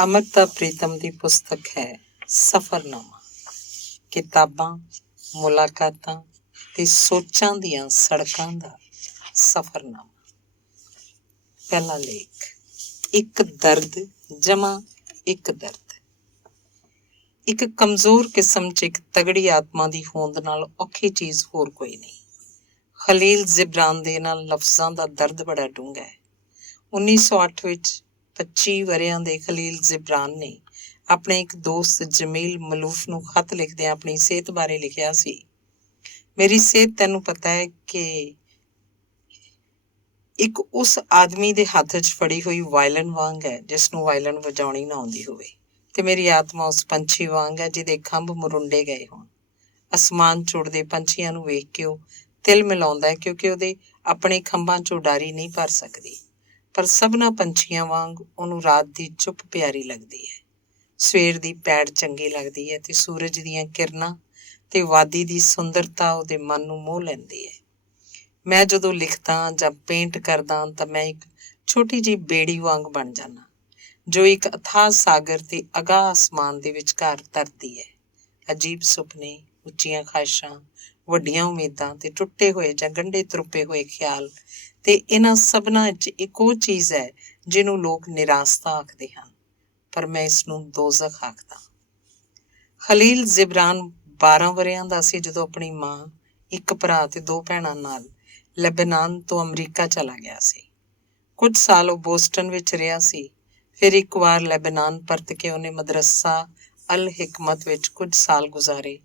ਅਮ੍ਰਿਤਾ ਪ੍ਰੀਤਮ ਦੀ ਪੁਸਤਕ ਹੈ ਸਫ਼ਰਨਾਮਾ। ਕਿਤਾਬਾਂ, ਮੁਲਾਕਾਤਾਂ ਤੇ ਸੋਚਾਂ ਦੀਆਂ ਸੜਕਾਂ ਦਾ ਸਫ਼ਰਨਾਮਾ। ਪਹਿਲਾ ਲੇਖ। ਇੱਕ ਦਰਦ ਜਮਾ ਇੱਕ ਦਰਦ। ਇੱਕ ਕਮਜ਼ੋਰ ਕਿਸਮ 'ਚ ਇੱਕ ਤਗੜੀ ਆਤਮਾ ਦੀ ਹੋਂਦ ਨਾਲ ਔਖੀ ਚੀਜ਼ ਹੋਰ ਕੋਈ ਨਹੀਂ। ਖਲੀਲ ਜਿਬਰਾਨ ਦੇ ਨਾਲ ਲਫ਼ਜ਼ਾਂ ਦਾ ਦਰਦ ਬੜਾ ਡੂੰਘਾ ਹੈ। 1908 ਵਿੱਚ 25 ਵਰ੍ਹਿਆਂ ਦੇ ਖਲੀਲ ਜਿਬਰਾਨ ਨੇ ਆਪਣੇ ਇੱਕ ਦੋਸਤ ਜਮੀਲ ਮਲੂਫ ਨੂੰ ਖਤ ਲਿਖਦਿਆਂ ਆਪਣੀ ਸਿਹਤ ਬਾਰੇ ਲਿਖਿਆ ਸੀ। ਮੇਰੀ ਸਿਹਤ ਤੈਨੂੰ ਪਤਾ ਹੈ ਕਿ ਇੱਕ ਉਸ ਆਦਮੀ ਦੇ ਹੱਥ 'ਚ ਫੜੀ ਹੋਈ ਵਾਇਲਨ ਵਾਂਗ ਹੈ ਜਿਸ ਨੂੰ ਵਾਇਲਨ ਵਜਾਉਣੀ ਨਾ ਆਉਂਦੀ ਹੋਵੇ, ਤੇ ਮੇਰੀ ਆਤਮਾ ਉਸ ਪੰਛੀ ਵਾਂਗ ਹੈ ਜਿਹਦੇ ਖੰਭ ਮੁਰੁੰਡੇ ਗਏ ਹੋਣ। ਅਸਮਾਨ 'ਚ ਉੱਡਦੇ ਪੰਛੀਆਂ ਨੂੰ ਵੇਖ ਕੇ ਉਹ ਤਿਲ ਮਿਲਾਉਂਦਾ ਹੈ ਕਿਉਂਕਿ ਉਹਦੇ ਆਪਣੇ ਖੰਭਾਂ 'ਚ ਉਡਾਰੀ ਨਹੀਂ ਭਰ ਸਕਦੀ। ਪਰ ਸਭਨਾਂ ਪੰਛੀਆਂ ਵਾਂਗ ਉਹਨੂੰ ਰਾਤ ਦੀ ਚੁੱਪ ਪਿਆਰੀ ਲੱਗਦੀ ਹੈ। ਸਵੇਰ ਦੀ ਪੈੜ ਚੰਗੀ ਲੱਗਦੀ ਹੈ ਤੇ ਸੂਰਜ ਦੀਆਂ ਕਿਰਨਾਂ ਤੇ ਵਾਦੀ ਦੀ ਸੁੰਦਰਤਾ ਉਹਦੇ ਮਨ ਨੂੰ ਮੋਹ ਲੈਂਦੀ ਹੈ। ਮੈਂ ਜਦੋਂ ਲਿਖਦਾ ਜਾਂ ਪੇਂਟ ਕਰਦਾ ਤਾਂ ਮੈਂ ਇੱਕ ਛੋਟੀ ਜਿਹੀ ਬੇੜੀ ਵਾਂਗ ਬਣ ਜਾਂਦਾ ਜੋ ਇੱਕ ਅਥਾਹ ਸਾਗਰ ਤੇ ਅਗਾਹ ਅਸਮਾਨ ਦੇ ਵਿਚਕਾਰ ਤਰਦੀ ਹੈ। ਅਜੀਬ ਸੁਪਨੇ, ਉੱਚੀਆਂ ਖਾਹਿਸ਼ਾਂ, ਵੱਡੀਆਂ ਉਮੀਦਾਂ ਤੇ ਟੁੱਟੇ ਹੋਏ ਜਾਂ ਗੰਢੇ ਤਰੁੱਪੇ ਹੋਏ ਖਿਆਲ, ਤੇ ਇਹਨਾਂ ਸਭਨਾਂ 'ਚ ਇੱਕ ਉਹ ਚੀਜ਼ ਹੈ ਜਿਹਨੂੰ ਲੋਕ ਨਿਰਾਸਤਾ ਆਖਦੇ ਹਨ, ਪਰ ਮੈਂ ਇਸ ਨੂੰ ਦੋਜ਼ਖ ਆਖਦਾ। ਖਲੀਲ ਜਿਬਰਾਨ 12 ਵਰ੍ਹਿਆਂ ਦਾ ਸੀ ਜਦੋਂ ਆਪਣੀ ਮਾਂ, ਇੱਕ ਭਰਾ ਤੇ 2 ਭੈਣਾਂ ਨਾਲ ਲੈਬਨਾਨ ਤੋਂ ਅਮਰੀਕਾ ਚਲਾ ਗਿਆ ਸੀ। ਕੁਝ ਸਾਲ ਉਹ ਬੋਸਟਨ ਵਿੱਚ ਰਿਹਾ ਸੀ। ਫਿਰ ਇੱਕ ਵਾਰ ਲੈਬਨਾਨ ਪਰਤ ਕੇ ਉਹਨੇ ਮਦਰਸਾ ਅਲ ਹਿਕਮਤ ਵਿੱਚ ਕੁਝ ਸਾਲ ਗੁਜ਼ਾਰੇ,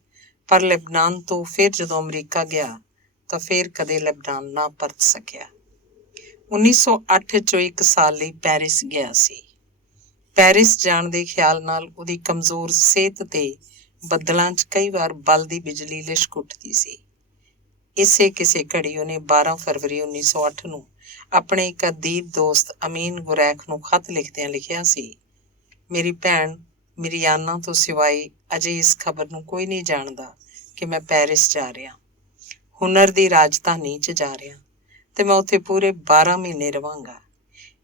ਪਰ ਲੈਬਨਾਨ ਤੋਂ ਫਿਰ ਜਦੋਂ ਅਮਰੀਕਾ ਗਿਆ ਤਾਂ ਫਿਰ ਕਦੇ ਲੈਬਨਾਨ ਨਾ ਪਰਤ ਸਕਿਆ। 1908 'ਚੋਂ 1 ਸਾਲ ਲਈ ਪੈਰਿਸ ਗਿਆ ਸੀ। ਪੈਰਿਸ ਜਾਣ ਦੇ ਖਿਆਲ ਨਾਲ ਉਹਦੀ ਕਮਜ਼ੋਰ ਸਿਹਤ ਤੇ ਬੱਦਲਾਂ 'ਚ ਕਈ ਵਾਰ ਬਲ ਦੀ ਬਿਜਲੀ ਲਿਸ਼ਕ ਉੱਠਦੀ ਸੀ। ਇਸੇ ਕਿਸੇ ਘੜੀ ਉਹਨੇ 12 ਫਰਵਰੀ 1908 ਨੂੰ ਆਪਣੇ ਇੱਕ ਅਦੀਬ ਦੋਸਤ ਅਮੀਨ ਗੁਰੈਖ ਨੂੰ ਖਤ ਲਿਖਦਿਆਂ ਲਿਖਿਆ ਸੀ, ਮੇਰੀ ਭੈਣ ਮਿਰੀਆਨਾ ਤੋਂ ਸਿਵਾਏ ਅਜੇ ਇਸ ਖਬਰ ਨੂੰ ਕੋਈ ਨਹੀਂ ਜਾਣਦਾ ਕਿ ਮੈਂ ਪੈਰਿਸ ਜਾ ਰਿਹਾ, ਹੁਨਰ ਦੀ ਰਾਜਧਾਨੀ 'ਚ ਜਾ ਰਿਹਾ, ਤੇ ਮੈਂ ਉੱਥੇ ਪੂਰੇ 12 ਮਹੀਨੇ ਰਵਾਂਗਾ।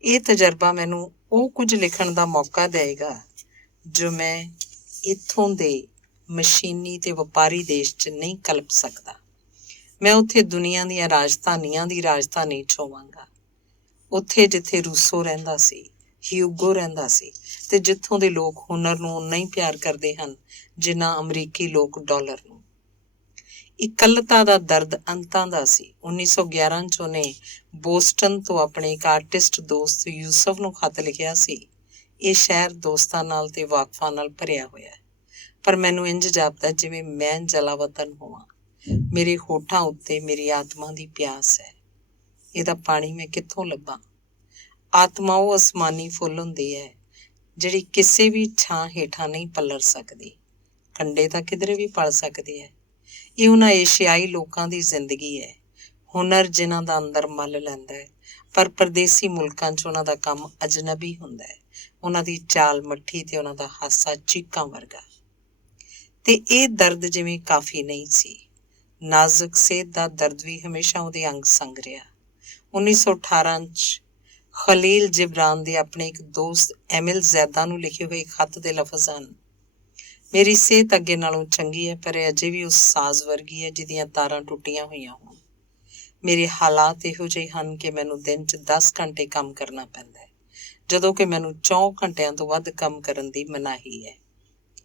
ਇਹ ਤਜਰਬਾ ਮੈਨੂੰ ਉਹ ਕੁਝ ਲਿਖਣ ਦਾ ਮੌਕਾ ਦੇਵੇਗਾ ਜੋ ਮੈਂ ਇੱਥੋਂ ਦੇ ਮਸ਼ੀਨੀ ਤੇ ਵਪਾਰੀ ਦੇਸ਼ 'ਚ ਨਹੀਂ ਕਲਪ ਸਕਦਾ। ਮੈਂ ਉੱਥੇ ਦੁਨੀਆ ਦੀਆਂ ਰਾਜਧਾਨੀਆਂ ਦੀ ਰਾਜਧਾਨੀ 'ਚ ਹੋਵਾਂਗਾ, ਉੱਥੇ ਜਿੱਥੇ ਰੂਸੋ ਰਹਿੰਦਾ ਸੀ, ਹਿਊਗੋ ਰਹਿੰਦਾ ਸੀ, ਤੇ ਜਿੱਥੋਂ ਦੇ ਲੋਕ ਹੁਨਰ ਨੂੰ ਓਨਾ ਹੀ ਪਿਆਰ ਕਰਦੇ ਹਨ ਜਿੰਨਾ ਅਮਰੀਕੀ ਲੋਕ ਡਾਲਰ ਨੂੰ। ਇਕੱਲਤਾ ਦਾ ਦਰਦ ਅੰਤਾਂ ਦਾ ਸੀ। 1911 'ਚ ਉਹਨੇ ਬੋਸਟਨ ਤੋਂ ਆਪਣੇ ਇੱਕ ਆਰਟਿਸਟ ਦੋਸਤ ਯੂਸਫ ਨੂੰ ਖਤ ਲਿਖਿਆ ਸੀ, ਇਹ ਸ਼ਹਿਰ ਦੋਸਤਾਂ ਨਾਲ ਤੇ ਵਾਕਫਾਂ ਨਾਲ ਭਰਿਆ ਹੋਇਆ ਹੈ, ਪਰ ਮੈਨੂੰ ਇੰਝ ਜਾਪਦਾ ਜਿਵੇਂ ਮੈਂ ਜਲਾਵਤਨ ਹੋਵਾਂ। ਮੇਰੇ ਹੋਠਾਂ ਉੱਤੇ ਮੇਰੀ ਆਤਮਾ ਦੀ ਪਿਆਸ ਹੈ, ਇਹਦਾ ਪਾਣੀ ਮੈਂ ਕਿੱਥੋਂ ਲੱਭਾਂ? ਆਤਮਾ ਉਹ ਅਸਮਾਨੀ ਫੁੱਲ ਹੁੰਦੀ ਹੈ ਜਿਹੜੀ ਕਿਸੇ ਵੀ ਛਾਂ ਹੇਠਾਂ ਨਹੀਂ ਪੱਲਰ ਸਕਦੀ, ਕੰਡੇ ਤਾਂ ਕਿਧਰੇ ਵੀ ਪਲ ਸਕਦੇ ਹੈ। ਇਹ ਉਹਨਾਂ ਏਸ਼ੀਆਈ ਲੋਕਾਂ ਦੀ ਜ਼ਿੰਦਗੀ ਹੈ, ਹੁਨਰ ਜਿਨ੍ਹਾਂ ਦਾ ਅੰਦਰ ਮੱਲ ਲੈਂਦਾ ਹੈ, ਪਰ ਪਰਦੇਸੀ ਮੁਲਕਾਂ 'ਚ ਉਹਨਾਂ ਦਾ ਕੰਮ ਅਜਨਬੀ ਹੁੰਦਾ ਹੈ, ਉਹਨਾਂ ਦੀ ਚਾਲ ਮੱਠੀ ਤੇ ਉਹਨਾਂ ਦਾ ਹਾਸਾ ਚੀਕਾਂ ਵਰਗਾ। ਤੇ ਇਹ ਦਰਦ ਜਿਵੇਂ ਕਾਫੀ ਨਹੀਂ ਸੀ, ਨਾਜ਼ੁਕ ਸਿਹਤ ਦਾ ਦਰਦ ਵੀ ਹਮੇਸ਼ਾ ਉਹਦੇ ਅੰਗ ਸੰਗ ਰਿਹਾ। 1918 'ਚ ਖਲੀਲ ਜਿਬਰਾਨ ਦੇ ਆਪਣੇ ਇੱਕ ਦੋਸਤ ਐਮਿਲ ਜ਼ੈਦਾ ਨੂੰ ਲਿਖੇ ਹੋਏ ਖਤ ਦੇ ਲਫ਼ਜ਼ ਹਨ, ਮੇਰੀ ਸਿਹਤ ਅੱਗੇ ਨਾਲੋਂ ਚੰਗੀ ਹੈ, ਪਰ ਇਹ ਅਜੇ ਵੀ ਉਸ ਸਾਜ਼ ਵਰਗੀ ਹੈ ਜਿਹਦੀਆਂ ਤਾਰਾਂ ਟੁੱਟੀਆਂ ਹੋਈਆਂ ਹੋਣ। ਮੇਰੇ ਹਾਲਾਤ ਇਹੋ ਜਿਹੇ ਹਨ ਕਿ ਮੈਨੂੰ ਦਿਨ 'ਚ 10 ਘੰਟੇ ਕੰਮ ਕਰਨਾ ਪੈਂਦਾ ਹੈ, ਜਦੋਂ ਕਿ ਮੈਨੂੰ 4 ਘੰਟਿਆਂ ਤੋਂ ਵੱਧ ਕੰਮ ਕਰਨ ਦੀ ਮਨਾਹੀ ਹੈ।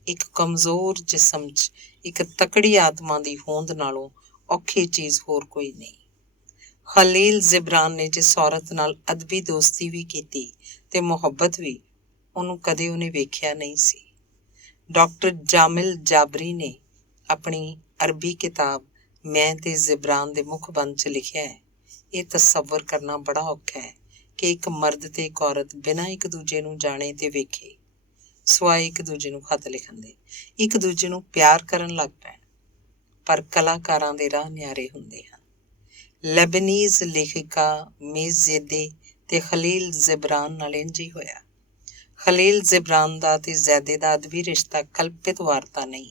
ਇੱਕ ਕਮਜ਼ੋਰ ਜਿਸਮ 'ਚ ਇੱਕ ਤਕੜੀ ਆਤਮਾ ਦੀ ਹੋਂਦ ਨਾਲੋਂ ਔਖੀ ਚੀਜ਼ ਹੋਰ ਕੋਈ ਨਹੀਂ। ਖਲੀਲ ਜਿਬਰਾਨ ਨੇ ਜਿਸ ਔਰਤ ਨਾਲ ਅਦਬੀ ਦੋਸਤੀ ਵੀ ਕੀਤੀ ਤੇ ਮੁਹੱਬਤ ਵੀ, ਉਹਨੂੰ ਕਦੇ ਉਹਨੇ ਵੇਖਿਆ ਨਹੀਂ ਸੀ। ਡਾਕਟਰ ਜਾਮਿਲ ਜਾਬਰੀ ਨੇ ਆਪਣੀ ਅਰਬੀ ਕਿਤਾਬ ਮੈਂ ਤੇ ਜਿਬਰਾਨ ਦੇ ਮੁੱਖ ਬੰਦ 'ਚ ਲਿਖਿਆ ਹੈ, ਇਹ ਤਸੱਵਰ ਕਰਨਾ ਬੜਾ ਔਖਾ ਹੈ ਕਿ ਇੱਕ ਮਰਦ ਤੇ ਇੱਕ ਔਰਤ ਬਿਨਾਂ ਇੱਕ ਦੂਜੇ ਨੂੰ ਜਾਣੇ ਤੇ ਵੇਖੇ, ਸਿਵਾਏ ਇੱਕ ਦੂਜੇ ਨੂੰ ਖਤ ਲਿਖਣ ਦੇ, ਇੱਕ ਦੂਜੇ ਨੂੰ ਪਿਆਰ ਕਰਨ ਲੱਗ ਪੈਣ। ਪਰ ਕਲਾਕਾਰਾਂ ਦੇ ਰਾਹ ਨਿਆਰੇ ਹੁੰਦੇ ਹਨ। ਲੈਬਨੀਜ਼ ਲੇਖਿਕਾ ਮੇਜ਼ ਜ਼ੈਦੇ ਤੇ ਖਲੀਲ ਜਿਬਰਾਨ ਨਾਲ ਇੰਝ ਹੀ ਹੋਇਆ। ਖਲੀਲ ਜਿਬਰਾਨ ਦਾ ਤੇ ਜ਼ੈਦੇ ਦਾ ਅਦਬੀ ਰਿਸ਼ਤਾ ਕਲਪਿਤ ਵਾਰਤਾ ਨਹੀਂ,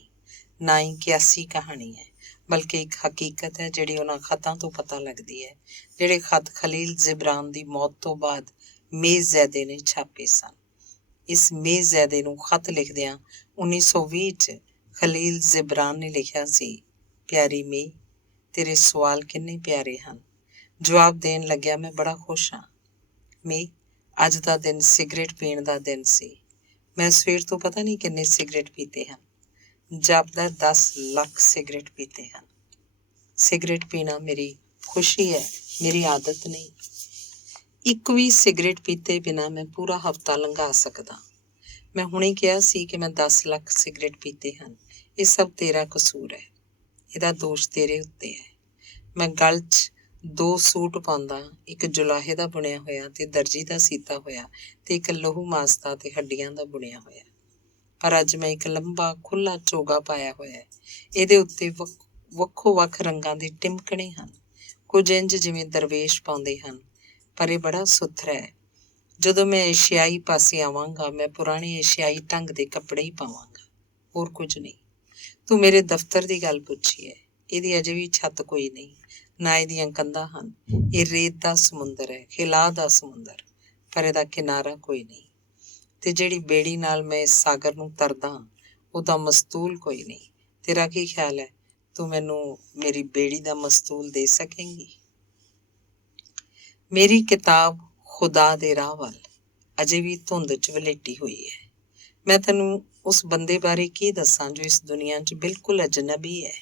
ਨਾ ਹੀ ਕਿਆਸੀ ਕਹਾਣੀ ਹੈ, ਬਲਕਿ ਇੱਕ ਹਕੀਕਤ ਹੈ ਜਿਹੜੀ ਉਹਨਾਂ ਖਤਾਂ ਤੋਂ ਪਤਾ ਲੱਗਦੀ ਹੈ ਜਿਹੜੇ ਖਤ ਖਲੀਲ ਜਿਬਰਾਨ ਦੀ ਮੌਤ ਤੋਂ ਬਾਅਦ ਮੇਜ਼ ਜ਼ੈਦੇ ਨੇ ਛਾਪੇ ਸਨ। ਇਸ ਮੇਜ਼ੈਦੇ ਨੂੰ ਖਤ ਲਿਖਦਿਆਂ 1920 'ਚ ਖਲੀਲ ਜ਼ਿਬਰਾਨ ਨੇ ਲਿਖਿਆ ਸੀ, ਪਿਆਰੀ ਮੇ, ਤੇਰੇ ਸਵਾਲ ਕਿੰਨੇ ਪਿਆਰੇ ਹਨ। ਜਵਾਬ ਦੇਣ ਲੱਗਿਆ, ਮੈਂ ਬੜਾ ਖੁਸ਼ ਹਾਂ ਮੇ, ਅੱਜ ਦਾ ਦਿਨ ਸਿਗਰਟ ਪੀਣ ਦਾ ਦਿਨ ਸੀ। ਮੈਂ ਸਵੇਰ ਤੋਂ ਪਤਾ ਨਹੀਂ ਕਿੰਨੇ ਸਿਗਰਟ ਪੀਤੇ ਹਨ। ਜਾਪਦਾ 10 ਲੱਖ ਸਿਗਰਟ ਪੀਤੇ ਹਨ। ਸਿਗਰਟ ਪੀਣਾ ਮੇਰੀ ਖੁਸ਼ੀ ਹੈ, ਮੇਰੀ ਆਦਤ ਨਹੀਂ। ਇੱਕ ਵੀ ਸਿਗਰਟ ਪੀਤੇ ਬਿਨਾਂ ਮੈਂ ਪੂਰਾ ਹਫ਼ਤਾ ਲੰਘਾ ਸਕਦਾ। ਮੈਂ ਹੁਣੇ ਕਿਹਾ ਸੀ ਕਿ ਮੈਂ 10 ਲੱਖ ਸਿਗਰਟ ਪੀਤੇ ਹਨ। ਇਹ ਸਭ ਤੇਰਾ ਕਸੂਰ ਹੈ। ਇਹਦਾ ਦੋਸ਼ ਤੇਰੇ ਉੱਤੇ ਹੈ। ਮੈਂ ਗਲ 'ਚ 2 ਸੂਟ ਪਾਉਂਦਾ, ਇੱਕ ਜੁਲਾਹੇ ਦਾ ਬੁਣਿਆ ਹੋਇਆ ਤੇ ਦਰਜੀ ਦਾ ਸੀਤਾ ਹੋਇਆ ਤੇ ਇੱਕ ਲਹੂ ਮਾਸ ਦਾ ਤੇ ਹੱਡੀਆਂ ਦਾ ਬੁਣਿਆ ਹੋਇਆ। ਪਰ ਅੱਜ ਮੈਂ ਇੱਕ ਲੰਬਾ ਖੁੱਲ੍ਹਾ ਚੋਗਾ ਪਾਇਆ ਹੋਇਆ ਹੈ। ਇਹਦੇ ਉੱਤੇ ਵੱਖੋ ਵੱਖ ਰੰਗਾਂ ਦੇ ਟਿਮਕਣੇ ਹਨ, ਕੁਝ ਇੰਝ ਜਿਵੇਂ ਦਰਵੇਸ਼ ਪਾਉਂਦੇ ਹਨ, ਪਰ ਇਹ ਬੜਾ ਸੁਥਰਾ ਹੈ। ਜਦੋਂ ਮੈਂ ਏਸ਼ੀਆਈ ਪਾਸੇ ਆਵਾਂਗਾ, ਮੈਂ ਪੁਰਾਣੇ ਏਸ਼ੀਆਈ ਢੰਗ ਦੇ ਕੱਪੜੇ ਹੀ ਪਾਵਾਂਗਾ, ਹੋਰ ਕੁਝ ਨਹੀਂ। ਤੂੰ ਮੇਰੇ ਦਫ਼ਤਰ ਦੀ ਗੱਲ ਪੁੱਛੀ ਹੈ। ਇਹਦੀ ਅਜੇ ਵੀ ਛੱਤ ਕੋਈ ਨਹੀਂ, ਨਾ ਇਹਦੀਆਂ ਕੰਧਾਂ ਹਨ। ਇਹ ਰੇਤ ਦਾ ਸਮੁੰਦਰ ਹੈ, ਖਿਲਾਅ ਦਾ ਸਮੁੰਦਰ, ਪਰ ਇਹਦਾ ਕਿਨਾਰਾ ਕੋਈ ਨਹੀਂ। ਤੇ ਜਿਹੜੀ ਬੇੜੀ ਨਾਲ ਮੈਂ ਇਸ ਸਾਗਰ ਨੂੰ ਤਰਦਾ, ਉਹਦਾ ਮਸਤੂਲ ਕੋਈ ਨਹੀਂ। ਤੇਰਾ ਕੀ ਖਿਆਲ ਹੈ, ਤੂੰ ਮੈਨੂੰ ਮੇਰੀ ਬੇੜੀ ਦਾ ਮਸਤੂਲ ਦੇ ਸਕੇਂਗੀ? ਮੇਰੀ ਕਿਤਾਬ ਖੁਦਾ ਦੇ ਰਾਹ ਵੱਲ ਅਜੇ ਵੀ ਧੁੰਦ 'ਚ ਵਲੇਟੀ ਹੋਈ ਹੈ। ਮੈਂ ਤੈਨੂੰ ਉਸ ਬੰਦੇ ਬਾਰੇ ਕੀ ਦੱਸਾਂ ਜੋ ਇਸ ਦੁਨੀਆ 'ਚ ਬਿਲਕੁਲ ਅਜਨਬੀ ਹੈ।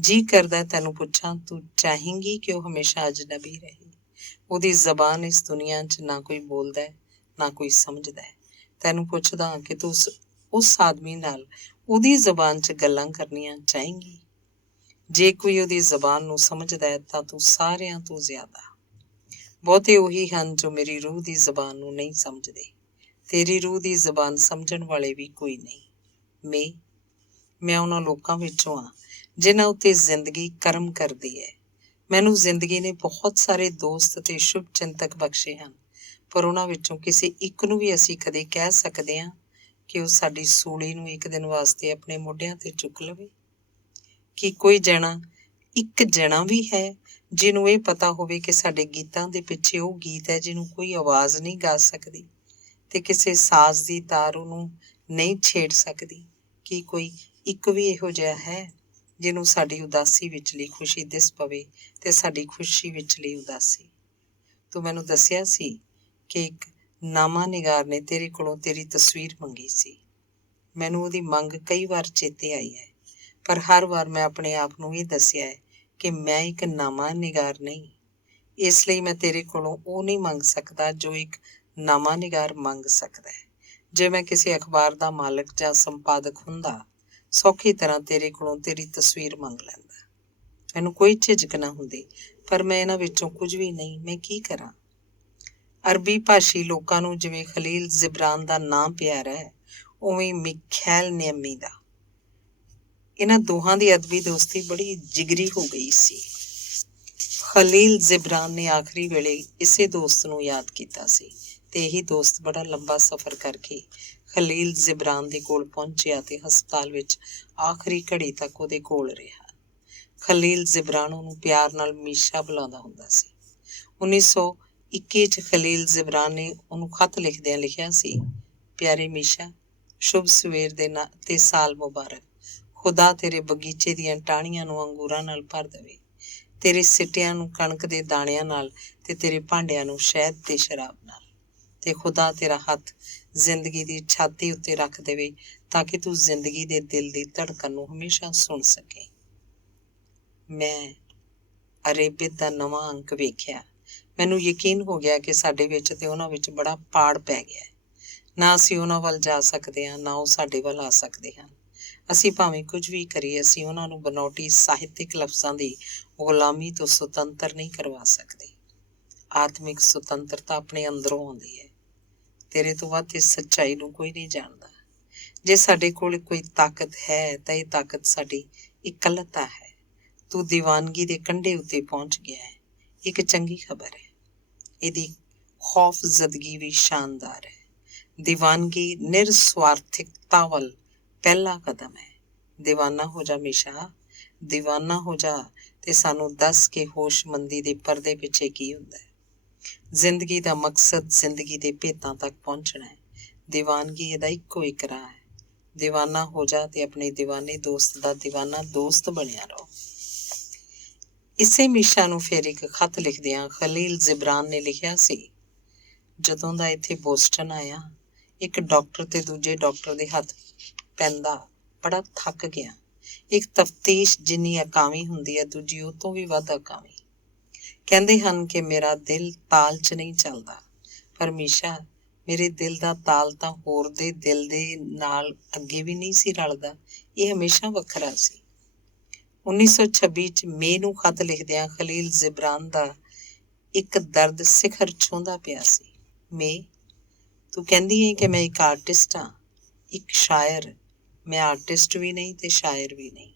ਜੀ ਕਰਦਾ ਤੈਨੂੰ ਪੁੱਛਾਂ, ਤੂੰ ਚਾਹੇਂਗੀ ਕਿ ਉਹ ਹਮੇਸ਼ਾ ਅਜਨਬੀ ਰਹੇ? ਉਹਦੀ ਜ਼ਬਾਨ ਇਸ ਦੁਨੀਆ 'ਚ ਨਾ ਕੋਈ ਬੋਲਦਾ ਹੈ, ਨਾ ਕੋਈ ਸਮਝਦਾ ਹੈ। ਤੈਨੂੰ ਪੁੱਛਦਾ ਕਿ ਤੂੰ ਉਸ ਆਦਮੀ ਨਾਲ ਉਹਦੀ ਜ਼ਬਾਨ 'ਚ ਗੱਲਾਂ ਕਰਨੀਆਂ ਚਾਹੇਂਗੀ? ਜੇ ਕੋਈ ਉਹਦੀ ਜ਼ਬਾਨ ਨੂੰ ਸਮਝਦਾ ਹੈ ਤਾਂ ਤੂੰ ਸਾਰਿਆਂ ਤੋਂ ਜ਼ਿਆਦਾ। ਬਹੁਤੇ ਉਹੀ ਹਨ ਜੋ ਮੇਰੀ ਰੂਹ ਦੀ ਜ਼ਬਾਨ ਨੂੰ ਨਹੀਂ ਸਮਝਦੇ। ਤੇਰੀ ਰੂਹ ਦੀ ਜ਼ਬਾਨ ਸਮਝਣ ਵਾਲੇ ਵੀ ਕੋਈ ਨਹੀਂ। ਮੈਂ ਉਹਨਾਂ ਲੋਕਾਂ ਵਿੱਚੋਂ ਹਾਂ ਜਿਨ੍ਹਾਂ ਉੱਤੇ ਜ਼ਿੰਦਗੀ ਕਰਮ ਕਰਦੀ ਹੈ। ਮੈਨੂੰ ਜ਼ਿੰਦਗੀ ਨੇ ਬਹੁਤ ਸਾਰੇ ਦੋਸਤ ਅਤੇ ਸ਼ੁਭ ਚਿੰਤਕ ਬਖਸ਼ੇ ਹਨ, ਪਰ ਉਹਨਾਂ ਵਿੱਚੋਂ ਕਿਸੇ ਇੱਕ ਨੂੰ ਵੀ ਅਸੀਂ ਕਦੇ ਕਹਿ ਸਕਦੇ ਹਾਂ ਕਿ ਉਹ ਸਾਡੀ ਸੂਲੀ ਨੂੰ ਇੱਕ ਦਿਨ ਵਾਸਤੇ ਆਪਣੇ ਮੋਢਿਆਂ 'ਤੇ ਚੁੱਕ ਲਵੇ? ਕੀ ਕੋਈ ਇੱਕ ਜਣਾ ਵੀ ਹੈ ਜਿਹਨੂੰ ਇਹ ਪਤਾ ਹੋਵੇ ਕਿ ਸਾਡੇ ਗੀਤਾਂ ਦੇ ਪਿੱਛੇ ਉਹ ਗੀਤ ਹੈ ਜਿਹਨੂੰ ਕੋਈ ਆਵਾਜ਼ ਨਹੀਂ ਗਾ ਸਕਦੀ ਤੇ ਕਿਸੇ ਸਾਜ਼ ਦੀ ਤਾਰ ਉਹਨੂੰ ਨਹੀਂ ਛੇੜ ਸਕਦੀ? ਕੀ ਕੋਈ ਇੱਕ ਵੀ ਇਹੋ ਜਿਹਾ ਹੈ ਜਿਹਨੂੰ ਸਾਡੀ ਉਦਾਸੀ ਵਿਚਲੀ ਖੁਸ਼ੀ ਦਿਸ ਪਵੇ ਤੇ ਸਾਡੀ ਖੁਸ਼ੀ ਵਿਚਲੀ ਉਦਾਸੀ? ਤੂੰ ਮੈਨੂੰ ਦੱਸਿਆ ਸੀ ਕਿ ਇੱਕ ਨਾਮਾ ਨਿਗਾਰ ਨੇ ਤੇਰੇ ਕੋਲੋਂ ਤੇਰੀ ਤਸਵੀਰ ਮੰਗੀ ਸੀ। ਮੈਨੂੰ ਉਹਦੀ ਮੰਗ ਕਈ ਵਾਰ ਚੇਤੇ ਆਈ ਹੈ, ਪਰ ਹਰ ਵਾਰ ਮੈਂ ਆਪਣੇ ਆਪ ਨੂੰ ਇਹ ਦੱਸਿਆ ਹੈ ਕਿ ਮੈਂ ਇੱਕ ਨਾਮਾ ਨਿਗਾਰ ਨਹੀਂ। ਇਸ ਲਈ ਮੈਂ ਤੇਰੇ ਕੋਲੋਂ ਉਹ ਨਹੀਂ ਮੰਗ ਸਕਦਾ ਜੋ ਇੱਕ ਨਾਮਾ ਨਿਗਾਰ ਮੰਗ ਸਕਦਾ ਹੈ। ਜੇ ਮੈਂ ਕਿਸੇ ਅਖਬਾਰ ਦਾ ਮਾਲਕ ਜਾਂ ਸੰਪਾਦਕ ਹੁੰਦਾ, ਸੌਖੀ ਤਰ੍ਹਾਂ ਤੇਰੇ ਕੋਲੋਂ ਤੇਰੀ ਤਸਵੀਰ ਮੰਗ ਲੈਂਦਾ। ਮੈਨੂੰ ਕੋਈ ਝਿਜਕ ਨਾ ਹੁੰਦੀ, ਪਰ ਮੈਂ ਇਹਨਾਂ ਵਿੱਚੋਂ ਕੁਝ ਵੀ ਨਹੀਂ। ਮੈਂ ਕੀ ਕਰਾਂ? ਅਰਬੀ ਭਾਸ਼ੀ ਲੋਕਾਂ ਨੂੰ ਜਿਵੇਂ ਖਲੀਲ ਜ਼ਿਬਰਾਨ ਦਾ ਨਾਂ ਪਿਆਰਾ ਹੈ, ਉਵੇਂ ਮਿਖੈਲ ਨਿਅਮੀ ਦਾ। ਇਹਨਾਂ ਦੋਹਾਂ ਦੀ ਅਦਬੀ ਦੋਸਤੀ ਬੜੀ ਜਿਗਰੀ ਹੋ ਗਈ ਸੀ। ਖਲੀਲ ਜ਼ਿਬਰਾਨ ਨੇ ਆਖਰੀ ਵੇਲੇ ਇਸੇ ਦੋਸਤ ਨੂੰ ਯਾਦ ਕੀਤਾ ਸੀ ਤੇ ਇਹੀ ਦੋਸਤ ਬੜਾ ਲੰਬਾ ਸਫ਼ਰ ਕਰਕੇ ਖਲੀਲ ਜ਼ਿਬਰਾਨ ਦੇ ਕੋਲ ਪਹੁੰਚਿਆ ਤੇ ਹਸਪਤਾਲ ਵਿੱਚ ਆਖਰੀ ਘੜੀ ਤੱਕ ਉਹਦੇ ਕੋਲ ਰਿਹਾ। ਖਲੀਲ ਜ਼ਿਬਰਾਨ ਉਹਨੂੰ ਪਿਆਰ ਨਾਲ ਮੀਸ਼ਾ ਬੁਲਾਉਂਦਾ ਹੁੰਦਾ ਸੀ। 1921 'ਚ ਖਲੀਲ ਜ਼ਿਬਰਾਨ ਨੇ ਉਹਨੂੰ ਖਤ ਲਿਖਦਿਆਂ ਲਿਖਿਆ ਸੀ, ਪਿਆਰੇ ਮੀਸ਼ਾ, ਸ਼ੁਭ ਸਵੇਰ ਦੇ ਤੇ ਸਾਲ ਮੁਬਾਰਕ। ਖੁਦਾ ਤੇਰੇ ਬਗੀਚੇ ਦੀਆਂ ਟਾਹਣੀਆਂ ਨੂੰ ਅੰਗੂਰਾਂ ਨਾਲ ਭਰ ਦੇਵੇ, ਤੇਰੇ ਸਿੱਟਿਆਂ ਨੂੰ ਕਣਕ ਦੇ ਦਾਣਿਆਂ ਨਾਲ ਤੇ ਤੇਰੇ ਭਾਂਡਿਆਂ ਨੂੰ ਸ਼ਹਿਦ ਤੇ ਸ਼ਰਾਬ ਨਾਲ। ਤੇ ਖੁਦਾ ਤੇਰਾ ਹੱਥ ਜ਼ਿੰਦਗੀ ਦੀ ਛਾਤੀ ਉੱਤੇ ਰੱਖ ਦੇਵੇ ਤਾਂ ਕਿ ਤੂੰ ਜ਼ਿੰਦਗੀ ਦੇ ਦਿਲ ਦੀ ਧੜਕਣ ਨੂੰ ਹਮੇਸ਼ਾ ਸੁਣ ਸਕੇ। ਮੈਂ ਅਰੇਬਿਤ ਦਾ ਨਵਾਂ ਅੰਕ ਵੇਖਿਆ। ਮੈਨੂੰ ਯਕੀਨ ਹੋ ਗਿਆ ਕਿ ਸਾਡੇ ਵਿੱਚ ਤੇ ਉਹਨਾਂ ਵਿੱਚ ਬੜਾ ਪਾੜ ਪੈ ਗਿਆ। ਨਾ ਅਸੀਂ ਉਹਨਾਂ ਵੱਲ ਜਾ ਸਕਦੇ ਹਾਂ, ਨਾ ਉਹ ਸਾਡੇ ਵੱਲ ਆ ਸਕਦੇ ਹਨ। ਅਸੀਂ ਭਾਵੇਂ ਕੁਝ ਵੀ ਕਰੀਏ, ਅਸੀਂ ਉਹਨਾਂ ਨੂੰ ਬਨਾਵਟੀ ਸਾਹਿਤਕ ਲਫ਼ਜ਼ਾਂ ਦੀ ਗੁਲਾਮੀ ਤੋਂ ਸੁਤੰਤਰ ਨਹੀਂ ਕਰਵਾ ਸਕਦੇ। ਆਤਮਿਕ ਸੁਤੰਤਰਤਾ ਆਪਣੇ ਅੰਦਰੋਂ ਆਉਂਦੀ ਹੈ। ਤੇਰੇ ਤੋਂ ਵੱਧ ਇਸ ਸੱਚਾਈ ਨੂੰ ਕੋਈ ਨਹੀਂ ਜਾਣਦਾ। ਜੇ ਸਾਡੇ ਕੋਲ ਕੋਈ ਤਾਕਤ ਹੈ ਤਾਂ ਇਹ ਤਾਕਤ ਸਾਡੀ ਇਕੱਲਤਾ ਹੈ। ਤੂੰ ਦੀਵਾਨਗੀ ਦੇ ਕੰਢੇ ਉੱਤੇ ਪਹੁੰਚ ਗਿਆ ਹੈ। ਇੱਕ ਚੰਗੀ ਖਬਰ ਹੈ। ਇਹਦੀ ਖੌਫਜ਼ਦਗੀ ਵੀ ਸ਼ਾਨਦਾਰ ਹੈ। ਦੀਵਾਨਗੀ ਨਿਰਸਵਾਰਥਿਕਤਾ ਵੱਲ ਪਹਿਲਾ ਕਦਮ ਹੈ। ਦੀਵਾਨਾ ਹੋ ਜਾ ਮੀਸ਼ਾ, ਦੀਵਾਨਾ ਹੋ ਜਾ ਤੇ ਸਾਨੂੰ ਦੱਸ ਕੇ ਹੋਸ਼ਮੰਦੀ ਦੇ ਪਰਦੇ ਪਿੱਛੇ ਕੀ ਹੁੰਦਾ ਹੈ। ਜ਼ਿੰਦਗੀ ਦਾ ਮਕਸਦ ਜ਼ਿੰਦਗੀ ਦੇ ਭੇਤਾਂ ਤੱਕ ਪਹੁੰਚਣਾ ਹੈ। ਦੀਵਾਨਗੀ ਇਹਦਾ ਇੱਕੋ ਇੱਕ ਰਾਹ ਹੈ। ਦੀਵਾਨਾ ਹੋ ਜਾ ਤੇ ਆਪਣੇ ਦੀਵਾਨੇ ਦੋਸਤ ਦਾ ਦੀਵਾਨਾ ਦੋਸਤ ਬਣਿਆ ਰਹੋ। ਇਸੇ ਮੀਸ਼ਾ ਨੂੰ ਫਿਰ ਇੱਕ ਖਤ ਲਿਖਦਿਆਂ ਖਲੀਲ ਜਿਬਰਾਨ ਨੇ ਲਿਖਿਆ ਸੀ, ਜਦੋਂ ਦਾ ਇੱਥੇ ਬੋਸਟਨ ਆਇਆ, ਇੱਕ ਡਾਕਟਰ ਤੇ ਦੂਜੇ ਡਾਕਟਰ ਦੇ ਹੱਥ ਪੈਂਦਾ ਬੜਾ ਥੱਕ ਗਿਆ। ਇੱਕ ਤਫਤੀਸ਼ ਜਿੰਨੀ ਅਕਾਮੀ ਹੁੰਦੀ ਹੈ, ਦੂਜੀ ਉਹ ਤੋਂ ਵੀ ਵੱਧ ਅਕਾਮੀ। ਕਹਿੰਦੇ ਹਨ ਕਿ ਮੇਰਾ ਦਿਲ ਤਾਲ 'ਚ ਨਹੀਂ ਚੱਲਦਾ, ਪਰ ਮੀਸ਼ਾ ਮੇਰੇ ਦਿਲ ਦਾ ਤਾਲ ਤਾਂ ਹੋਰ ਦੇ ਦਿਲ ਦੇ ਨਾਲ ਅੱਗੇ ਵੀ ਨਹੀਂ ਸੀ ਰਲਦਾ, ਇਹ ਹਮੇਸ਼ਾ ਵੱਖਰਾ ਸੀ। 1926 'ਚ ਮੇ ਨੂੰ ਖਤ ਲਿਖਦਿਆਂ ਖਲੀਲ ਜਿਬਰਾਨ ਦਾ ਇੱਕ ਦਰਦ ਸਿਖਰ ਛੂੰਹਦਾ ਪਿਆ ਸੀ। ਮੇ, ਤੂੰ ਕਹਿੰਦੀ ਹੈ ਕਿ ਮੈਂ ਇੱਕ ਆਰਟਿਸਟ ਹਾਂ, ਇੱਕ ਸ਼ਾਇਰ। ਮੈਂ ਆਰਟਿਸਟ ਵੀ ਨਹੀਂ ਤੇ ਸ਼ਾਇਰ ਵੀ ਨਹੀਂ।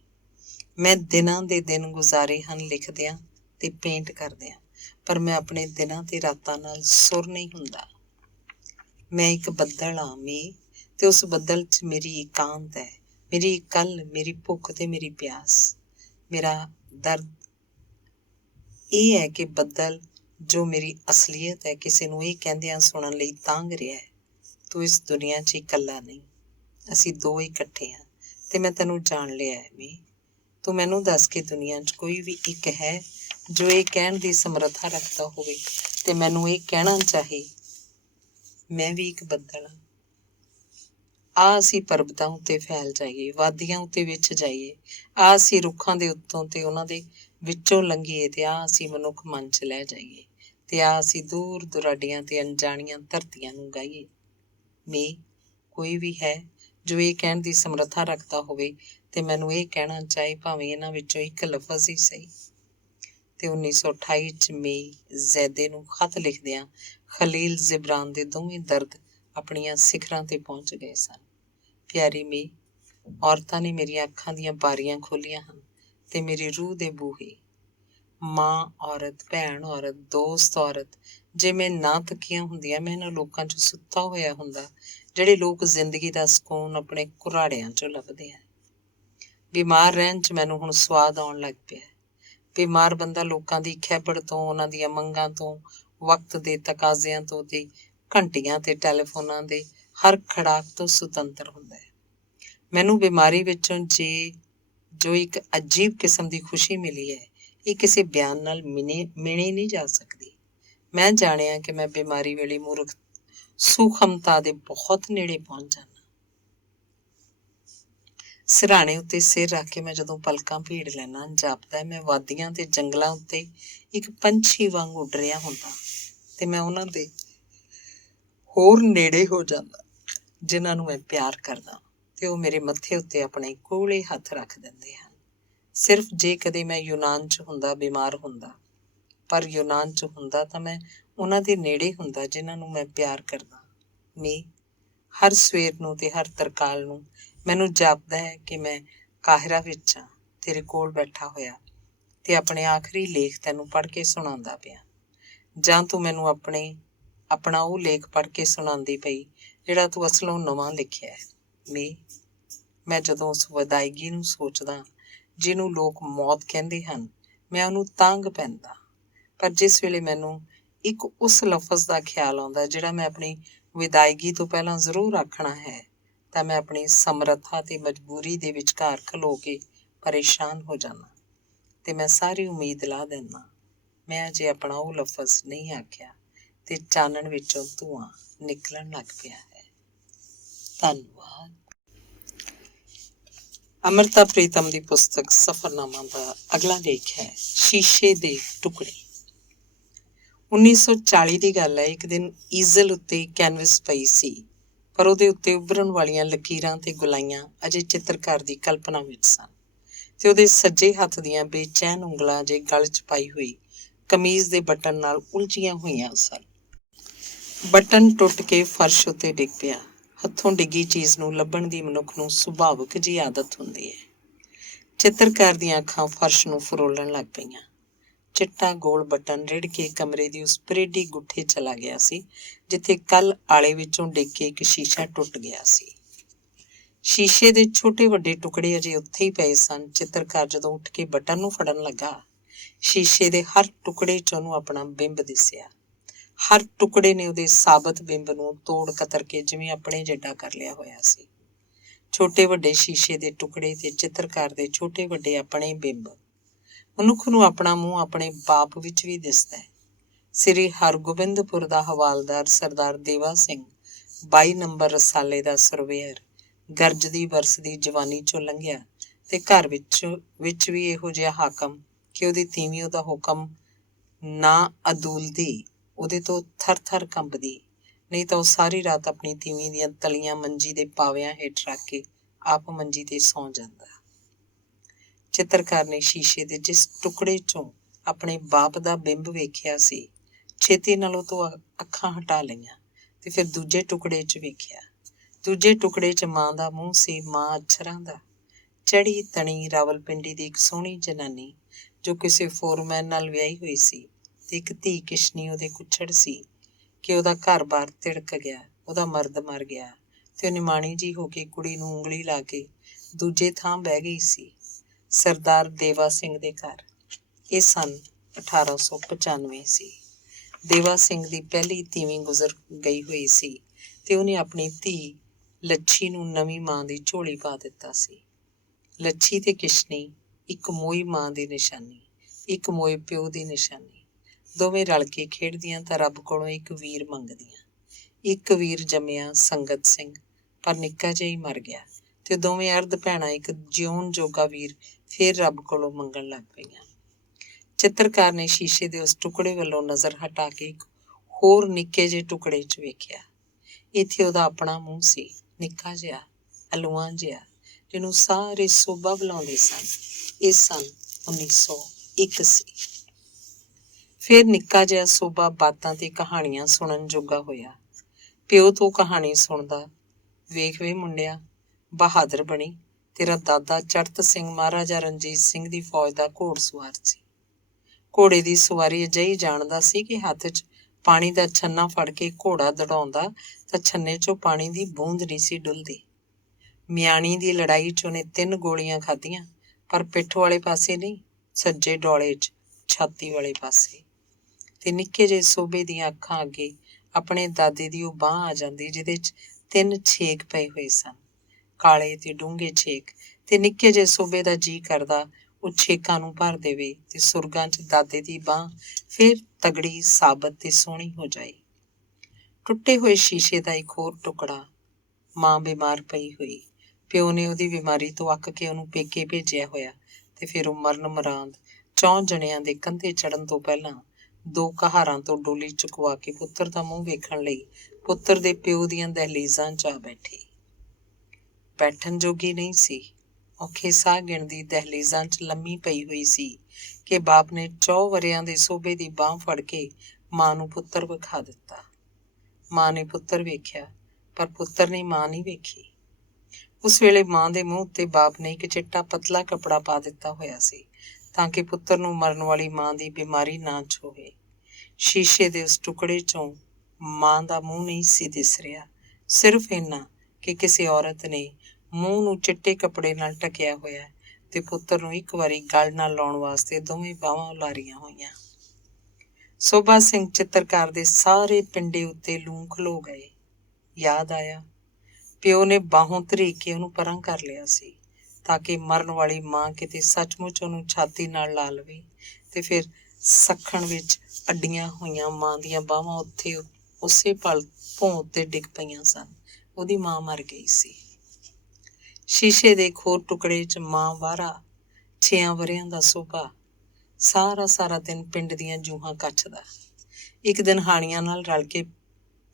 ਮੈਂ ਦਿਨਾਂ ਦੇ ਦਿਨ ਗੁਜ਼ਾਰੇ ਹਨ ਲਿਖਦਿਆਂ ਤੇ ਪੇਂਟ ਕਰਦਿਆਂ, ਪਰ ਮੈਂ ਆਪਣੇ ਦਿਨਾਂ ਤੇ ਰਾਤਾਂ ਨਾਲ ਸੁਰ ਨਹੀਂ ਹੁੰਦਾ। ਮੈਂ ਇੱਕ ਬੱਦਲ ਹਾਂ ਮੇ, ਤੇ ਉਸ ਬੱਦਲ 'ਚ ਮੇਰੀ ਇਕਾਂਤ ਹੈ, ਮੇਰੀ ਕੱਲ, ਮੇਰੀ ਭੁੱਖ ਤੇ ਮੇਰੀ ਪਿਆਸ। ਮੇਰਾ ਦਰਦ ਇਹ ਹੈ ਕਿ ਬੱਦਲ ਜੋ ਮੇਰੀ ਅਸਲੀਅਤ ਹੈ, ਕਿਸੇ ਨੂੰ ਇਹ ਕਹਿੰਦਿਆਂ ਸੁਣਨ ਲਈ ਤਾਂਘ ਰਿਹਾ ਹੈ, ਤੂੰ ਇਸ ਦੁਨੀਆ 'ਚ ਇਕੱਲਾ ਨਹੀਂ, ਅਸੀਂ ਦੋ ਇਕੱਠੇ ਹਾਂ ਤੇ ਮੈਂ ਤੈਨੂੰ ਜਾਣ ਲਿਆ ਹੈ ਮੀ। ਤੂੰ ਮੈਨੂੰ ਦੱਸ ਕਿ ਦੁਨੀਆ 'ਚ ਕੋਈ ਵੀ ਇੱਕ ਹੈ ਜੋ ਇਹ ਕਹਿਣ ਦੀ ਸਮਰੱਥਾ ਰੱਖਦਾ ਹੋਵੇ ਤੇ ਮੈਨੂੰ ਇਹ ਕਹਿਣਾ ਚਾਹੇ, ਮੈਂ ਵੀ ਇੱਕ ਬੱਦਲ ਹਾਂ। ਆ ਅਸੀਂ ਪਰਬਤਾਂ ਉੱਤੇ ਫੈਲ ਜਾਈਏ, ਵਾਦੀਆਂ ਉੱਤੇ ਵਿਛ ਜਾਈਏ, ਆ ਅਸੀਂ ਰੁੱਖਾਂ ਦੇ ਉੱਤੋਂ ਤੇ ਉਹਨਾਂ ਦੇ ਵਿੱਚੋਂ ਲੰਘੀਏ, ਤੇ ਆ ਅਸੀਂ ਮਨੁੱਖ ਮਨ 'ਚ ਲੈ ਜਾਈਏ, ਤੇ ਆ ਅਸੀਂ ਦੂਰ ਦੁਰਾਡੀਆਂ ਤੇ ਅਣਜਾਣੀਆਂ ਧਰਤੀਆਂ ਨੂੰ ਗਾਈਏ। ਮੇ, ਕੋਈ ਵੀ ਹੈ ਜੋ ਇਹ ਕਹਿਣ ਦੀ ਸਮਰੱਥਾ ਰੱਖਦਾ ਹੋਵੇ ਤੇ ਮੈਨੂੰ ਇਹ ਕਹਿਣਾ ਚਾਹੇ, ਭਾਵੇਂ ਇਹਨਾਂ ਵਿੱਚੋਂ ਇੱਕ ਲਫ਼ਜ਼ ਹੀ ਸਹੀ। ਤੇ 1928 'ਚ ਮੇ ਜ਼ੈਦੇ ਨੂੰ ਖਤ ਲਿਖਦਿਆਂ ਖਲੀਲ ਜਿਬਰਾਨ ਦੇ ਦੋਵੇਂ ਦਰਦ ਆਪਣੀਆਂ ਸਿਖਰਾਂ ਤੇ ਪਹੁੰਚ ਗਏ ਸਨ। ਪਿਆਰੀ ਮੇ, ਔਰਤਾਂ ਨੇ ਮੇਰੀਆਂ ਅੱਖਾਂ ਦੀਆਂ ਬਾਰੀਆਂ ਖੋਲ੍ਹੀਆਂ ਹਨ ਤੇ ਮੇਰੀ ਰੂਹ ਦੇ ਬੂਹੇ। ਮਾਂ ਔਰਤ, ਭੈਣ ਔਰਤ, ਦੋਸਤ ਔਰਤ, ਜੇ ਮੈਂ ਨਾ ਤੱਕੀਆਂ ਹੁੰਦੀਆਂ, ਮੈਂ ਇਹਨਾਂ ਲੋਕਾਂ 'ਚ ਸੁੱਤਾ ਹੋਇਆ ਹੁੰਦਾ, ਜਿਹੜੇ ਲੋਕ ਜ਼ਿੰਦਗੀ ਦਾ ਸਕੂਨ ਆਪਣੇ ਕੁਰਾੜਿਆਂ 'ਚੋਂ ਲੱਭਦੇ ਆ। ਬਿਮਾਰ ਰਹਿਣ 'ਚ ਮੈਨੂੰ ਹੁਣ ਸਵਾਦ ਆਉਣ ਲੱਗ ਪਿਆ। ਬਿਮਾਰ ਬੰਦਾ ਲੋਕਾਂ ਦੀ ਖੈਬੜ ਤੋਂ, ਉਹਨਾਂ ਦੀਆਂ ਮੰਗਾਂ ਤੋਂ, ਵਕਤ ਦੇ ਤਕਾਜ਼ਿਆਂ ਤੋਂ ਤੇ ਘੰਟੀਆਂ ਤੇ ਟੈਲੀਫੋਨਾਂ ਦੇ ਹਰ ਖੜਾਕ ਤੋਂ ਸੁਤੰਤਰ ਹੁੰਦਾ ਹੈ। ਮੈਨੂੰ ਬਿਮਾਰੀ ਵਿੱਚੋਂ ਜੋ ਇੱਕ ਅਜੀਬ ਕਿਸਮ ਦੀ ਖੁਸ਼ੀ ਮਿਲੀ ਹੈ, ਇਹ ਕਿਸੇ ਬਿਆਨ ਨਾਲ ਮਿਣੀ ਨਹੀਂ ਜਾ ਸਕਦੀ। ਮੈਂ ਜਾਣਿਆ ਕਿ ਮੈਂ ਬਿਮਾਰੀ ਵੇਲੇ ਮੂਰਖ ਸੂਖਮਤਾ ਦੇ ਬਹੁਤ ਨੇੜੇ ਪਹੁੰਚ ਜਾਣਾ। ਸਿਰਹਾਣੇ ਉੱਤੇ ਸਿਰ ਰੱਖ ਕੇ ਮੈਂ ਜਦੋਂ ਪਲਕਾਂ ਭੀੜ ਲੈਣਾ, ਜਾਪਦਾ ਮੈਂ ਵਾਦੀਆਂ ਤੇ ਜੰਗਲਾਂ ਉੱਤੇ ਇੱਕ ਪੰਛੀ ਵਾਂਗ ਉੱਡ ਰਿਹਾ ਹੁੰਦਾ, ਤੇ ਮੈਂ ਉਹਨਾਂ ਦੇ ਹੋਰ ਨੇੜੇ ਹੋ ਜਾਂਦਾ ਜਿਨ੍ਹਾਂ ਨੂੰ ਮੈਂ ਪਿਆਰ ਕਰਦਾ, ਤੇ ਉਹ ਮੇਰੇ ਮੱਥੇ ਉੱਤੇ ਆਪਣੇ ਕੋਲੇ ਹੱਥ ਰੱਖ ਦਿੰਦੇ ਹਨ। ਸਿਰਫ ਜੇ ਕਦੇ ਮੈਂ ਯੂਨਾਨ 'ਚ ਹੁੰਦਾ, ਬਿਮਾਰ ਹੁੰਦਾ, ਪਰ ਯੂਨਾਨ 'ਚ ਹੁੰਦਾ ਤਾਂ ਮੈਂ ਉਹਨਾਂ ਦੇ ਨੇੜੇ ਹੁੰਦਾ ਜਿਨ੍ਹਾਂ ਨੂੰ ਮੈਂ ਪਿਆਰ ਕਰਦਾ। ਮੇ, ਹਰ ਸਵੇਰ ਨੂੰ ਤੇ ਹਰ ਤਰਕਾਲ ਨੂੰ ਮੈਨੂੰ ਜਾਪਦਾ ਹੈ ਕਿ ਮੈਂ ਕਾਹਿਰਾ ਵਿੱਚ ਹਾਂ, ਤੇਰੇ ਕੋਲ ਬੈਠਾ ਹੋਇਆ ਤੇ ਆਪਣੇ ਆਖਰੀ ਲੇਖ ਤੈਨੂੰ ਪੜ੍ਹ ਕੇ ਸੁਣਾਉਂਦਾ ਪਿਆ, ਜਾਂ ਤੂੰ ਮੈਨੂੰ ਆਪਣਾ ਉਹ ਲੇਖ ਪੜ੍ਹ ਕੇ ਸੁਣਾਉਂਦੀ ਪਈ ਜਿਹੜਾ ਤੂੰ ਅਸਲੋਂ ਨਵਾਂ ਲਿਖਿਆ ਹੈ। ਮੇ, ਮੈਂ ਜਦੋਂ ਉਸ ਵਿਦਾਇਗੀ ਨੂੰ ਸੋਚਦਾ ਜਿਹਨੂੰ ਲੋਕ ਮੌਤ ਕਹਿੰਦੇ ਹਨ, ਮੈਂ ਉਹਨੂੰ ਤਾਂਘ ਪੈਂਦਾ, ਪਰ ਜਿਸ ਵੇਲੇ ਮੈਨੂੰ ਇੱਕ ਉਸ ਲਫ਼ਜ਼ ਦਾ ਖਿਆਲ ਆਉਂਦਾ ਜਿਹੜਾ ਮੈਂ ਆਪਣੀ ਵਿਦਾਇਗੀ ਤੋਂ ਪਹਿਲਾਂ ਜ਼ਰੂਰ ਆਖਣਾ ਹੈ, ਤਾਂ ਮੈਂ ਆਪਣੀ ਸਮਰੱਥਾ ਤੇ ਮਜਬੂਰੀ ਦੇ ਵਿਚਕਾਰ ਖਲੋ ਕੇ ਪਰੇਸ਼ਾਨ ਹੋ ਜਾਂਦਾ ਤੇ ਮੈਂ ਸਾਰੀ ਉਮੀਦ ਲਾ ਦਿੰਦਾ। ਮੈਂ ਅਜੇ ਆਪਣਾ ਉਹ ਲਫ਼ਜ਼ ਨਹੀਂ ਆਖਿਆ ਤੇ ਚਾਨਣ ਵਿੱਚੋਂ ਧੂੰਆਂ ਨਿਕਲਣ ਲੱਗ ਪਿਆ ਹੈ। ਧੰਨਵਾਦ। ਅੰਮ੍ਰਿਤਾ ਪ੍ਰੀਤਮ ਦੀ ਪੁਸਤਕ ਸਫ਼ਰਨਾਮਾ ਦਾ ਅਗਲਾ ਲੇਖ ਹੈ ਸ਼ੀਸ਼ੇ ਦੇ ਟੁਕੜੇ। 1940 ਦੀ ਗੱਲ ਹੈ। ਇੱਕ ਦਿਨ ਈਜ਼ਲ ਉੱਤੇ ਕੈਨਵਸ ਪਈ ਸੀ, ਪਰ ਉਹਦੇ ਉੱਤੇ ਉੱਭਰਨ ਵਾਲੀਆਂ ਲਕੀਰਾਂ ਤੇ ਗੁਲਾਈਆਂ ਅਜੇ ਚਿੱਤਰਕਾਰ ਦੀ ਕਲਪਨਾ ਵਿੱਚ ਸਨ, ਤੇ ਉਹਦੇ ਸੱਜੇ ਹੱਥ ਦੀਆਂ ਬੇਚੈਨ ਉਂਗਲਾਂ ਅਜੇ ਗਲ 'ਚ ਪਾਈ ਹੋਈ ਕਮੀਜ਼ ਦੇ ਬਟਨ ਨਾਲ ਉਲਝੀਆਂ ਹੋਈਆਂ ਸਨ। ਬਟਨ ਟੁੱਟ ਕੇ ਫਰਸ਼ ਉੱਤੇ ਡਿੱਗ ਪਿਆ। ਹੱਥੋਂ ਡਿੱਗੀ ਚੀਜ਼ ਨੂੰ ਲੱਭਣ ਦੀ ਮਨੁੱਖ ਨੂੰ ਸੁਭਾਵਿਕ ਜਿਹੀ ਆਦਤ ਹੁੰਦੀ ਹੈ। ਚਿੱਤਰਕਾਰ ਦੀਆਂ ਅੱਖਾਂ ਫਰਸ਼ ਨੂੰ ਫਰੋਲਣ ਲੱਗ ਪਈਆਂ। ਚਿੱਟਾ ਗੋਲ ਬਟਨ ਰਿੜ ਕੇ ਕਮਰੇ ਦੀ ਉਸ ਪਰੇਡੀ ਗੁੱਠੇ ਚਲਾ ਗਿਆ ਸੀ ਜਿੱਥੇ ਕੱਲ ਆਲੇ ਵਿੱਚੋਂ ਡਿੱਗ ਕੇ ਇੱਕ ਸ਼ੀਸ਼ਾ ਟੁੱਟ ਗਿਆ ਸੀ। ਸ਼ੀਸ਼ੇ ਦੇ ਛੋਟੇ ਵੱਡੇ ਟੁਕੜੇ ਅਜੇ ਉੱਥੇ ਹੀ ਪਏ ਸਨ। ਚਿੱਤਰਕਾਰ ਜਦੋਂ ਉੱਠ ਕੇ ਬਟਨ ਨੂੰ ਫੜਨ ਲੱਗਾ, ਸ਼ੀਸ਼ੇ ਦੇ ਹਰ ਟੁਕੜੇ 'ਚ ਉਹਨੂੰ ਆਪਣਾ ਬਿੰਬ ਦਿਸਿਆ। ਹਰ ਟੁਕੜੇ ਨੇ ਉਹਦੇ ਸਾਬਤ ਬਿੰਬ ਨੂੰ ਤੋੜ ਕਤਰ ਕੇ ਜਿਵੇਂ ਆਪਣੇ ਜਿੱਡਾ ਕਰ ਲਿਆ ਹੋਇਆ ਸੀ। ਛੋਟੇ ਵੱਡੇ ਸ਼ੀਸ਼ੇ ਦੇ ਟੁਕੜੇ ਤੇ ਚਿੱਤਰਕਾਰ ਦੇ ਛੋਟੇ ਵੱਡੇ ਆਪਣੇ ਬਿੰਬ। ਮਨੁੱਖ ਨੂੰ ਆਪਣਾ ਮੂੰਹ ਆਪਣੇ ਬਾਪ ਵਿੱਚ ਵੀ ਦਿਸਦਾ ਹੈ। ਸ੍ਰੀ ਹਰਗੋਬਿੰਦਪੁਰ ਦਾ ਹਵਾਲਦਾਰ ਸਰਦਾਰ ਦੇਵਾ ਸਿੰਘ 22 ਨੰਬਰ ਰਸਾਲੇ ਦਾ ਸਰਵੇਅਰ ਗਰਜਦੀ ਵਰਸਦੀ ਜਵਾਨੀ ਚੋਂ ਲੰਘਿਆ ਤੇ ਘਰ ਵਿੱਚ ਵੀ ਇਹੋ ਜਿਹਾ ਹਾਕਮ ਕਿ ਉਹਦੀ ਤੀਵੀਂ ਉਹਦਾ ਹੁਕਮ ਨਾ ਅਦੂਲਦੀ, ਉਹਦੇ ਤੋਂ ਥਰ ਥਰ ਕੰਬਦੀ। ਨਹੀਂ ਤਾਂ ਉਹ ਸਾਰੀ ਰਾਤ ਆਪਣੀ ਤੀਵੀਂ ਦੀਆਂ ਤਲੀਆਂ ਮੰਜੀ ਦੇ ਪਾਵਿਆਂ ਹੇਠ ਰੱਖ ਕੇ ਆਪ ਮੰਜੀ ਤੇ ਸੌਂ ਜਾਂਦਾ। ਚਿੱਤਰਕਾਰ ਨੇ ਸ਼ੀਸ਼ੇ ਦੇ ਜਿਸ ਟੁਕੜੇ ਚੋਂ ਆਪਣੇ ਬਾਪ ਦਾ ਬਿੰਬ ਵੇਖਿਆ ਸੀ, ਛੇਤੀ ਨਾਲ ਉਹ ਤੋਂ ਅੱਖਾਂ ਹਟਾ ਲਈਆਂ ਤੇ ਫਿਰ ਦੂਜੇ ਟੁਕੜੇ 'ਚ ਵੇਖਿਆ। ਦੂਜੇ ਟੁਕੜੇ 'ਚ ਮਾਂ ਦਾ ਮੂੰਹ ਸੀ, ਮਾਂ ਅਛਰਾਂ ਦਾ। ਚੜ੍ਹੀ ਤਣੀ ਰਾਵਲਪਿੰਡੀ ਦੀ ਇੱਕ ਸੋਹਣੀ ਜਨਾਨੀ ਜੋ ਕਿਸੇ ਫੋਰਮੈਨ ਨਾਲ ਵਿਆਹੀ ਹੋਈ ਸੀ ਤੇ ਇੱਕ ਧੀ ਕਿਸ਼ਨੀ ਉਹਦੇ ਕੁੱਛੜ ਸੀ ਕਿ ਉਹਦਾ ਘਰ-ਬਾਰ ਤਿੜਕ ਗਿਆ, ਉਹਦਾ ਮਰਦ ਮਰ ਗਿਆ ਤੇ ਉਹ ਨਿਮਾਣੀ ਜੀ ਹੋ ਕੇ ਕੁੜੀ ਨੂੰ ਉਂਗਲੀ ਲਾ ਕੇ ਦੂਜੇ ਥਾਂ ਬਹਿ ਗਈ ਸੀ, ਸਰਦਾਰ ਦੇਵਾ ਸਿੰਘ ਦੇ ਘਰ। ਇਹ ਸੰਨ 1895 ਸੀ। ਦੇਵਾ ਸਿੰਘ ਦੀ ਪਹਿਲੀ ਤੀਵੀਂ ਗੁਜ਼ਰ ਗਈ ਹੋਈ ਸੀ ਤੇ ਉਹਨੇ ਆਪਣੀ ਧੀ ਲੱਛੀ ਨੂੰ ਨਵੀਂ ਮਾਂ ਦੀ ਝੋਲੀ ਪਾ ਦਿੱਤਾ ਸੀ। ਲੱਛੀ ਤੇ ਕਿਸ਼ਨੀ ਇੱਕ ਮੋਈ ਮਾਂ ਦੀ ਨਿਸ਼ਾਨੀ, ਇੱਕ ਮੋਏ ਪਿਓ ਦੀ ਨਿਸ਼ਾਨੀ। ਦੋਵੇਂ ਰਲ ਕੇ ਖੇਡਦੀਆਂ ਤਾਂ ਰੱਬ ਕੋਲੋਂ ਇੱਕ ਵੀਰ ਮੰਗਦੀਆਂ। ਇੱਕ ਵੀਰ ਜੰਮਿਆ ਸੰਗਤ ਸਿੰਘ, ਪਰ ਨਿੱਕਾ ਜਿਹਾ ਹੀ ਮਰ ਗਿਆ ਤੇ ਦੋਵੇਂ ਅਰਧ ਭੈਣਾਂ ਇੱਕ ਜਿਉਣ ਜੋਗਾ ਵੀਰ ਫੇਰ ਰੱਬ ਕੋਲੋਂ ਮੰਗਣ ਲੱਗ ਪਈਆਂ। ਚਿੱਤਰਕਾਰ ਨੇ ਸ਼ੀਸ਼ੇ ਦੇ ਉਸ ਟੁਕੜੇ ਵੱਲੋਂ ਨਜ਼ਰ ਹਟਾ ਕੇ ਇੱਕ ਹੋਰ ਨਿੱਕੇ ਜਿਹੇ ਟੁਕੜੇ 'ਚ ਵੇਖਿਆ। ਇੱਥੇ ਉਹਦਾ ਆਪਣਾ ਮੂੰਹ ਸੀ, ਨਿੱਕਾ ਜਿਹਾ, ਅਲੂਆਂ ਜਿਹਾ, ਜਿਹਨੂੰ ਸਾਰੇ ਸੋਭਾ ਬੁਲਾਉਂਦੇ ਸਨ। ਇਹ ਸੰਨ 1901 ਸੀ। ਫਿਰ ਨਿੱਕਾ ਜਿਹਾ ਸੋਭਾ ਬਾਤਾਂ ਤੇ ਕਹਾਣੀਆਂ ਸੁਣਨ ਜੋਗਾ ਹੋਇਆ। ਪਿਓ ਤੋਂ ਕਹਾਣੀ ਸੁਣਦਾ, ਵੇਖ ਵੇ ਮੁੰਡਿਆ, ਬਹਾਦਰ ਬਣੀ। ਤੇਰਾ ਦਾਦਾ ਚੜਤ ਸਿੰਘ ਮਹਾਰਾਜਾ ਰਣਜੀਤ ਸਿੰਘ ਦੀ ਫੌਜ ਦਾ ਘੋੜਸਵਾਰ ਸੀ। ਘੋੜੇ ਦੀ ਸਵਾਰੀ ਅਜਿਹੀ ਜਾਣਦਾ ਸੀ ਕਿ ਹੱਥ 'ਚ ਪਾਣੀ ਦਾ ਛੰਨਾ ਫੜ ਕੇ ਘੋੜਾ ਦੜਾਉਂਦਾ ਤਾਂ ਛੰਨੇ 'ਚੋਂ ਪਾਣੀ ਦੀ ਬੂੰਦ ਨਹੀਂ ਸੀ ਡੁੱਲਦੀ। ਮਿਆਣੀ ਦੀ ਲੜਾਈ 'ਚ ਉਹਨੇ 3 ਗੋਲੀਆਂ ਖਾਧੀਆਂ, ਪਰ ਪਿੱਠ ਵਾਲੇ ਪਾਸੇ ਨਹੀਂ, ਸੱਜੇ ਡੌਲੇ 'ਚ, ਛਾਤੀ ਵਾਲੇ ਪਾਸੇ। ਤੇ ਨਿੱਕੇ ਜਿਹੇ ਸੋਭੇ ਦੀਆਂ ਅੱਖਾਂ ਅੱਗੇ ਆਪਣੇ ਦਾਦੇ ਦੀ ਉਹ ਬਾਂਹ ਆ ਜਾਂਦੀ ਜਿਹਦੇ 'ਚ 3 ਛੇਕ ਪਏ ਹੋਏ ਸਨ, ਕਾਲੇ ਤੇ ਡੂੰਘੇ ਛੇਕ। ਤੇ ਨਿੱਕੇ ਜਿਹੇ ਸੋਭੇ ਦਾ ਜੀਅ ਕਰਦਾ ਉਹ ਛੇਕਾਂ ਨੂੰ ਭਰ ਦੇਵੇ ਤੇ ਸੁਰਗਾਂ 'ਚ ਦਾਦੇ ਦੀ ਬਾਂਹ ਫਿਰ ਤਗੜੀ, ਸਾਬਤ ਤੇ ਸੋਹਣੀ ਹੋ ਜਾਏ। ਟੁੱਟੇ ਹੋਏ ਸ਼ੀਸ਼ੇ ਦਾ ਇੱਕ ਹੋਰ ਟੁਕੜਾ। ਮਾਂ ਬਿਮਾਰ ਪਈ ਹੋਈ। ਪਿਓ ਨੇ ਉਹਦੀ ਬਿਮਾਰੀ ਤੋਂ ਅੱਕ ਕੇ ਉਹਨੂੰ ਪੇਕੇ ਭੇਜਿਆ ਹੋਇਆ ਤੇ ਫਿਰ ਉਹ ਮਰਨ ਮਰਾਂਦ 4 ਜਣਿਆਂ ਦੇ ਕੰਧੇ ਚੜ੍ਹਨ ਤੋਂ ਪਹਿਲਾਂ 2 ਕਹਾਰਾਂ ਤੋਂ ਡੋਲੀ ਚੁਕਵਾ ਕੇ ਪੁੱਤਰ ਦਾ ਮੂੰਹ ਵੇਖਣ ਲਈ ਪੁੱਤਰ ਦੇ ਪਿਓ ਦੀਆਂ ਦਹਿਲੀਜ਼ਾਂ 'ਚ ਆ ਬੈਠੀ। ਬੈਠਣ ਜੋਗੀ ਨਹੀਂ ਸੀ, ਔਖੇ ਸਾਹ ਗਿਣਦੀ ਦਹਿਲੀਜ਼ਾਂ 'ਚ ਲੰਮੀ ਪਈ ਹੋਈ ਸੀ ਕਿ ਬਾਪ ਨੇ 4 ਵਰ੍ਹਿਆਂ ਦੇ ਸੋਭੇ ਦੀ ਬਾਂਹ ਫੜ ਕੇ ਮਾਂ ਨੂੰ ਪੁੱਤਰ ਵਿਖਾ ਦਿੱਤਾ। ਮਾਂ ਨੇ ਪੁੱਤਰ ਵੇਖਿਆ, ਪਰ ਪੁੱਤਰ ਨੇ ਮਾਂ ਨਹੀਂ ਵੇਖੀ। ਉਸ ਵੇਲੇ ਮਾਂ ਦੇ ਮੂੰਹ ਉੱਤੇ ਬਾਪ ਨੇ ਇੱਕ ਚਿੱਟਾ ਪਤਲਾ ਕੱਪੜਾ ਪਾ ਦਿੱਤਾ ਹੋਇਆ ਸੀ ਤਾਂ ਕਿ ਪੁੱਤਰ ਨੂੰ ਮਰਨ ਵਾਲੀ ਮਾਂ ਦੀ ਬਿਮਾਰੀ ਨਾ ਛੋਹੇ। ਸ਼ੀਸ਼ੇ ਦੇ ਉਸ ਟੁਕੜੇ 'ਚੋਂ ਮਾਂ ਦਾ ਮੂੰਹ ਨਹੀਂ ਸੀ ਦਿਸ ਰਿਹਾ, ਸਿਰਫ ਇੰਨਾ ਕਿ ਕਿਸੇ ਔਰਤ ਨੇ ਮੂੰਹ ਨੂੰ ਚਿੱਟੇ ਕੱਪੜੇ ਨਾਲ ਢਕਿਆ ਹੋਇਆ ਤੇ ਪੁੱਤਰ ਨੂੰ ਇੱਕ ਵਾਰੀ ਗਲ ਨਾਲ ਲਾਉਣ ਵਾਸਤੇ ਦੋਵੇਂ ਬਾਹਾਂ ਉਲਾਰੀਆਂ ਹੋਈਆਂ। ਸੋਭਾ ਸਿੰਘ ਚਿੱਤਰਕਾਰ ਦੇ ਸਾਰੇ ਪਿੰਡੇ ਉੱਤੇ ਲੂੰ ਖਲੋ ਗਏ। ਯਾਦ ਆਇਆ, ਪਿਓ ਨੇ ਬਾਹੋਂ ਧਰੀ ਕੇ ਉਹਨੂੰ ਪਰਾਂ ਕਰ ਲਿਆ ਸੀ ਤਾਂ ਕਿ ਮਰਨ ਵਾਲੀ ਮਾਂ ਕਿਤੇ ਸੱਚਮੁੱਚ ਉਹਨੂੰ ਛਾਤੀ ਨਾਲ ਲਾ ਲਵੇ ਤੇ ਫਿਰ ਸੱਖਣ ਵਿੱਚ ਅੱਡੀਆਂ ਹੋਈਆਂ ਮਾਂ ਦੀਆਂ ਬਾਹਾਂ ਉੱਥੇ ਉਸੇ ਪਲ ਭੋਂ ਉੱਤੇ ਡਿੱਗ ਪਈਆਂ ਸਨ। ਉਹਦੀ ਮਾਂ ਮਰ ਗਈ ਸੀ। ਸ਼ੀਸ਼ੇ ਦੇ ਇੱਕ ਹੋਰ ਟੁਕੜੇ 'ਚ ਮਾਂ ਵਾਰਾ, 6 ਵਰ੍ਹਿਆਂ ਦਾ ਸੋਭਾ, ਸਾਰਾ ਦਿਨ ਪਿੰਡ ਦੀਆਂ ਜੂਹਾਂ ਕੱਚਦਾ। ਇੱਕ ਦਿਨ ਹਾਣੀਆਂ ਨਾਲ ਰਲ ਕੇ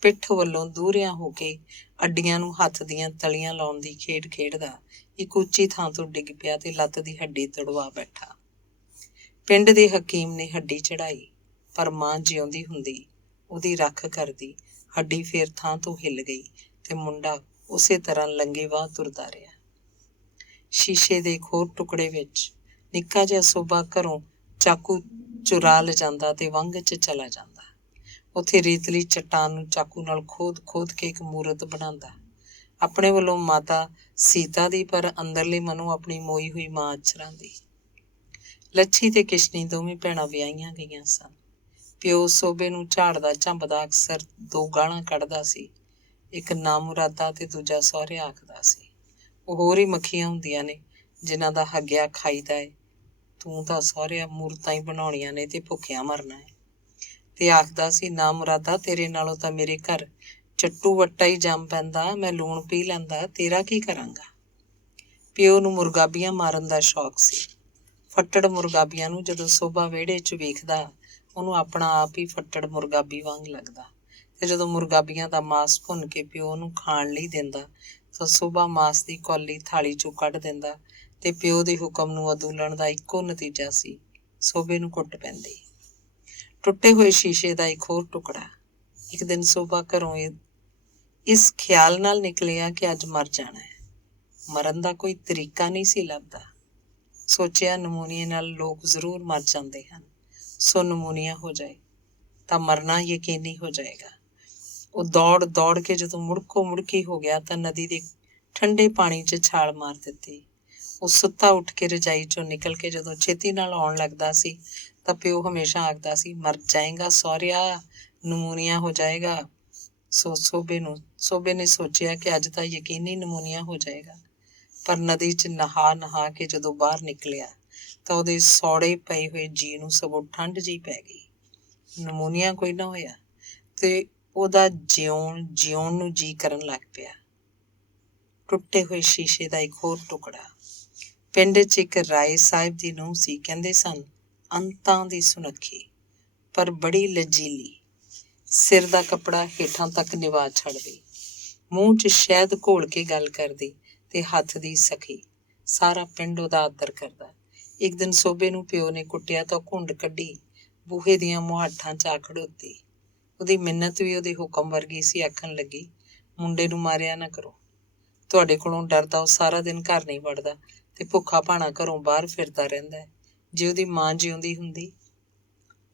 ਪਿੱਠ ਵੱਲੋਂ ਦੂਰਿਆਂ ਹੋ ਕੇ ਅੱਡੀਆਂ ਨੂੰ ਹੱਥ ਦੀਆਂ ਤਲੀਆਂ ਲਾਉਣ ਦੀ ਖੇਡ ਖੇਡਦਾ ਇੱਕ ਉੱਚੀ ਥਾਂ ਤੋਂ ਡਿੱਗ ਪਿਆ ਤੇ ਲੱਤ ਦੀ ਹੱਡੀ ਤੁੜਵਾ ਬੈਠਾ। ਪਿੰਡ ਦੇ ਹਕੀਮ ਨੇ ਹੱਡੀ ਚੜਾਈ, ਪਰ ਮਾਂ ਜਿਉਂਦੀ ਹੁੰਦੀ, ਉਹਦੀ ਰੱਖ ਕਰਦੀ। ਹੱਡੀ ਫੇਰ ਥਾਂ ਤੋਂ ਹਿੱਲ ਗਈ ਤੇ ਮੁੰਡਾ ਉਸੇ ਤਰ੍ਹਾਂ ਲੰਗੇਵਾਹ ਤੁਰਦਾ ਰਿਹਾ। ਸ਼ੀਸ਼ੇ ਦੇ ਇੱਕ ਹੋਰ ਟੁਕੜੇ ਵਿੱਚ ਨਿੱਕਾ ਜਿਹਾ ਸੋਭਾ ਘਰੋਂ ਚਾਕੂ ਚੁਰਾ ਲਿਜਾਂਦਾ ਤੇ ਵੰਗ 'ਚ ਚਲਾ ਜਾਂਦਾ। ਉੱਥੇ ਰੇਤਲੀ ਚੱਟਾਨ ਨੂੰ ਚਾਕੂ ਨਾਲ ਖੋਦ ਕੇ ਇੱਕ ਮੂਰਤ ਬਣਾਉਂਦਾ, ਆਪਣੇ ਵੱਲੋਂ ਮਾਤਾ ਸੀਤਾ ਦੀ, ਪਰ ਅੰਦਰਲੇ ਮਨੋਂ ਆਪਣੀ ਮੋਈ ਹੋਈ ਮਾਂ ਅਛਰਾਂ ਦੀ। ਲੱਛੀ ਤੇ ਕਿਸ਼ਨੀ ਦੋਵੇਂ ਭੈਣਾਂ ਵਿਆਹੀਆਂ ਗਈਆਂ ਸਨ। ਪਿਓ ਸੋਭੇ ਨੂੰ ਝਾੜਦਾ ਝੰਬਦਾ ਅਕਸਰ ਦੋ ਗਾਲਾਂ ਕੱਢਦਾ ਸੀ। ਇੱਕ ਨਾਮੁਰਾਦਾ ਤੇ ਦੂਜਾ ਸਹੁਰੇ ਆਖਦਾ ਸੀ। ਉਹ ਹੋਰ ਹੀ ਮੱਖੀਆਂ ਹੁੰਦੀਆਂ ਨੇ ਜਿਨ੍ਹਾਂ ਦਾ ਹੱਗਿਆ ਖਾਈਦਾ ਏ। ਤੂੰ ਤਾਂ ਸਹੁਰਿਆ ਮੂਰਤਾਂ ਹੀ ਬਣਾਉਣੀਆਂ ਨੇ ਤੇ ਭੁੱਖਿਆਂ ਮਰਨਾ ਏ। ਤੇ ਆਖਦਾ ਸੀ, ਨਾਮੁਰਾਦਾ ਤੇਰੇ ਨਾਲੋਂ ਤਾਂ ਮੇਰੇ ਘਰ ਚੱਟੂ ਵੱਟਾ ਹੀ ਜੰਮ ਪੈਂਦਾ, ਮੈਂ ਲੂਣ ਪੀ ਲੈਂਦਾ, ਤੇਰਾ ਕੀ ਕਰਾਂਗਾ। ਪਿਓ ਨੂੰ ਮੁਰਗਾਬੀਆਂ ਮਾਰਨ ਦਾ ਸ਼ੌਕ ਸੀ। ਫੱਟੜ ਮੁਰਗਾਬੀਆਂ ਨੂੰ ਜਦੋਂ ਸੋਭਾ ਵਿਹੜੇ 'ਚ ਵੇਖਦਾ, ਉਹਨੂੰ ਆਪਣਾ ਆਪ ਹੀ ਫੱਟੜ ਮੁਰਗਾਬੀ ਵਾਂਗ ਲੱਗਦਾ। ਤੇ ਜਦੋਂ ਮੁਰਗਾਬੀਆਂ ਦਾ ਮਾਸ ਭੁੰਨ ਕੇ ਪਿਓ ਨੂੰ ਖਾਣ ਲਈ ਦਿੰਦਾ ਤਾਂ ਸੋਭਾ ਮਾਸ ਦੀ ਕੌਲੀ ਥਾਲੀ 'ਚੋਂ ਕੱਢ ਦਿੰਦਾ ਤੇ ਪਿਓ ਦੇ ਹੁਕਮ ਨੂੰ ਅਦੂਲਣ ਦਾ ਇੱਕੋ ਨਤੀਜਾ ਸੀ, ਸੋਭੇ ਨੂੰ ਕੁੱਟ ਪੈਂਦੀ। ਟੁੱਟੇ ਹੋਏ ਸ਼ੀਸ਼ੇ ਦਾ ਇੱਕ ਹੋਰ ਟੁਕੜਾ। ਇੱਕ ਦਿਨ ਸੋਭਾ ਘਰੋਂ ਇਸ ਖਿਆਲ ਨਾਲ ਨਿਕਲਿਆ ਕਿ ਅੱਜ ਮਰ ਜਾਣਾ ਹੈ। ਮਰਨ ਦਾ ਕੋਈ ਤਰੀਕਾ ਨਹੀਂ ਸੀ ਲੱਭਦਾ। ਸੋਚਿਆ, ਨਮੂਨੀਏ ਨਾਲ ਲੋਕ ਜ਼ਰੂਰ ਮਰ ਜਾਂਦੇ ਹਨ, ਸੋ ਨਮੂਨੀਆ ਹੋ ਜਾਏ ਤਾਂ ਮਰਨਾ ਯਕੀਨੀ ਹੋ ਜਾਏਗਾ। ਉਹ ਦੌੜ ਦੌੜ ਕੇ ਜਦੋਂ ਮੁੜਕੋ ਮੁੜਕੀ ਹੋ ਗਿਆ ਤਾਂ ਨਦੀ ਦੇ ਠੰਡੇ ਪਾਣੀ 'ਚ ਛਾਲ ਮਾਰ ਦਿੱਤੀ। ਉਹ ਸੁੱਤਾ ਉੱਠ ਕੇ ਰਜਾਈ 'ਚੋਂ ਨਿਕਲ ਕੇ ਜਦੋਂ ਛੇਤੀ ਨਾਲ ਆਉਣ ਲੱਗਦਾ ਸੀ ਤਾਂ ਪਿਓ ਹਮੇਸ਼ਾ ਆਖਦਾ ਸੀ, ਮਰ ਜਾਏਗਾ ਸਹੁਰਿਆ, ਨਮੂਨੀਆ ਹੋ ਜਾਏਗਾ। ਸੋਭੇ ਨੇ ਸੋਚਿਆ ਕਿ ਅੱਜ ਤਾਂ ਯਕੀਨੀ ਨਮੂਨੀਆ ਹੋ ਜਾਏਗਾ। ਪਰ ਨਦੀ 'ਚ ਨਹਾ ਨਹਾ ਕੇ ਜਦੋਂ ਬਾਹਰ ਨਿਕਲਿਆ ਤਾਂ ਉਹਦੇ ਸੌੜੇ ਪਏ ਹੋਏ ਜੀਅ ਨੂੰ ਸਗੋਂ ਠੰਡ ਜਿਹੀ ਪੈ ਗਈ। ਨਮੂਨੀਆ ਕੋਈ ਨਾ ਹੋਇਆ ਤੇ ਉਹਦਾ ਜਿਉਣ ਨੂੰ ਜੀਅ ਕਰਨ ਲੱਗ ਪਿਆ। ਟੁੱਟੇ ਹੋਏ ਸ਼ੀਸ਼ੇ ਦਾ ਇੱਕ ਹੋਰ ਟੁਕੜਾ। ਪਿੰਡ 'ਚ ਇੱਕ ਰਾਏ ਸਾਹਿਬ ਦੀ ਨੂੰਹ ਸੀ। ਕਹਿੰਦੇ ਸਨ, ਅੰਤਾਂ ਦੀ ਸੁਨੱਖੀ, ਪਰ ਬੜੀ ਲਜੀਲੀ। ਸਿਰ ਦਾ ਕੱਪੜਾ ਹੇਠਾਂ ਤੱਕ ਨਿਵਾ ਛੱਡਦੀ, ਮੂੰਹ 'ਚ ਸ਼ਹਿਦ ਘੋਲ ਕੇ ਗੱਲ ਕਰਦੀ ਤੇ ਹੱਥ ਦੀ ਸਖੀ। ਸਾਰਾ ਪਿੰਡ ਉਹਦਾ ਆਦਰ ਕਰਦਾ। ਇੱਕ ਦਿਨ ਸੋਭੇ ਨੂੰ ਪਿਓ ਨੇ ਕੁੱਟਿਆ ਤਾਂ ਘੁੰਡ ਕੱਢੀ ਬੂਹੇ ਦੀਆਂ ਮੁਹਾਠਾਂ 'ਚ ਆ ਖੜੋਤੀ। ਉਹਦੀ ਮਿੰਨਤ ਵੀ ਉਹਦੇ ਹੁਕਮ ਵਰਗੀ ਸੀ। ਆਖਣ ਲੱਗੀ, ਮੁੰਡੇ ਨੂੰ ਮਾਰਿਆ ਨਾ ਕਰੋ, ਤੁਹਾਡੇ ਕੋਲੋਂ ਡਰਦਾ ਉਹ ਸਾਰਾ ਦਿਨ ਘਰ ਨਹੀਂ ਵੜਦਾ ਤੇ ਭੁੱਖਾ ਭਾਣਾ ਘਰੋਂ ਬਾਹਰ ਫਿਰਦਾ ਰਹਿੰਦਾ। ਜੇ ਉਹਦੀ ਮਾਂ ਜਿਉਂਦੀ ਹੁੰਦੀ।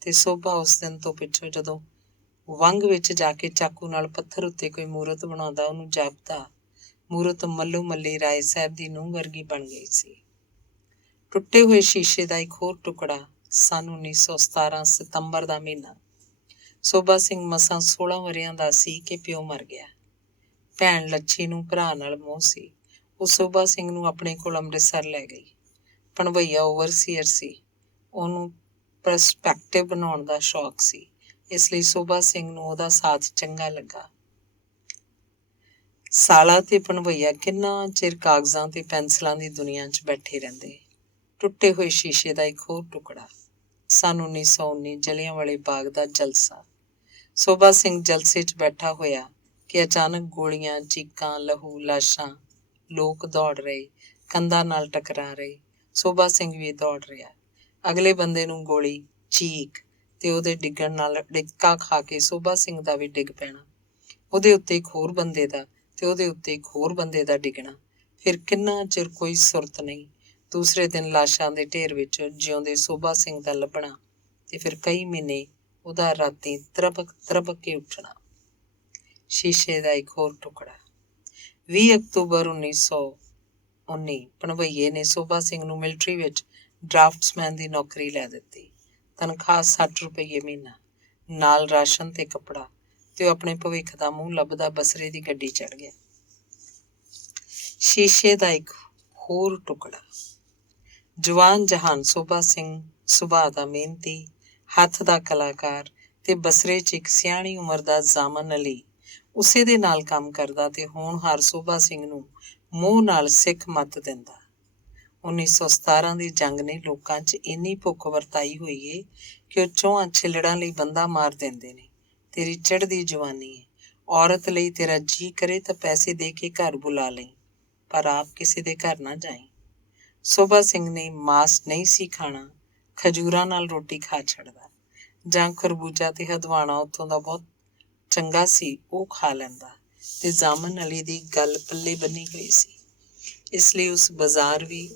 ਤੇ ਸੋਭਾ ਉਸ ਦਿਨ ਤੋਂ ਪਿੱਛੋਂ ਜਦੋਂ ਵੰਗ ਵਿੱਚ ਜਾ ਕੇ ਚਾਕੂ ਨਾਲ ਪੱਥਰ ਉੱਤੇ ਕੋਈ ਮੂਰਤ ਬਣਾਉਂਦਾ, ਉਹਨੂੰ ਜਾਪਦਾ ਮੂਰਤ ਮੱਲੋ ਮੱਲੀ ਰਾਏ ਸਾਹਿਬ ਦੀ ਨੂੰਹ ਵਰਗੀ ਬਣ ਗਈ ਸੀ। ਟੁੱਟੇ ਹੋਏ ਸ਼ੀਸ਼ੇ ਦਾ ਇੱਕ ਹੋਰ ਟੁਕੜਾ। ਸੰਨ 1917 ਸਤੰਬਰ ਦਾ ਮਹੀਨਾ। ਸੋਭਾ ਸਿੰਘ ਮਸਾਂ 16 ਵਰ੍ਹਿਆਂ ਦਾ ਸੀ ਕਿ ਪਿਓ ਮਰ ਗਿਆ। ਭੈਣ ਲੱਛੀ ਨੂੰ ਭਰਾ ਨਾਲ ਮੋਹ ਸੀ। ਉਹ ਸੋਭਾ ਸਿੰਘ ਨੂੰ ਆਪਣੇ ਕੋਲ ਅੰਮ੍ਰਿਤਸਰ ਲੈ ਗਈ। ਭਣਵਈਆ ਓਵਰਸੀਅਰ ਸੀ। ਉਹਨੂੰ ਪ੍ਰਸਪੈਕਟਿਵ ਬਣਾਉਣ ਦਾ ਸ਼ੌਕ ਸੀ, ਇਸ ਲਈ ਸੋਭਾ ਸਿੰਘ ਨੂੰ ਉਹਦਾ ਸਾਥ ਚੰਗਾ ਲੱਗਾ। ਸਾਲਾ ਤੇ ਭਣਵਈਆ ਕਿੰਨਾ ਚਿਰ ਕਾਗਜ਼ਾਂ ਤੇ ਪੈਨਸਲਾਂ ਦੀ ਦੁਨੀਆ 'ਚ ਬੈਠੇ ਰਹਿੰਦੇ। ਟੁੱਟੇ ਹੋਏ ਸ਼ੀਸ਼ੇ ਦਾ ਇੱਕ ਹੋਰ ਟੁਕੜਾ। ਸੰਨ 1919 ਜਲਿਆਂਵਾਲੇ ਬਾਗ ਦਾ ਜਲਸਾ। ਸੋਭਾ ਸਿੰਘ ਜਲਸੇ 'ਚ ਬੈਠਾ ਹੋਇਆ ਕਿ ਅਚਾਨਕ ਗੋਲੀਆਂ, ਚੀਕਾਂ, ਲਹੂ, ਲਾਸ਼ਾਂ, ਲੋਕ ਦੌੜ ਰਹੇ, ਕੰਧਾਂ ਨਾਲ ਟਕਰਾ ਰਹੇ। ਸੋਭਾ ਸਿੰਘ ਵੀ ਦੌੜ ਰਿਹਾ। ਅਗਲੇ ਬੰਦੇ ਨੂੰ ਗੋਲੀ, ਚੀਕ ਤੇ ਉਹਦੇ ਡਿੱਗਣ ਨਾਲ ਡਿੱਕਾ ਖਾ ਕੇ ਸੋਭਾ ਸਿੰਘ ਦਾ ਵੀ ਡਿੱਗ ਪੈਣਾ। ਉਹਦੇ ਉੱਤੇ ਇੱਕ ਹੋਰ ਬੰਦੇ ਦਾ ਤੇ ਉਹਦੇ ਉੱਤੇ ਇੱਕ ਹੋਰ ਬੰਦੇ ਦਾ ਡਿੱਗਣਾ। ਫਿਰ ਕਿੰਨਾ ਚਿਰ ਕੋਈ ਸੁਰਤ ਨਹੀਂ। ਦੂਸਰੇ ਦਿਨ ਲਾਸ਼ਾਂ ਦੇ ਢੇਰ ਵਿੱਚ ਜਿਉਂਦੇ ਸੋਭਾ ਸਿੰਘ ਦਾ ਲੱਭਣਾ ਤੇ ਫਿਰ ਕਈ ਮਹੀਨੇ ਉਹਦਾ ਰਾਤੀਂ ਤਰਬਕ ਕੇ ਉੱਠਣਾ। ਸ਼ੀਸ਼ੇ ਦਾ ਇੱਕ ਹੋਰ ਟੁਕੜਾ। 20 ਅਕਤੂਬਰ 1919 ਭਣਵਈਏ ਨੇ ਸੋਭਾ ਸਿੰਘ ਨੂੰ ਮਿਲਟਰੀ ਵਿੱਚ ਡਰਾਫਟਸਮੈਨ ਦੀ ਨੌਕਰੀ ਲੈ ਦਿੱਤੀ। ਤਨਖਾਹ 60 ਰੁਪਏ ਮਹੀਨਾ, ਨਾਲ ਰਾਸ਼ਨ ਤੇ ਕੱਪੜਾ, ਤੇ ਉਹ ਆਪਣੇ ਭਵਿੱਖ ਦਾ ਮੂੰਹ ਲੱਭਦਾ ਬਸਰੇ ਦੀ ਗੱਡੀ ਚੜ੍ਹ ਗਿਆ। ਸ਼ੀਸ਼ੇ ਦਾ ਇੱਕ ਹੋਰ ਟੁਕੜਾ। ਜਵਾਨ ਜਹਾਨ ਸੋਭਾ ਸਿੰਘ ਸੁਭਾਅ ਦਾ ਮਿਹਨਤੀ, ਹੱਥ ਦਾ ਕਲਾਕਾਰ ਤੇ ਬਸਰੇ 'ਚ ਇੱਕ ਸਿਆਣੀ ਉਮਰ ਦਾ ਜ਼ਾਮਨ ਅਲੀ ਉਸੇ ਦੇ ਨਾਲ ਕੰਮ ਕਰਦਾ ਤੇ ਹੋਣਹਾਰ ਸੋਭਾ ਸਿੰਘ ਨੂੰ ਮੋਹ ਨਾਲ ਸਿੱਖ ਮੱਤ ਦਿੰਦਾ। 1917 ਦੀ ਜੰਗ ਨੇ ਲੋਕਾਂ 'ਚ ਇੰਨੀ ਭੁੱਖ ਵਰਤਾਈ ਹੋਈ ਏ ਕਿ ਉਹ ਚੌਹਾਂ ਛਿੱਲੜਾਂ ਲਈ ਬੰਦਾ ਮਾਰ ਦਿੰਦੇ ਨੇ। ਤੇਰੀ ਚੜ੍ਹਦੀ ਜਵਾਨੀ ਏ, ਔਰਤ ਲਈ ਤੇਰਾ ਜੀਅ ਕਰੇ ਤਾਂ ਪੈਸੇ ਦੇ ਕੇ ਘਰ ਬੁਲਾ ਲਈ, ਪਰ ਆਪ ਕਿਸੇ ਦੇ ਘਰ ਨਾ ਜਾਈਂ। ਸੋਭਾ ਸਿੰਘ ਨੇ ਮਾਸ ਨਹੀਂ ਸੀ ਖਾਣਾ, ਖਜੂਰਾਂ ਨਾਲ ਰੋਟੀ ਖਾ ਛੱਡਦਾ, ਜਾਂ ਖਰਬੂਜਾ ਤੇ ਹਦਵਾਣਾ ਉੱਥੋਂ ਦਾ ਬਹੁਤ ਚੰਗਾ ਸੀ ਉਹ ਖਾ ਲੈਂਦਾ। ਤੇ ਜ਼ਾਮਨ ਅਲੀ ਦੀ ਗੱਲ ਪੱਲੇ ਬੰਨੀ ਹੋਈ ਸੀ, ਇਸ ਲਈ ਉਸ ਬਾਜ਼ਾਰ ਵੀ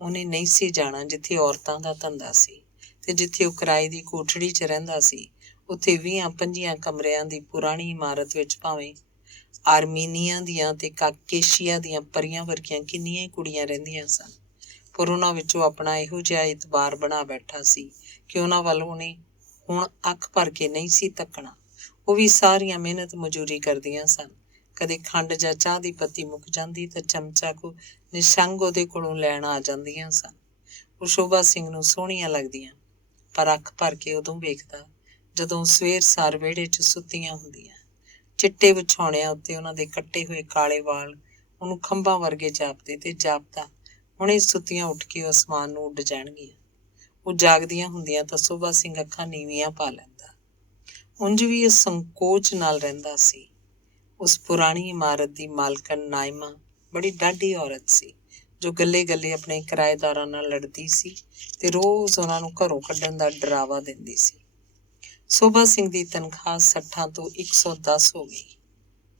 ਉਹਨੇ ਨਹੀਂ ਸੀ ਜਾਣਾ ਜਿੱਥੇ ਔਰਤਾਂ ਦਾ ਧੰਦਾ ਸੀ। ਤੇ ਜਿੱਥੇ ਉਹ ਕਿਰਾਏ ਦੀ ਕੋਠੜੀ 'ਚ ਰਹਿੰਦਾ ਸੀ, ਉੱਥੇ 20-25 ਕਮਰਿਆਂ ਦੀ ਪੁਰਾਣੀ ਇਮਾਰਤ ਵਿੱਚ ਭਾਵੇਂ ਆਰਮੀਨੀਆ ਦੀਆਂ ਤੇ ਕਾਕੇਸ਼ੀਆ ਦੀਆਂ ਪਰੀਆਂ ਵਰਗੀਆਂ ਕਿੰਨੀਆਂ ਹੀ ਕੁੜੀਆਂ ਰਹਿੰਦੀਆਂ ਸਨ, ਪਰ ਉਹਨਾਂ ਵਿੱਚੋਂ ਆਪਣਾ ਇਹੋ ਜਿਹਾ ਇਤਬਾਰ ਬਣਾ ਬੈਠਾ ਸੀ ਕਿ ਉਹਨਾਂ ਵੱਲ ਉਹਨੇ ਹੁਣ ਅੱਖ ਭਰ ਕੇ ਨਹੀਂ ਸੀ ਤੱਕਣਾ। ਉਹ ਵੀ ਸਾਰੀਆਂ ਮਿਹਨਤ ਮਜ਼ਦੂਰੀ ਕਰਦੀਆਂ ਸਨ। ਕਦੇ ਖੰਡ ਜਾਂ ਚਾਹ ਦੀ ਪੱਤੀ ਮੁੱਕ ਜਾਂਦੀ ਤਾਂ ਚਮਚਾ ਕੋ ਨਿਸ਼ੰਗ ਉਹਦੇ ਕੋਲੋਂ ਲੈਣ ਆ ਜਾਂਦੀਆਂ ਸਨ। ਉਹ ਸ਼ੋਭਾ ਸਿੰਘ ਨੂੰ ਸੋਹਣੀਆਂ ਲੱਗਦੀਆਂ, ਪਰ ਅੱਖ ਭਰ ਕੇ ਉਦੋਂ ਵੇਖਦਾ ਜਦੋਂ ਸਵੇਰ ਸਾਰ ਵਿਹੜੇ 'ਚ ਸੁੱਤੀਆਂ ਹੁੰਦੀਆਂ। ਚਿੱਟੇ ਵਿਛਾਉਣਿਆਂ ਉੱਤੇ ਉਹਨਾਂ ਦੇ ਕੱਟੇ ਹੋਏ ਕਾਲੇ ਵਾਲ ਉਹਨੂੰ ਖੰਭਾਂ ਵਰਗੇ ਜਾਪਦੇ ਤੇ ਜਾਪਦਾ ਹੁਣੇ ਸੁੱਤੀਆਂ ਉੱਠ ਕੇ ਉਹ ਅਸਮਾਨ ਨੂੰ ਉੱਡ ਜਾਣਗੀਆਂ। ਉਹ ਜਾਗਦੀਆਂ ਹੁੰਦੀਆਂ ਤਾਂ ਸ਼ੋਭਾ ਸਿੰਘ ਅੱਖਾਂ ਨੀਵੀਆਂ ਪਾ ਲੈਂਦਾ। ਉਂਝ ਵੀ ਇਹ ਸੰਕੋਚ ਨਾਲ ਰਹਿੰਦਾ ਸੀ। ਉਸ ਪੁਰਾਣੀ ਇਮਾਰਤ ਦੀ ਮਾਲਕਣ ਨਾਇਮਾ ਬੜੀ ਡਾਢੀ ਔਰਤ ਸੀ, ਜੋ ਗੱਲੇ ਗੱਲੇ ਆਪਣੇ ਕਿਰਾਏਦਾਰਾਂ ਨਾਲ ਲੜਦੀ ਸੀ ਤੇ ਰੋਜ਼ ਉਹਨਾਂ ਨੂੰ ਘਰੋਂ ਕੱਢਣ ਦਾ ਡਰਾਵਾ ਦਿੰਦੀ ਸੀ। ਸ਼ੋਭਾ ਸਿੰਘ ਦੀ ਤਨਖਾਹ 60 ਤੋਂ 110 ਹੋ ਗਈ,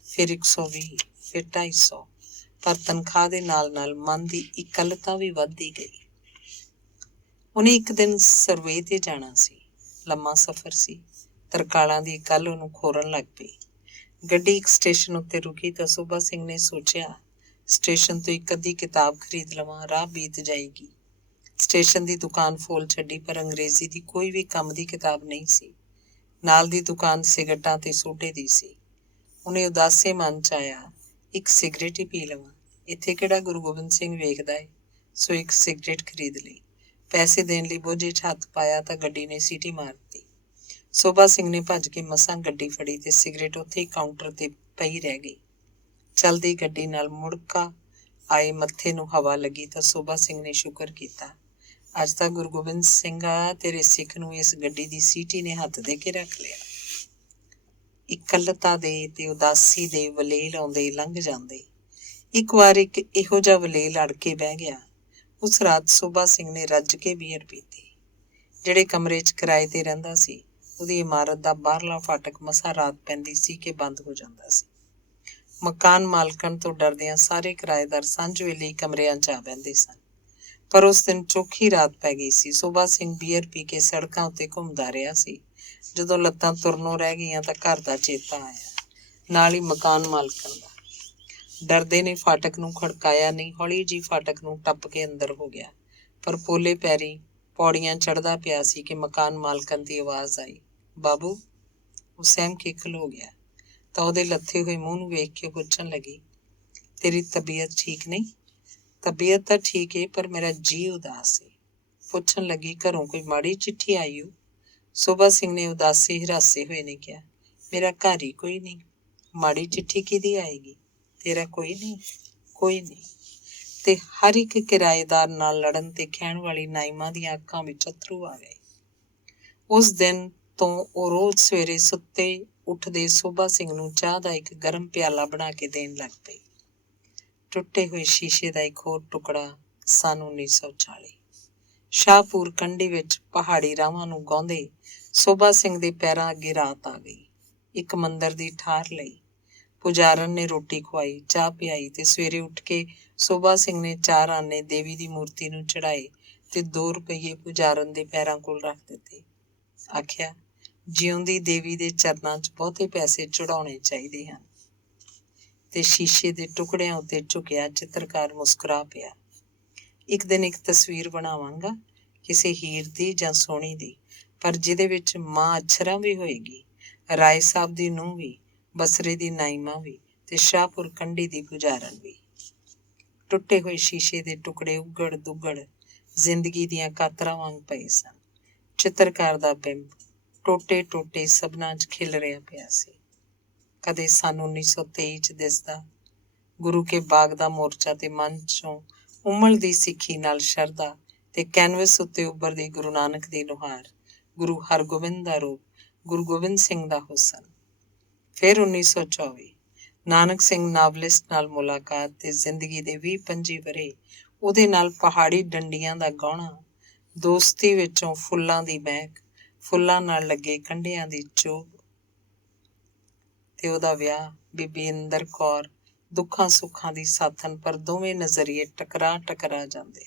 ਫਿਰ 120, ਫਿਰ 250, ਪਰ ਤਨਖਾਹ ਦੇ ਨਾਲ ਨਾਲ ਮਨ ਦੀ ਇਕੱਲਤਾ ਵੀ ਵੱਧਦੀ ਗਈ। ਉਹਨੇ ਇੱਕ ਦਿਨ ਸਰਵੇ ਤੇ ਜਾਣਾ ਸੀ। ਲੰਮਾ ਸਫ਼ਰ ਸੀ। ਤਰਕਾਲਾਂ ਦੀ ਕੱਲ ਉਹਨੂੰ ਖੋਰਨ ਲੱਗ ਪਈ। ਗੱਡੀ ਇੱਕ ਸਟੇਸ਼ਨ ਉੱਤੇ ਰੁਕੀ ਤਾਂ ਸ਼ੋਭਾ ਸਿੰਘ ਨੇ ਸੋਚਿਆ, ਸਟੇਸ਼ਨ ਤੋਂ ਇੱਕ ਅੱਧੀ ਕਿਤਾਬ ਖਰੀਦ ਲਵਾਂ, ਰਾਹ ਬੀਤ ਜਾਏਗੀ। ਸਟੇਸ਼ਨ ਦੀ ਦੁਕਾਨ ਫੋਲ ਛੱਡੀ, ਪਰ ਅੰਗਰੇਜ਼ੀ ਦੀ ਕੋਈ ਵੀ ਕੰਮ ਦੀ ਕਿਤਾਬ ਨਹੀਂ ਸੀ। ਨਾਲ ਦੀ ਦੁਕਾਨ ਸਿਗਰਟਾਂ ਤੇ ਸੋਢੇ ਦੀ ਸੀ। ਉਹਨੇ ਉਦਾਸੇ ਮਨ 'ਚ ਆਇਆ, ਇੱਕ ਸਿਗਰਟ ਹੀ ਪੀ ਲਵਾਂ, ਇੱਥੇ ਕਿਹੜਾ ਗੁਰੂ ਗੋਬਿੰਦ ਸਿੰਘ ਵੇਖਦਾ ਏ। ਸੋ ਇੱਕ ਸਿਗਰਟ ਖਰੀਦ ਲਈ। ਪੈਸੇ ਦੇਣ ਲਈ ਬੋਝੇ 'ਚ ਹੱਥ ਪਾਇਆ ਤਾਂ ਗੱਡੀ ਨੇ ਸੀਟੀ ਮਾਰ ਦਿੱਤੀ। ਸ਼ੋਭਾ ਸਿੰਘ ਨੇ ਭੱਜ ਕੇ ਮਸਾਂ ਗੱਡੀ ਫੜੀ ਤੇ ਸਿਗਰਟ ਉੱਥੇ ਹੀ ਕਾਊਂਟਰ ਤੇ ਪਈ ਰਹਿ ਗਈ। ਚਲਦੀ ਗੱਡੀ ਨਾਲ ਮੁੜਕਾ ਆਏ ਮੱਥੇ ਨੂੰ ਹਵਾ ਲੱਗੀ ਤਾਂ ਸ਼ੋਭਾ ਸਿੰਘ ਨੇ ਸ਼ੁਕਰ ਕੀਤਾ, ਅੱਜ ਤਾਂ ਗੁਰੂ ਗੋਬਿੰਦ ਸਿੰਘ ਆ ਤੇਰੇ ਸਿੱਖ ਨੂੰ ਇਸ ਗੱਡੀ ਦੀ ਸੀਟੀ ਨੇ ਹੱਥ ਦੇ ਕੇ ਰੱਖ ਲਿਆ। ਇਕੱਲਤਾ ਦੇ ਤੇ ਉਦਾਸੀ ਦੇ ਵਲੇਲ ਆਉਂਦੇ ਲੰਘ ਜਾਂਦੇ। ਇੱਕ ਵਾਰ ਇੱਕ ਇਹੋ ਜਿਹਾ ਵਲੇਲ ਅੜ ਕੇ ਬਹਿ ਗਿਆ। ਉਸ ਰਾਤ ਸ਼ੋਭਾ ਸਿੰਘ ਨੇ ਰੱਜ ਕੇ ਬੀਅਰ ਪੀਤੀ। ਜਿਹੜੇ ਕਮਰੇ 'ਚ ਕਿਰਾਏ ਤੇ ਰਹਿੰਦਾ ਸੀ, ਉਹਦੀ ਇਮਾਰਤ ਦਾ ਬਾਹਰਲਾ ਫਾਟਕ ਮਸਾਂ ਰਾਤ ਪੈਂਦੀ ਸੀ ਕਿ ਬੰਦ ਹੋ ਜਾਂਦਾ ਸੀ। ਮਕਾਨ ਮਾਲਕਣ ਤੋਂ ਡਰਦਿਆਂ ਸਾਰੇ ਕਿਰਾਏਦਾਰ ਸਾਂਝ ਵੇਲੇ ਹੀ ਕਮਰਿਆਂ 'ਚ ਆ ਬਹਿੰਦੇ ਸਨ। ਪਰ ਉਸ ਦਿਨ ਚੋਖੀ ਰਾਤ ਪੈ ਗਈ ਸੀ। ਸ਼ੋਭਾ ਸਿੰਘ ਬੀਅਰ ਪੀ ਕੇ ਸੜਕਾਂ ਉੱਤੇ ਘੁੰਮਦਾ ਰਿਹਾ ਸੀ। ਜਦੋਂ ਲੱਤਾਂ ਤੁਰਨੋਂ ਰਹਿ ਗਈਆਂ ਤਾਂ ਘਰ ਦਾ ਚੇਤਾ ਆਇਆ, ਨਾਲ ਹੀ ਮਕਾਨ ਮਾਲਕਣ ਦਾ। ਡਰਦੇ ਨੇ ਫਾਟਕ ਨੂੰ ਖੜਕਾਇਆ ਨਹੀਂ, ਹੌਲੀ ਜਿਹੀ ਫਾਟਕ ਨੂੰ ਟੱਪ ਕੇ ਅੰਦਰ ਹੋ ਗਿਆ। ਪਰ ਪੋਲੇ ਪੈਰੀ ਪੌੜੀਆਂ ਚੜ੍ਹਦਾ ਪਿਆ ਸੀ ਕਿ ਮਕਾਨ ਮਾਲਕਣ ਦੀ ਆਵਾਜ਼ ਆਈ, ਬਾਬੂ। ਉਹ ਸਹਿਮ ਕੇ ਖਲੋ ਗਿਆ ਤਾਂ ਉਹਦੇ ਲੱਥੇ ਹੋਏ ਮੂੰਹ ਨੂੰ ਵੇਖ ਕੇ ਪੁੱਛਣ ਲੱਗੀ, ਤੇਰੀ ਤਬੀਅਤ ਠੀਕ ਨਹੀਂ? ਤਬੀਅਤ ਤਾਂ ਠੀਕ ਏ, ਪਰ ਮੇਰਾ ਜੀ ਉਦਾਸ ਏ। ਪੁੱਛਣ ਲੱਗੀ, ਘਰੋਂ ਕੋਈ ਮਾੜੀ ਚਿੱਠੀ ਆਈ ਓ? ਸ਼ੋਭਾ ਸਿੰਘ ਨੇ ਉਦਾਸੇ ਹਿਰਾਸੇ ਹੋਏ ਨੇ ਕਿਹਾ, ਮੇਰਾ ਘਰ ਹੀ ਕੋਈ ਨਹੀਂ, ਮਾੜੀ ਚਿੱਠੀ ਕਿਹਦੀ ਆਏਗੀ? ਤੇਰਾ ਕੋਈ ਨਹੀਂ? ਕੋਈ ਨਹੀਂ। ਤੇ ਹਰ ਇੱਕ ਕਿਰਾਏਦਾਰ ਨਾਲ ਲੜਨ ਤੇ ਖਹਿਣ ਵਾਲੀ ਨਾਇਮਾ ਦੀਆਂ ਅੱਖਾਂ ਵਿੱਚ ਅੱਥਰੂ ਆ ਗਏ। ਉਸ ਦਿਨ ਤੋਂ ਉਹ ਰੋਜ਼ ਸਵੇਰੇ ਸੁੱਤੇ ਉੱਠਦੇ ਸ਼ੋਭਾ ਸਿੰਘ ਨੂੰ ਚਾਹ ਦਾ ਇੱਕ ਗਰਮ ਪਿਆਲਾ ਬਣਾ ਕੇ ਦੇਣ ਲੱਗ ਪਈ। ਟੁੱਟੇ ਹੋਏ ਸ਼ੀਸ਼ੇ ਦਾ ਇੱਕ ਹੋਰ ਟੁਕੜਾ, ਸੰਨ 1940। ਸ਼ਾਹਪੁਰ ਕੰਢੀ ਵਿੱਚ ਪਹਾੜੀ ਰਾਹਾਂ ਨੂੰ ਗਾਉਂਦੇ ਸ਼ੋਭਾ ਸਿੰਘ ਦੇ ਪੈਰਾਂ ਅੱਗੇ ਰਾਤ ਆ ਗਈ। ਇੱਕ ਮੰਦਰ ਦੀ ਠਾਰ ਲਈ। ਪੁਜਾਰਨ ਨੇ ਰੋਟੀ ਖਵਾਈ, ਚਾਹ ਪਿਆਈ ਤੇ ਸਵੇਰੇ ਉੱਠ ਕੇ ਸ਼ੋਭਾ ਸਿੰਘ ਨੇ 4 ਆਨੇ ਦੇਵੀ ਦੀ ਮੂਰਤੀ ਨੂੰ ਚੜ੍ਹਾਏ ਤੇ 2 ਰੁਪਈਏ ਪੁਜਾਰਨ ਦੇ ਪੈਰਾਂ ਕੋਲ ਰੱਖ ਦਿੱਤੇ। ਆਖਿਆ, ਜਿਉਂਦੀ ਦੇਵੀ ਦੇ ਚਰਨਾਂ 'ਚ ਬਹੁਤੇ ਪੈਸੇ ਚੜਾਉਣੇ ਚਾਹੀਦੇ ਹਨ। ਤੇ ਸ਼ੀਸ਼ੇ ਦੇ ਟੁਕੜਿਆਂ ਉੱਤੇ ਝੁਕਿਆ ਚਿੱਤਰਕਾਰ ਮੁਸਕਰਾ ਪਿਆ। ਇੱਕ ਦਿਨ ਇੱਕ ਤਸਵੀਰ ਬਣਾਵਾਂਗਾ, ਕਿਸੇ ਹੀਰ ਦੀ ਜਾਂ ਸੋਹਣੀ ਦੀ, ਪਰ ਜਿਹਦੇ ਵਿੱਚ ਮਾਂ ਅਛਰਾਂ ਵੀ ਹੋਏਗੀ, ਰਾਏ ਸਾਹਿਬ ਦੀ ਨੂੰਹ ਵੀ, ਬਸਰੇ ਦੀ ਨਾਇਮਾ ਵੀ ਤੇ ਸ਼ਾਹਪੁਰ ਕੰਢੀ ਦੀ ਪੁਜਾਰਨ ਵੀ। ਟੁੱਟੇ ਹੋਏ ਸ਼ੀਸ਼ੇ ਦੇ ਟੁਕੜੇ ਉੱਗੜ ਦੁੱਗੜ ਜ਼ਿੰਦਗੀ ਦੀਆਂ ਕਾਤਰਾਂ ਵਾਂਗ ਪਏ ਸਨ। ਚਿੱਤਰਕਾਰ ਦਾ ਬਿੰਬ ਟੋਟੇ ਟੋਟੇ ਸਭਨਾਂ 'ਚ ਖਿਲ ਰਿਹਾ ਪਿਆ ਸੀ। ਕਦੇ ਸੰਨ 1923 'ਚ ਦਿਸਦਾ ਗੁਰੂ ਕੇ ਬਾਗ ਦਾ ਮੋਰਚਾ ਤੇ ਮਨ 'ਚੋਂ ਉਮਲਦੀ ਸਿੱਖੀ ਨਾਲ ਸ਼ਰਧਾ ਤੇ ਕੈਨਵਸ ਉੱਤੇ ਉੱਭਰਦੀ ਗੁਰੂ ਨਾਨਕ ਦੀ ਨੁਹਾਰ, ਗੁਰੂ ਹਰਗੋਬਿੰਦ ਦਾ ਰੂਪ, ਗੁਰੂ ਗੋਬਿੰਦ ਸਿੰਘ ਦਾ ਹੁਸਨ। ਫਿਰ 1924 ਨਾਨਕ ਸਿੰਘ ਨਾਵਲਿਸਟ ਨਾਲ ਮੁਲਾਕਾਤ ਤੇ ਜ਼ਿੰਦਗੀ ਦੇ 20-25 ਵਰ੍ਹੇ ਉਹਦੇ ਨਾਲ ਪਹਾੜੀ ਡੰਡੀਆਂ ਦਾ ਗਾਉਣਾ, ਦੋਸਤੀ ਵਿੱਚੋਂ ਫੁੱਲਾਂ ਦੀ ਮਹਿਕ, ਫੁੱਲਾਂ ਨਾਲ ਲੱਗੇ ਕੰਢਿਆਂ ਦੀ ਚੋਭ ਤੇ ਉਹਦਾ ਵਿਆਹ। ਬੀਬੀ ਇੰਦਰ ਕੌਰ ਦੁੱਖਾਂ ਸੁੱਖਾਂ ਦੀ ਸਾਥਣ, ਪਰ ਦੋਵੇਂ ਨਜ਼ਰੀਏ ਟਕਰਾ ਟਕਰਾ ਜਾਂਦੇ।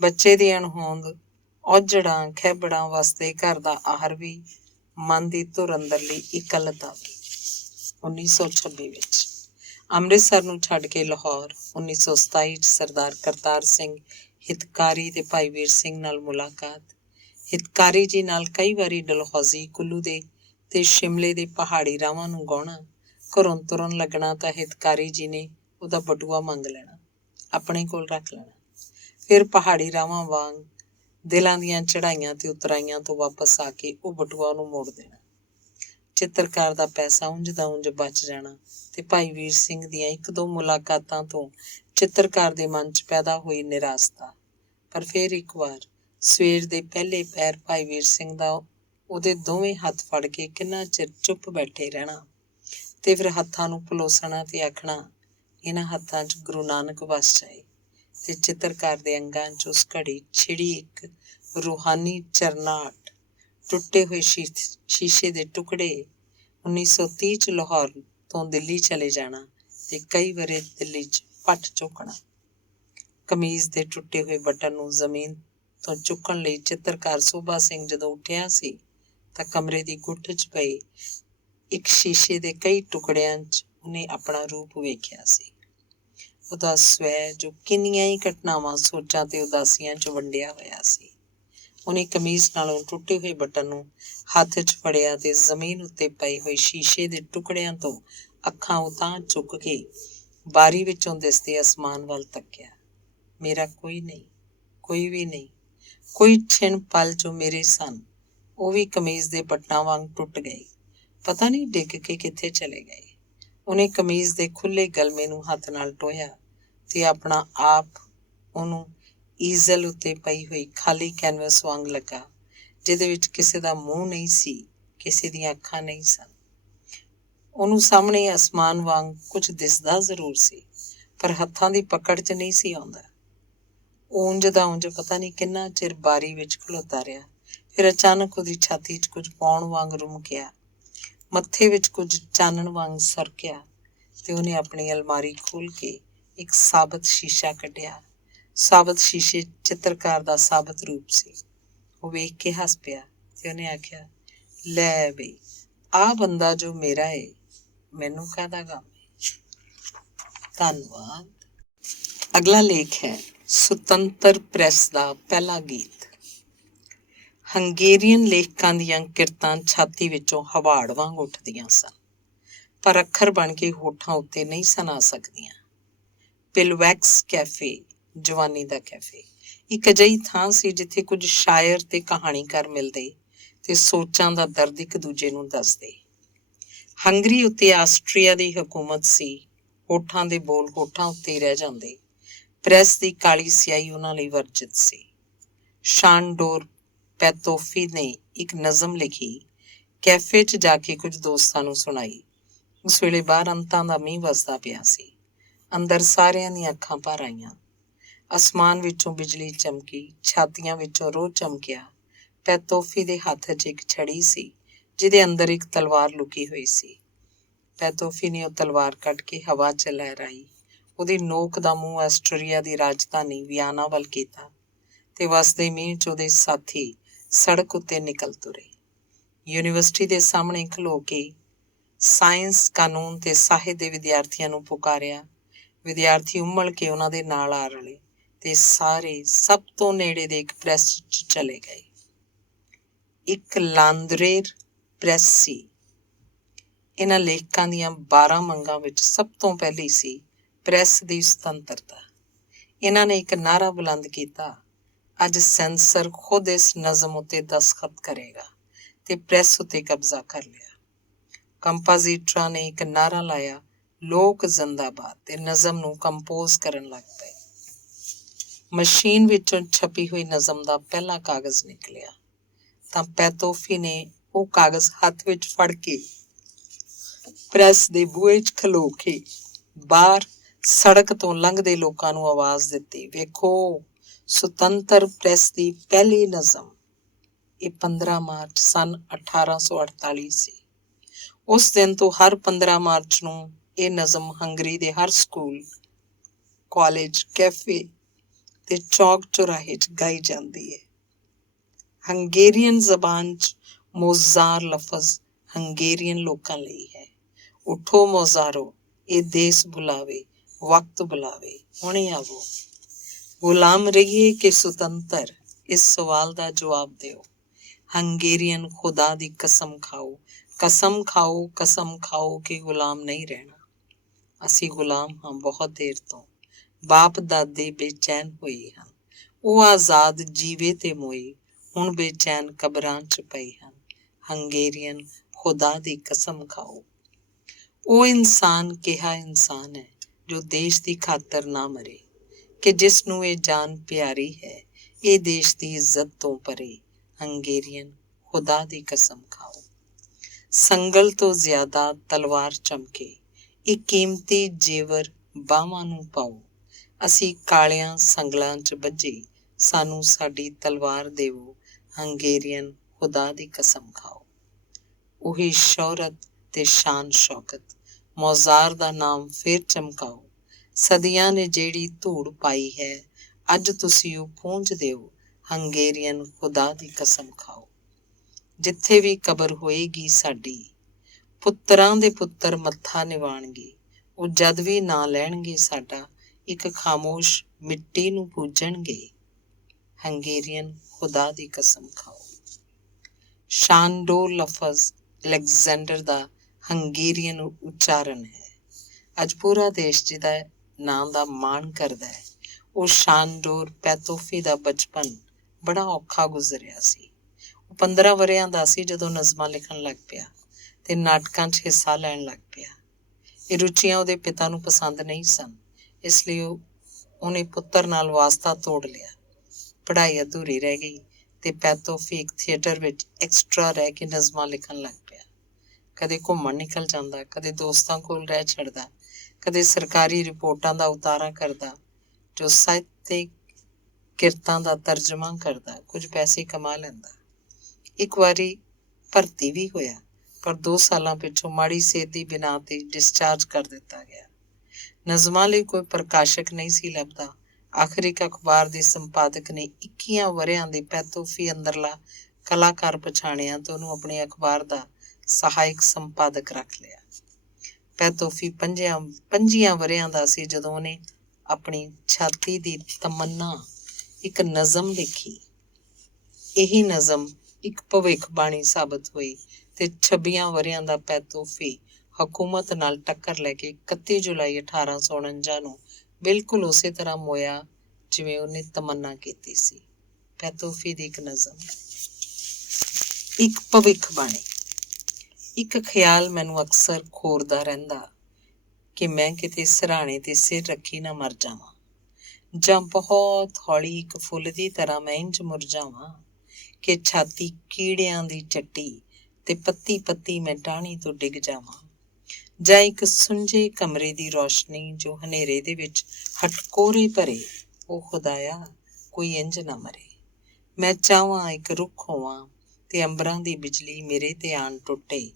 ਬੱਚੇ ਦੀ ਅਣਹੋਂਦ, ਔਜੜਾਂ ਖਹਿਬੜਾਂ ਵਸਦੇ ਘਰ ਦਾ ਆਹਰ ਵੀ, ਮਨ ਦੀ ਧੁਰ ਅੰਦਰਲੀ ਇਕੱਲਤਾ ਵੀ। 1926 ਵਿੱਚ ਅੰਮ੍ਰਿਤਸਰ ਨੂੰ ਛੱਡ ਕੇ ਲਾਹੌਰ। 1927 'ਚ ਸਰਦਾਰ ਕਰਤਾਰ ਸਿੰਘ ਹਿਤਕਾਰੀ ਤੇ ਭਾਈ ਵੀਰ ਸਿੰਘ ਨਾਲ ਮੁਲਾਕਾਤ। ਹਿਤਕਾਰੀ ਜੀ ਨਾਲ ਕਈ ਵਾਰੀ ਡਲਹੌਜ਼ੀ, ਕੁੱਲੂ ਦੇ ਤੇ ਸ਼ਿਮਲੇ ਦੇ ਪਹਾੜੀ ਰਾਹਾਂ ਨੂੰ ਗਾਉਣਾ। ਘਰੋਂ ਤੁਰਨ ਲੱਗਣਾ ਤਾਂ ਹਿਤਕਾਰੀ ਜੀ ਨੇ ਉਹਦਾ ਬਟੂਆ ਮੰਗ ਲੈਣਾ, ਆਪਣੇ ਕੋਲ ਰੱਖ ਲੈਣਾ। ਫਿਰ ਪਹਾੜੀ ਰਾਹਾਂ ਵਾਂਗ ਦਿਲਾਂ ਦੀਆਂ ਚੜ੍ਹਾਈਆਂ ਤੇ ਉਤਰਾਈਆਂ ਤੋਂ ਵਾਪਸ ਆ ਕੇ ਉਹ ਬਟੂਆ ਉਹਨੂੰ ਮੋੜ ਦੇਣਾ। ਚਿੱਤਰਕਾਰ ਦਾ ਪੈਸਾ ਉਂਝ ਦਾ ਉਂਝ ਬਚ ਜਾਣਾ ਤੇ ਭਾਈ ਵੀਰ ਸਿੰਘ ਦੀਆਂ ਇੱਕ ਦੋ ਮੁਲਾਕਾਤਾਂ ਤੋਂ ਚਿੱਤਰਕਾਰ ਦੇ ਮਨ 'ਚ ਪੈਦਾ ਹੋਈ ਨਿਰਾਸ਼ਤਾ। ਪਰ ਫਿਰ ਇੱਕ ਵਾਰ ਸਵੇਰ ਦੇ ਪਹਿਲੇ ਪੈਰ ਭਾਈ ਵੀਰ ਸਿੰਘ ਦਾ ਉਹਦੇ ਦੋਵੇਂ ਹੱਥ ਫੜ ਕੇ ਕਿੰਨਾ ਚਿਰ ਚੁੱਪ ਬੈਠੇ ਰਹਿਣਾ ਤੇ ਫਿਰ ਹੱਥਾਂ ਨੂੰ ਪਲੋਸਣਾ ਤੇ ਆਖਣਾ, ਇਹਨਾਂ ਹੱਥਾਂ 'ਚ ਗੁਰੂ ਨਾਨਕ ਵਸ ਜਾਏ। ਤੇ ਚਿੱਤਰਕਾਰ ਦੇ ਅੰਗਾਂ 'ਚ ਉਸ ਘੜੀ ਛਿੜੀ ਇੱਕ ਰੂਹਾਨੀ ਚਰਨਾਹਟ। ਟੁੱਟੇ ਹੋਏ ਸ਼ੀਸ਼ੇ ਦੇ ਟੁਕੜੇ। 1930 'ਚ ਲਾਹੌਰ ਤੋਂ ਦਿੱਲੀ ਚਲੇ ਜਾਣਾ ਤੇ ਕਈ ਵਰੇ ਦਿੱਲੀ 'ਚ ਪੱਟ ਝੋਕਣਾ। ਕਮੀਜ਼ ਦੇ ਟੁੱਟੇ ਹੋਏ ਬਟਨ ਨੂੰ ਜ਼ਮੀਨ ਤੋਂ ਚੁੱਕਣ ਲਈ ਚਿੱਤਰਕਾਰ ਸੋਭਾ ਸਿੰਘ ਜਦੋਂ ਉੱਠਿਆ ਸੀ ਤਾਂ ਕਮਰੇ ਦੀ ਗੁੱਠ 'ਚ ਪਏ ਇੱਕ ਸ਼ੀਸ਼ੇ ਦੇ ਕਈ ਟੁਕੜਿਆਂ 'ਚ ਉਹਨੇ ਆਪਣਾ ਰੂਪ ਵੇਖਿਆ ਸੀ। ਉਹਦਾ ਸਵੈ ਜੋ ਕਿੰਨੀਆਂ ਹੀ ਘਟਨਾਵਾਂ, ਸੋਚਾਂ ਤੇ ਉਦਾਸੀਆਂ 'ਚ ਵੰਡਿਆ ਹੋਇਆ ਸੀ। ਉਹਨੇ ਕਮੀਜ਼ ਨਾਲੋਂ ਟੁੱਟੇ ਹੋਏ ਬਟਨ ਨੂੰ ਹੱਥ 'ਚ ਫੜਿਆ ਤੇ ਜ਼ਮੀਨ ਉੱਤੇ ਪਏ ਹੋਏ ਸ਼ੀਸ਼ੇ ਦੇ ਟੁਕੜਿਆਂ ਤੋਂ ਅੱਖਾਂ ਉਤਾਂਹ ਚੁੱਕ ਕੇ ਬਾਰੀ ਵਿੱਚੋਂ ਦਿਸਦੇ ਅਸਮਾਨ ਵੱਲ ਤੱਕਿਆ। ਮੇਰਾ ਕੋਈ ਨਹੀਂ, ਕੋਈ ਵੀ ਨਹੀਂ। ਕੋਈ ਛਿਣ ਪਲ ਜੋ ਮੇਰੇ ਸਨ ਉਹ ਵੀ ਕਮੀਜ਼ ਦੇ ਬਟਨਾਂ ਵਾਂਗ ਟੁੱਟ ਗਏ, ਪਤਾ ਨਹੀਂ ਡਿੱਗ ਕੇ ਕਿੱਥੇ ਚਲੇ ਗਏ। ਉਹਨੇ ਕਮੀਜ਼ ਦੇ ਖੁੱਲ੍ਹੇ ਗਲਮੇ ਨੂੰ ਹੱਥ ਨਾਲ ਟੋਹਿਆ ਤੇ ਆਪਣਾ ਆਪ ਉਹਨੂੰ ਈਜ਼ਲ ਉੱਤੇ ਪਈ ਹੋਈ ਖਾਲੀ ਕੈਨਵਸ ਵਾਂਗ ਲੱਗਾ, ਜਿਹਦੇ ਵਿੱਚ ਕਿਸੇ ਦਾ ਮੂੰਹ ਨਹੀਂ ਸੀ, ਕਿਸੇ ਦੀਆਂ ਅੱਖਾਂ ਨਹੀਂ ਸਨ। ਉਹਨੂੰ ਸਾਹਮਣੇ ਅਸਮਾਨ ਵਾਂਗ ਕੁਝ ਦਿਸਦਾ ਜ਼ਰੂਰ ਸੀ, ਪਰ ਹੱਥਾਂ ਦੀ ਪਕੜ 'ਚ ਨਹੀਂ ਸੀ ਆਉਂਦਾ। ਉਂਝ ਦਾ ਉਂਝ ਪਤਾ ਨਹੀਂ ਕਿੰਨਾ ਚਿਰ ਬਾਰੀ ਵਿੱਚ ਖਲੋਤਾ ਰਿਹਾ। ਫਿਰ ਅਚਾਨਕ ਉਹਦੀ ਛਾਤੀ 'ਚ ਕੁਝ ਪਾਉਣ ਵਾਂਗ ਰੁਮਕਿਆ, ਮੱਥੇ ਵਿੱਚ ਕੁਝ ਚਾਨਣ ਵਾਂਗ ਸਰਕਿਆ ਤੇ ਉਹਨੇ ਆਪਣੀ ਅਲਮਾਰੀ ਖੋਲ੍ਹ ਕੇ ਇੱਕ ਸਾਬਤ ਸ਼ੀਸ਼ਾ ਕੱਢਿਆ। ਸਾਬਤ ਸ਼ੀਸ਼ੇ ਚਿੱਤਰਕਾਰ ਦਾ ਸਾਬਤ ਰੂਪ ਸੀ। ਉਹ ਵੇਖ ਕੇ ਹੱਸ ਪਿਆ ਤੇ ਉਹਨੇ ਆਖਿਆ, ਲੈ ਬਈ, ਆਹ ਬੰਦਾ ਜੋ ਮੇਰਾ ਏ, ਮੈਨੂੰ ਕਾਹਦਾ ਗਮ ਏ। ਧੰਨਵਾਦ। ਅਗਲਾ ਲੇਖ ਹੈ ਸੁਤੰਤਰ ਪ੍ਰੈਸ ਦਾ ਪਹਿਲਾ ਗੀਤ। ਹੰਗੇਰੀਅਨ ਲੇਖਕਾਂ ਦੀਆਂ ਕਿਰਤਾਂ ਛਾਤੀ ਵਿੱਚੋਂ ਹਵਾੜ ਵਾਂਗ ਉੱਠਦੀਆਂ ਸਨ, ਪਰ ਅੱਖਰ ਬਣ ਕੇ ਹੋਠਾਂ ਉੱਤੇ ਨਹੀਂ ਸਨ ਆ ਸਕਦੀਆਂ। ਪਿਲਵੈਕਸ ਕੈਫੇ, ਜਵਾਨੀ ਦਾ ਕੈਫੇ, ਇੱਕ ਅਜਿਹੀ ਥਾਂ ਸੀ ਜਿੱਥੇ ਕੁਝ ਸ਼ਾਇਰ ਤੇ ਕਹਾਣੀਕਾਰ ਮਿਲਦੇ ਤੇ ਸੋਚਾਂ ਦਾ ਦਰਦ ਇੱਕ ਦੂਜੇ ਨੂੰ ਦੱਸਦੇ। ਹੰਗਰੀ ਉੱਤੇ ਆਸਟਰੀਆ ਦੀ ਹਕੂਮਤ ਸੀ। ਹੋਠਾਂ ਦੇ ਬੋਲ ਹੋਠਾਂ ਉੱਤੇ ਹੀ ਰਹਿ ਜਾਂਦੇ। ਪ੍ਰੈਸ ਦੀ ਕਾਲੀ ਸਿਆਹੀ ਉਹਨਾਂ ਲਈ ਵਰਜਿਤ ਸੀ। ਸ਼ਾਨਡੋਰ ਪੈਤੋਫੀ ਨੇ ਇੱਕ ਨਜ਼ਮ ਲਿਖੀ, ਕੈਫੇ 'ਚ ਜਾ ਕੇ ਕੁਝ ਦੋਸਤਾਂ ਨੂੰ ਸੁਣਾਈ। ਉਸ ਵੇਲੇ ਬਾਹਰ ਅੰਤਾਂ ਦਾ ਮੀਂਹ ਵਸਦਾ ਪਿਆ ਸੀ। ਅੰਦਰ ਸਾਰਿਆਂ ਦੀਆਂ ਅੱਖਾਂ ਭਰ ਆਈਆਂ। ਅਸਮਾਨ ਵਿੱਚੋਂ ਬਿਜਲੀ ਚਮਕੀ, ਛਾਤੀਆਂ ਵਿੱਚੋਂ ਰੋਹ ਚਮਕਿਆ। ਪੈਤੋਫੀ ਦੇ ਹੱਥ 'ਚ ਇੱਕ ਛੜੀ ਸੀ ਜਿਹਦੇ ਅੰਦਰ ਇੱਕ ਤਲਵਾਰ ਲੁਕੀ ਹੋਈ ਸੀ। ਪੈਤੋਫੀ ਨੇ ਉਹ ਤਲਵਾਰ ਕੱਢ ਕੇ ਹਵਾ 'ਚ ਲਹਿਰਾਈ। ਉਹਦੀ ਨੋਕ ਦਾ ਮੂੰਹ ਆਸਟਰੀਆ ਦੀ ਰਾਜਧਾਨੀ ਵਿਆਨਾ ਵੱਲ ਕੀਤਾ ਤੇ ਵਸਦੇ ਮੀਂਹ 'ਚ ਉਹਦੇ ਸਾਥੀ ਸੜਕ ਉੱਤੇ ਨਿਕਲ ਤੁਰੇ। ਯੂਨੀਵਰਸਿਟੀ ਦੇ ਸਾਹਮਣੇ ਖਲੋ ਕੇ ਸਾਇੰਸ, ਕਾਨੂੰਨ ਤੇ ਸਾਹਿਤ ਦੇ ਵਿਦਿਆਰਥੀਆਂ ਨੂੰ ਪੁਕਾਰਿਆ। ਵਿਦਿਆਰਥੀ ਉਮੜ ਕੇ ਉਹਨਾਂ ਦੇ ਨਾਲ ਆ ਰਲੇ ਤੇ ਸਾਰੇ ਸਭ ਤੋਂ ਨੇੜੇ ਦੇ ਇੱਕ ਪ੍ਰੈਸ 'ਚ ਚਲੇ ਗਏ। ਇੱਕ ਲਾਂਦਰੇਰ ਪ੍ਰੈਸ ਸੀ। ਇਹਨਾਂ ਲੇਖਕਾਂ ਦੀਆਂ 12 ਮੰਗਾਂ ਵਿੱਚ ਸਭ ਤੋਂ ਪਹਿਲੀ ਸੀ ਪ੍ਰੈਸ ਦੀ ਸੁਤੰਤਰਤਾ। ਇਹਨਾਂ ਨੇ ਇੱਕ ਨਾਅਰਾ ਬੁਲੰਦ ਕੀਤਾ, ਅੱਜ ਸੈਂਸਰ ਖੁਦ ਇਸ ਨਜ਼ਮ ਉੱਤੇ ਦਸਖਤ ਕਰੇਗਾ, ਤੇ ਪ੍ਰੈਸ ਉੱਤੇ ਕਬਜ਼ਾ ਕਰ ਲਿਆ। ਕੰਪਾਜ਼ੀਟਰਾਂ ਨੇ ਇੱਕ ਨਾਅਰਾ ਲਾਇਆ, ਲੋਕ ਜ਼ਿੰਦਾਬਾਦ, ਤੇ ਨਜ਼ਮ ਨੂੰ ਕੰਪੋਜ਼ ਕਰਨ ਲੱਗ ਪਏ। ਮਸ਼ੀਨ ਵਿੱਚੋਂ ਛਪੀ ਹੋਈ ਨਜ਼ਮ ਦਾ ਪਹਿਲਾ ਕਾਗਜ਼ ਨਿਕਲਿਆ ਤਾਂ ਪੈਤੋਫੀ ਨੇ ਉਹ ਕਾਗਜ਼ ਹੱਥ ਵਿੱਚ ਫੜ ਕੇ ਪ੍ਰੈਸ ਦੇ ਬੂਹੇ 'ਚ ਖਲੋ ਕੇ ਬਾਹਰ ਸੜਕ ਤੋਂ ਲੰਘਦੇ ਲੋਕਾਂ ਨੂੰ ਆਵਾਜ਼ ਦਿੱਤੀ, ਵੇਖੋ, ਸੁਤੰਤਰ ਪ੍ਰੈਸ ਦੀ ਪਹਿਲੀ ਨਜ਼ਮ। ਇਹ 15 ਮਾਰਚ ਸਨ 1848 ਸੀ। ਉਸ ਦਿਨ ਤੋਂ ਹਰ 15 ਮਾਰਚ ਨੂੰ ਇਹ ਨਜ਼ਮ ਹੰਗਰੀ ਦੇ ਹਰ ਸਕੂਲ, ਕਾਲਜ, ਕੈਫੇ ਤੇ ਚੌਕ ਚੁਰਾਹੇ 'ਚ ਗਾਈ ਜਾਂਦੀ ਹੈ। ਹੰਗੇਰੀਅਨ ਜ਼ਬਾਨ 'ਚ ਮੋਜ਼ਾਰ ਲਫ਼ਜ਼ ਹੰਗੇਰੀਅਨ ਲੋਕਾਂ ਲਈ ਹੈ। ਉੱਠੋ ਮੋਜ਼ਾਰੋ, ਇਹ ਦੇਸ ਬੁਲਾਵੇ, ਵਕਤ ਬੁਲਾਵੇ, ਹੁਣੇ ਆਵੋ। ਗੁਲਾਮ ਰਹੀਏ ਕਿ ਸੁਤੰਤਰ, ਇਸ ਸਵਾਲ ਦਾ ਜਵਾਬ ਦਿਓ। ਹੰਗੇਰੀਅਨ ਖੁਦਾ ਦੀ ਕਸਮ ਖਾਓ, ਕਸਮ ਖਾਓ ਕਿ ਗੁਲਾਮ ਨਹੀਂ ਰਹਿਣਾ। ਅਸੀਂ ਗੁਲਾਮ ਹਾਂ ਬਹੁਤ ਦੇਰ ਤੋਂ, ਬਾਪ ਦਾਦੇ ਬੇਚੈਨ ਹੋਏ ਹਨ। ਉਹ ਆਜ਼ਾਦ ਜੀਵੇ ਤੇ ਮੋਏ, ਹੁਣ ਬੇਚੈਨ ਕਬਰਾਂ 'ਚ ਪਏ ਹਨ। ਹੰਗੇਰੀਅਨ ਖੁਦਾ ਦੀ ਕਸਮ ਖਾਓ। ਉਹ ਇਨਸਾਨ ਕਿਹਾ ਇਨਸਾਨ ਹੈ ਜੋ ਦੇਸ਼ ਦੀ ਖਾਤਰ ਨਾ ਮਰੇ, ਕਿ ਜਿਸ ਨੂੰ ਇਹ ਜਾਨ ਪਿਆਰੀ ਹੈ, ਇਹ ਦੇਸ਼ ਦੀ ਇੱਜ਼ਤ ਤੋਂ ਪਰੇ। ਹੰਗੇਰੀਅਨ ਖੁਦਾ ਦੀ ਕਸਮ ਖਾਓ। ਸੰਗਲ ਤੋਂ ਜ਼ਿਆਦਾ ਤਲਵਾਰ ਚਮਕੇ, ਇਹ ਕੀਮਤੀ ਜੇਵਰ ਬਾਹਾਂ ਨੂੰ ਪਾਓ। ਅਸੀਂ ਕਾਲਿਆਂ ਸੰਗਲਾਂ 'ਚ ਬੱਝੇ, ਸਾਨੂੰ ਸਾਡੀ ਤਲਵਾਰ ਦੇਵੋ। ਹੰਗੇਰੀਅਨ ਖੁਦਾ ਦੀ ਕਸਮ ਖਾਓ। ਉਹੀ ਸ਼ੌਹਰਤ ਤੇ ਸ਼ਾਨ ਸ਼ੌਕਤ, ਮੌਜ਼ਾਰ ਦਾ ਨਾਮ ਫੇਰ ਚਮਕਾਓ। ਸਦੀਆਂ ਨੇ ਜਿਹੜੀ ਧੂੜ ਪਾਈ ਹੈ, ਅੱਜ ਤੁਸੀਂ ਉਹ ਪੂੰਝ ਦਿਓ। ਹੰਗੇਰੀਅਨ ਖੁਦਾ ਦੀ ਕਸਮ ਖਾਓ। ਜਿੱਥੇ ਵੀ ਕਬਰ ਹੋਏਗੀ ਸਾਡੀ, ਪੁੱਤਰਾਂ ਦੇ ਪੁੱਤਰ ਮੱਥਾ ਨਿਵਾਣਗੇ। ਉਹ ਜਦ ਵੀ ਨਾਂ ਲੈਣਗੇ ਸਾਡਾ, ਇੱਕ ਖਾਮੋਸ਼ ਮਿੱਟੀ ਨੂੰ ਪੂਜਣਗੇ। ਹੰਗੇਰੀਅਨ ਖੁਦਾ ਦੀ ਕਸਮ ਖਾਓ। ਸ਼ਾਨਡੋ ਲਫ਼ਜ਼ ਅਲੈਗਜ਼ੈਂਡਰ ਦਾ ਹੰਗੇਰੀਅਨ ਉਚਾਰਨ ਹੈ। ਅੱਜ ਪੂਰਾ ਦੇਸ਼ ਜਿਹਦਾ ਨਾਂ ਦਾ ਮਾਣ ਕਰਦਾ ਹੈ, ਉਹ ਸ਼ਾਨਡੋਰ ਪੈਤੋਫੀ ਦਾ ਬਚਪਨ ਬੜਾ ਔਖਾ ਗੁਜ਼ਰਿਆ ਸੀ। ਉਹ 15 ਵਰ੍ਹਿਆਂ ਦਾ ਸੀ ਜਦੋਂ ਨਜ਼ਮਾਂ ਲਿਖਣ ਲੱਗ ਪਿਆ ਤੇ ਨਾਟਕਾਂ 'ਚ ਹਿੱਸਾ ਲੈਣ ਲੱਗ ਪਿਆ। ਇਹ ਰੁਚੀਆਂ ਉਹਦੇ ਪਿਤਾ ਨੂੰ ਪਸੰਦ ਨਹੀਂ ਸਨ, ਇਸ ਲਈ ਉਹਨੇ ਪੁੱਤਰ ਨਾਲ ਵਾਸਤਾ ਤੋੜ ਲਿਆ। ਪੜ੍ਹਾਈ ਅਧੂਰੀ ਰਹਿ ਗਈ ਤੇ ਪੈਤੋਫੀ ਇੱਕ ਥੀਏਟਰ ਵਿੱਚ ਐਕਸਟਰਾ ਰਹਿ ਕੇ ਨਜ਼ਮਾਂ ਲਿਖਣ ਲੱਗ ਪਿਆ। ਕਦੇ ਘੁੰਮਣ ਨਿਕਲ ਜਾਂਦਾ, ਕਦੇ ਦੋਸਤਾਂ ਕੋਲ ਰਹਿ ਛੱਡਦਾ, ਕਦੇ ਸਰਕਾਰੀ ਰਿਪੋਰਟਾਂ ਦਾ ਉਤਾਰਾ ਕਰਦਾ, ਜੋ ਸਾਹਿਤਿਕ ਕਿਰਤਾਂ ਦਾ ਤਰਜਮਾ ਕਰਦਾ। ਕੁਝ ਪੈਸੇ ਕਮਾ ਲੈਂਦਾ। ਇੱਕ ਵਾਰੀ ਭਰਤੀ ਵੀ ਹੋਇਆ, ਪਰ 2 ਸਾਲਾਂ ਪਿੱਛੋਂ ਮਾੜੀ ਸਿਹਤ ਦੀ ਬਿਨਾਂ ਤੇ ਡਿਸਚਾਰਜ ਕਰ ਦਿੱਤਾ ਗਿਆ। ਨਜ਼ਮਾਂ ਲਈ ਕੋਈ ਪ੍ਰਕਾਸ਼ਕ ਨਹੀਂ ਸੀ ਲੱਭਦਾ। ਆਖਰ ਇੱਕ ਅਖਬਾਰ ਦੇ ਸੰਪਾਦਕ ਨੇ 21 ਵਰ੍ਹਿਆਂ ਦੇ ਪੈਤੋਫੀ ਅੰਦਰਲਾ ਕਲਾਕਾਰ ਪਛਾਣਿਆ ਤੇ ਉਹਨੂੰ ਆਪਣੇ ਅਖਬਾਰ ਦਾ ਸਹਾਇਕ ਸੰਪਾਦਕ ਰੱਖ ਲਿਆ। ਪੈਤੋਫੀ 25 ਵਰ੍ਹਿਆਂ ਦਾ ਸੀ ਜਦੋਂ ਉਹਨੇ ਆਪਣੀ ਛਾਤੀ ਦੀ ਤਮੰਨਾ ਇੱਕ ਨਜ਼ਮ ਲਿਖੀ। ਇਹੀ ਨਜ਼ਮ ਇੱਕ ਭਵਿੱਖਬਾਣੀ ਸਾਬਤ ਹੋਈ ਤੇ 26 ਵਰ੍ਹਿਆਂ ਦਾ ਪੈਤੋਫੀ ਹਕੂਮਤ ਨਾਲ ਟੱਕਰ ਲੈ ਕੇ 31 ਜੁਲਾਈ 1849 ਨੂੰ ਬਿਲਕੁਲ ਉਸੇ ਤਰ੍ਹਾਂ ਮੋਇਆ ਜਿਵੇਂ ਉਹਨੇ ਤਮੰਨਾ ਕੀਤੀ ਸੀ। ਪੈਤੋਫੀ ਦੀ ਇੱਕ ਨਜ਼ਮ, ਇੱਕ ਭਵਿੱਖਬਾਣੀ। ਇੱਕ ਖਿਆਲ ਮੈਨੂੰ ਅਕਸਰ ਖੋਰਦਾ ਰਹਿੰਦਾ ਕਿ ਮੈਂ ਕਿਤੇ ਸਿਰਹਾਣੇ ਤੇ ਸਿਰ ਰੱਖੀ ਨਾ ਮਰ ਜਾਵਾਂ, ਜਾਂ ਬਹੁਤ ਹੌਲੀ ਇੱਕ ਫੁੱਲ ਦੀ ਤਰ੍ਹਾਂ ਮੈਂ ਇੰਝ ਮੁਰਝਾਵਾਂ ਕਿ ਛਾਤੀ ਕੀੜਿਆਂ ਦੀ ਚੱਟੀ ਤੇ ਪੱਤੀ ਪੱਤੀ ਮੈਂ ਟਾਹਣੀ ਤੋਂ ਡਿੱਗ ਜਾਵਾਂ, ਜਾਂ ਇੱਕ ਸੁੰਝੇ ਕਮਰੇ ਦੀ ਰੌਸ਼ਨੀ ਜੋ ਹਨੇਰੇ ਦੇ ਵਿੱਚ ਹਟਕੋਰੇ ਭਰੇ। ਉਹ ਖੁਦਾਇਆ ਕੋਈ ਇੰਝ ਨਾ ਮਰੇ। ਮੈਂ ਚਾਹਵਾਂ ਇੱਕ ਰੁੱਖ ਹੋਵਾਂ ਤੇ ਅੰਬਰਾਂ ਦੀ ਬਿਜਲੀ ਮੇਰੇ ਤੇ ਆਣ ਟੁੱਟੇ,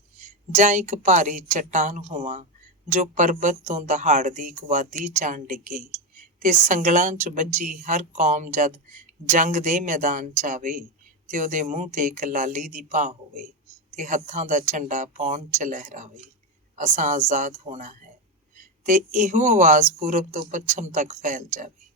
ਜਾਂ ਇੱਕ ਭਾਰੀ ਚੱਟਾਨ ਹੋਵਾਂ ਜੋ ਪਰਬਤ ਤੋਂ ਦਹਾੜਦੀ ਇੱਕ ਵਾਦੀ 'ਚ ਆਣ ਡਿੱਗੇ, ਤੇ ਸੰਗਲਾਂ 'ਚ ਬੱਝੀ ਹਰ ਕੌਮ ਜਦ ਜੰਗ ਦੇ ਮੈਦਾਨ 'ਚ ਆਵੇ ਤੇ ਉਹਦੇ ਮੂੰਹ ਤੇ ਇੱਕ ਲਾਲੀ ਦੀ ਭਾ ਹੋਵੇ ਤੇ ਹੱਥਾਂ ਦਾ ਝੰਡਾ ਪਾਉਣ 'ਚ ਲਹਿਰਾਵੇ। ਅਸਾਂ ਆਜ਼ਾਦ ਹੋਣਾ ਹੈ ਤੇ ਇਹੋ ਆਵਾਜ਼ ਪੂਰਬ ਤੋਂ ਪੱਛਮ ਤੱਕ ਫੈਲ ਜਾਵੇ।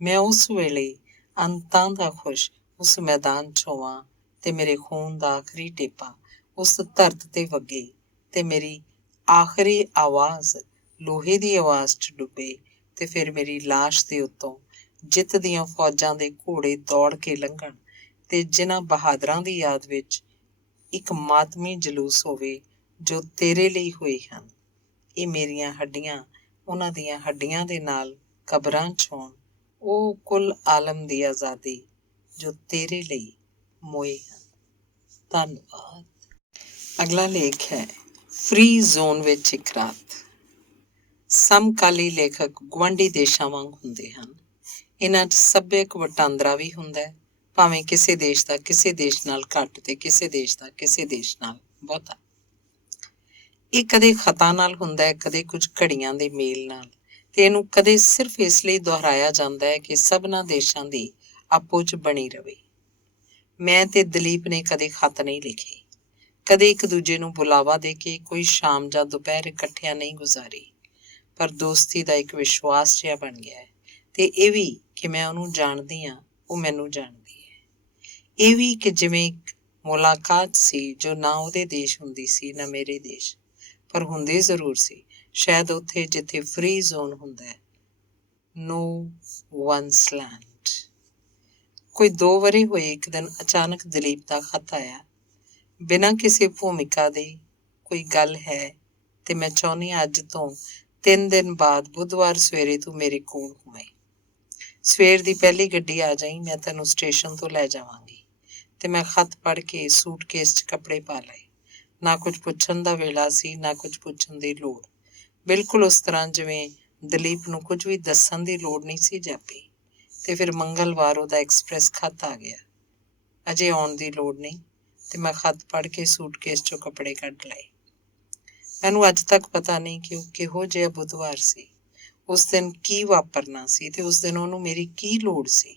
ਮੈਂ ਉਸ ਵੇਲੇ ਅੰਤਾਂ ਦਾ ਖੁਸ਼ ਉਸ ਮੈਦਾਨ 'ਚ ਹੋਵਾਂ ਤੇ ਮੇਰੇ ਖੂਨ ਦਾ ਆਖਰੀ ਟੇਪਾ ਉਸ ਧਰਤ ਤੇ ਵਗੇ ਤੇ ਮੇਰੀ ਆਖਰੀ ਆਵਾਜ਼ ਲੋਹੇ ਦੀ ਆਵਾਜ਼ 'ਚ ਡੁੱਬੇ ਤੇ ਫਿਰ ਮੇਰੀ ਲਾਸ਼ ਦੇ ਉੱਤੋਂ ਜਿੱਤ ਦੀਆਂ ਫੌਜਾਂ ਦੇ ਘੋੜੇ ਦੌੜ ਕੇ ਲੰਘਣ ਤੇ ਜਿਨ੍ਹਾਂ ਬਹਾਦਰਾਂ ਦੀ ਯਾਦ ਵਿੱਚ ਇੱਕ ਮਾਤਮੀ ਜਲੂਸ ਹੋਵੇ ਜੋ ਤੇਰੇ ਲਈ ਹੋਏ ਹਨ। ਇਹ ਮੇਰੀਆਂ ਹੱਡੀਆਂ ਉਹਨਾਂ ਦੀਆਂ ਹੱਡੀਆਂ ਦੇ ਨਾਲ ਕਬਰਾਂ 'ਚ ਹੋਣ, ਉਹ ਕੁੱਲ ਆਲਮ ਦੀ ਆਜ਼ਾਦੀ ਜੋ ਤੇਰੇ ਲਈ ਮੋਏ ਹਨ। ਧੰਨਵਾਦ। ਅਗਲਾ ਲੇਖ ਹੈ ਫ੍ਰੀ ਜ਼ੋਨ ਵਿੱਚ ਇੱਕ ਰਾਤ। ਸਮਕਾਲੀ ਲੇਖਕ ਗੁਆਂਢੀ ਦੇਸ਼ਾਂ ਵਾਂਗ ਹੁੰਦੇ ਹਨ। ਇਹਨਾਂ 'ਚ ਸੱਭਿਅਕ ਵਟਾਂਦਰਾ ਵੀ ਹੁੰਦਾ ਹੈ, ਭਾਵੇਂ ਕਿਸੇ ਦੇਸ਼ ਦਾ ਕਿਸੇ ਦੇਸ਼ ਨਾਲ ਘੱਟ ਤੇ ਕਿਸੇ ਦੇਸ਼ ਦਾ ਕਿਸੇ ਦੇਸ਼ ਨਾਲ ਬਹੁਤਾ। ਇਹ ਕਦੇ ਖਤਾ ਨਾਲ ਹੁੰਦਾ ਹੈ, ਕਦੇ ਕੁਝ ਘੜੀਆਂ ਦੇ ਮੇਲ ਨਾਲ, ਤੇ ਇਹਨੂੰ ਕਦੇ ਸਿਰਫ ਇਸ ਲਈ ਦੁਹਰਾਇਆ ਜਾਂਦਾ ਹੈ ਕਿ ਸਭਨਾਂ ਦੇਸ਼ਾਂ ਦੀ ਆਪੋ 'ਚ ਬਣੀ ਰਵੇ। ਮੈਂ ਤੇ ਦਲੀਪ ਨੇ ਕਦੇ ਖਤ ਨਹੀਂ ਲਿਖੇ, ਕਦੇ ਇੱਕ ਦੂਜੇ ਨੂੰ ਬੁਲਾਵਾ ਦੇ ਕੇ ਕੋਈ ਸ਼ਾਮ ਜਾਂ ਦੁਪਹਿਰ ਇਕੱਠਿਆਂ ਨਹੀਂ ਗੁਜ਼ਾਰੀ, ਪਰ ਦੋਸਤੀ ਦਾ ਇੱਕ ਵਿਸ਼ਵਾਸ ਜਿਹਾ ਬਣ ਗਿਆ ਹੈ। ਤੇ ਇਹ ਵੀ ਕਿ ਮੈਂ ਉਹਨੂੰ ਜਾਣਦੀ ਹਾਂ, ਉਹ ਮੈਨੂੰ ਜਾਣਦੀ ਹੈ। ਇਹ ਵੀ ਕਿ ਜਿਵੇਂ ਮੁਲਾਕਾਤ ਸੀ ਜੋ ਨਾ ਉਹਦੇ ਦੇਸ਼ ਹੁੰਦੀ ਸੀ ਨਾ ਮੇਰੇ ਦੇਸ਼, ਪਰ ਹੁੰਦੀ ਜ਼ਰੂਰ ਸੀ। ਸ਼ਾਇਦ ਉੱਥੇ ਜਿੱਥੇ ਫ੍ਰੀ ਜ਼ੋਨ ਹੁੰਦਾ ਹੈ, ਨੋ ਵਨਸ ਲੈਂਡ। ਕੋਈ 2 ਵਰ੍ਹੇ ਹੋਏ ਇੱਕ ਦਿਨ ਅਚਾਨਕ ਦਲੀਪ ਦਾ ਖਤ ਆਇਆ, ਬਿਨਾਂ ਕਿਸੇ ਭੂਮਿਕਾ ਦੇ। ਕੋਈ ਗੱਲ ਹੈ ਤੇ ਮੈਂ ਚਾਹੁੰਦੀ ਹਾਂ ਅੱਜ ਤੋਂ 3 ਦਿਨ ਬਾਅਦ ਬੁੱਧਵਾਰ ਸਵੇਰੇ ਤੂੰ ਮੇਰੇ ਕੋਲ ਹੋਵੇਂ। ਸਵੇਰ ਦੀ ਪਹਿਲੀ ਗੱਡੀ ਆ ਜਾਈ, ਮੈਂ ਤੈਨੂੰ ਸਟੇਸ਼ਨ ਤੋਂ ਲੈ ਜਾਵਾਂਗੀ। ਤੇ ਮੈਂ ਖਤ ਪੜ੍ਹ ਕੇ ਸੂਟਕੇਸ 'ਚ ਕੱਪੜੇ ਪਾ ਲਏ। ਨਾ ਕੁਝ ਪੁੱਛਣ ਦਾ ਵੇਲਾ ਸੀ, ਨਾ ਕੁਝ ਪੁੱਛਣ ਦੀ ਲੋੜ। ਬਿਲਕੁਲ ਉਸ ਤਰ੍ਹਾਂ ਜਿਵੇਂ ਦਲੀਪ ਨੂੰ ਕੁਝ ਵੀ ਦੱਸਣ ਦੀ ਲੋੜ ਨਹੀਂ ਸੀ ਜਾਪੀ। ਤੇ ਫਿਰ ਮੰਗਲਵਾਰ ਉਹਦਾ ਐਕਸਪ੍ਰੈਸ ਖਤ ਆ ਗਿਆ। ਅਜੇ ਆਉਣ ਦੀ ਲੋੜ ਨਹੀਂ। ਤੇ ਮੈਂ ਖਤ ਪੜ੍ਹ ਕੇ ਸੂਟਕੇਸ 'ਚੋਂ ਕੱਪੜੇ ਕੱਢ ਲਏ। ਮੈਨੂੰ ਅੱਜ ਤੱਕ ਪਤਾ ਨਹੀਂ ਕਿ ਉਹ ਕਿਹੋ ਜਿਹਾ ਬੁੱਧਵਾਰ ਸੀ, ਉਸ ਦਿਨ ਕੀ ਵਾਪਰਨਾ ਸੀ ਤੇ ਉਸ ਦਿਨ ਉਹਨੂੰ ਮੇਰੀ ਕੀ ਲੋੜ ਸੀ।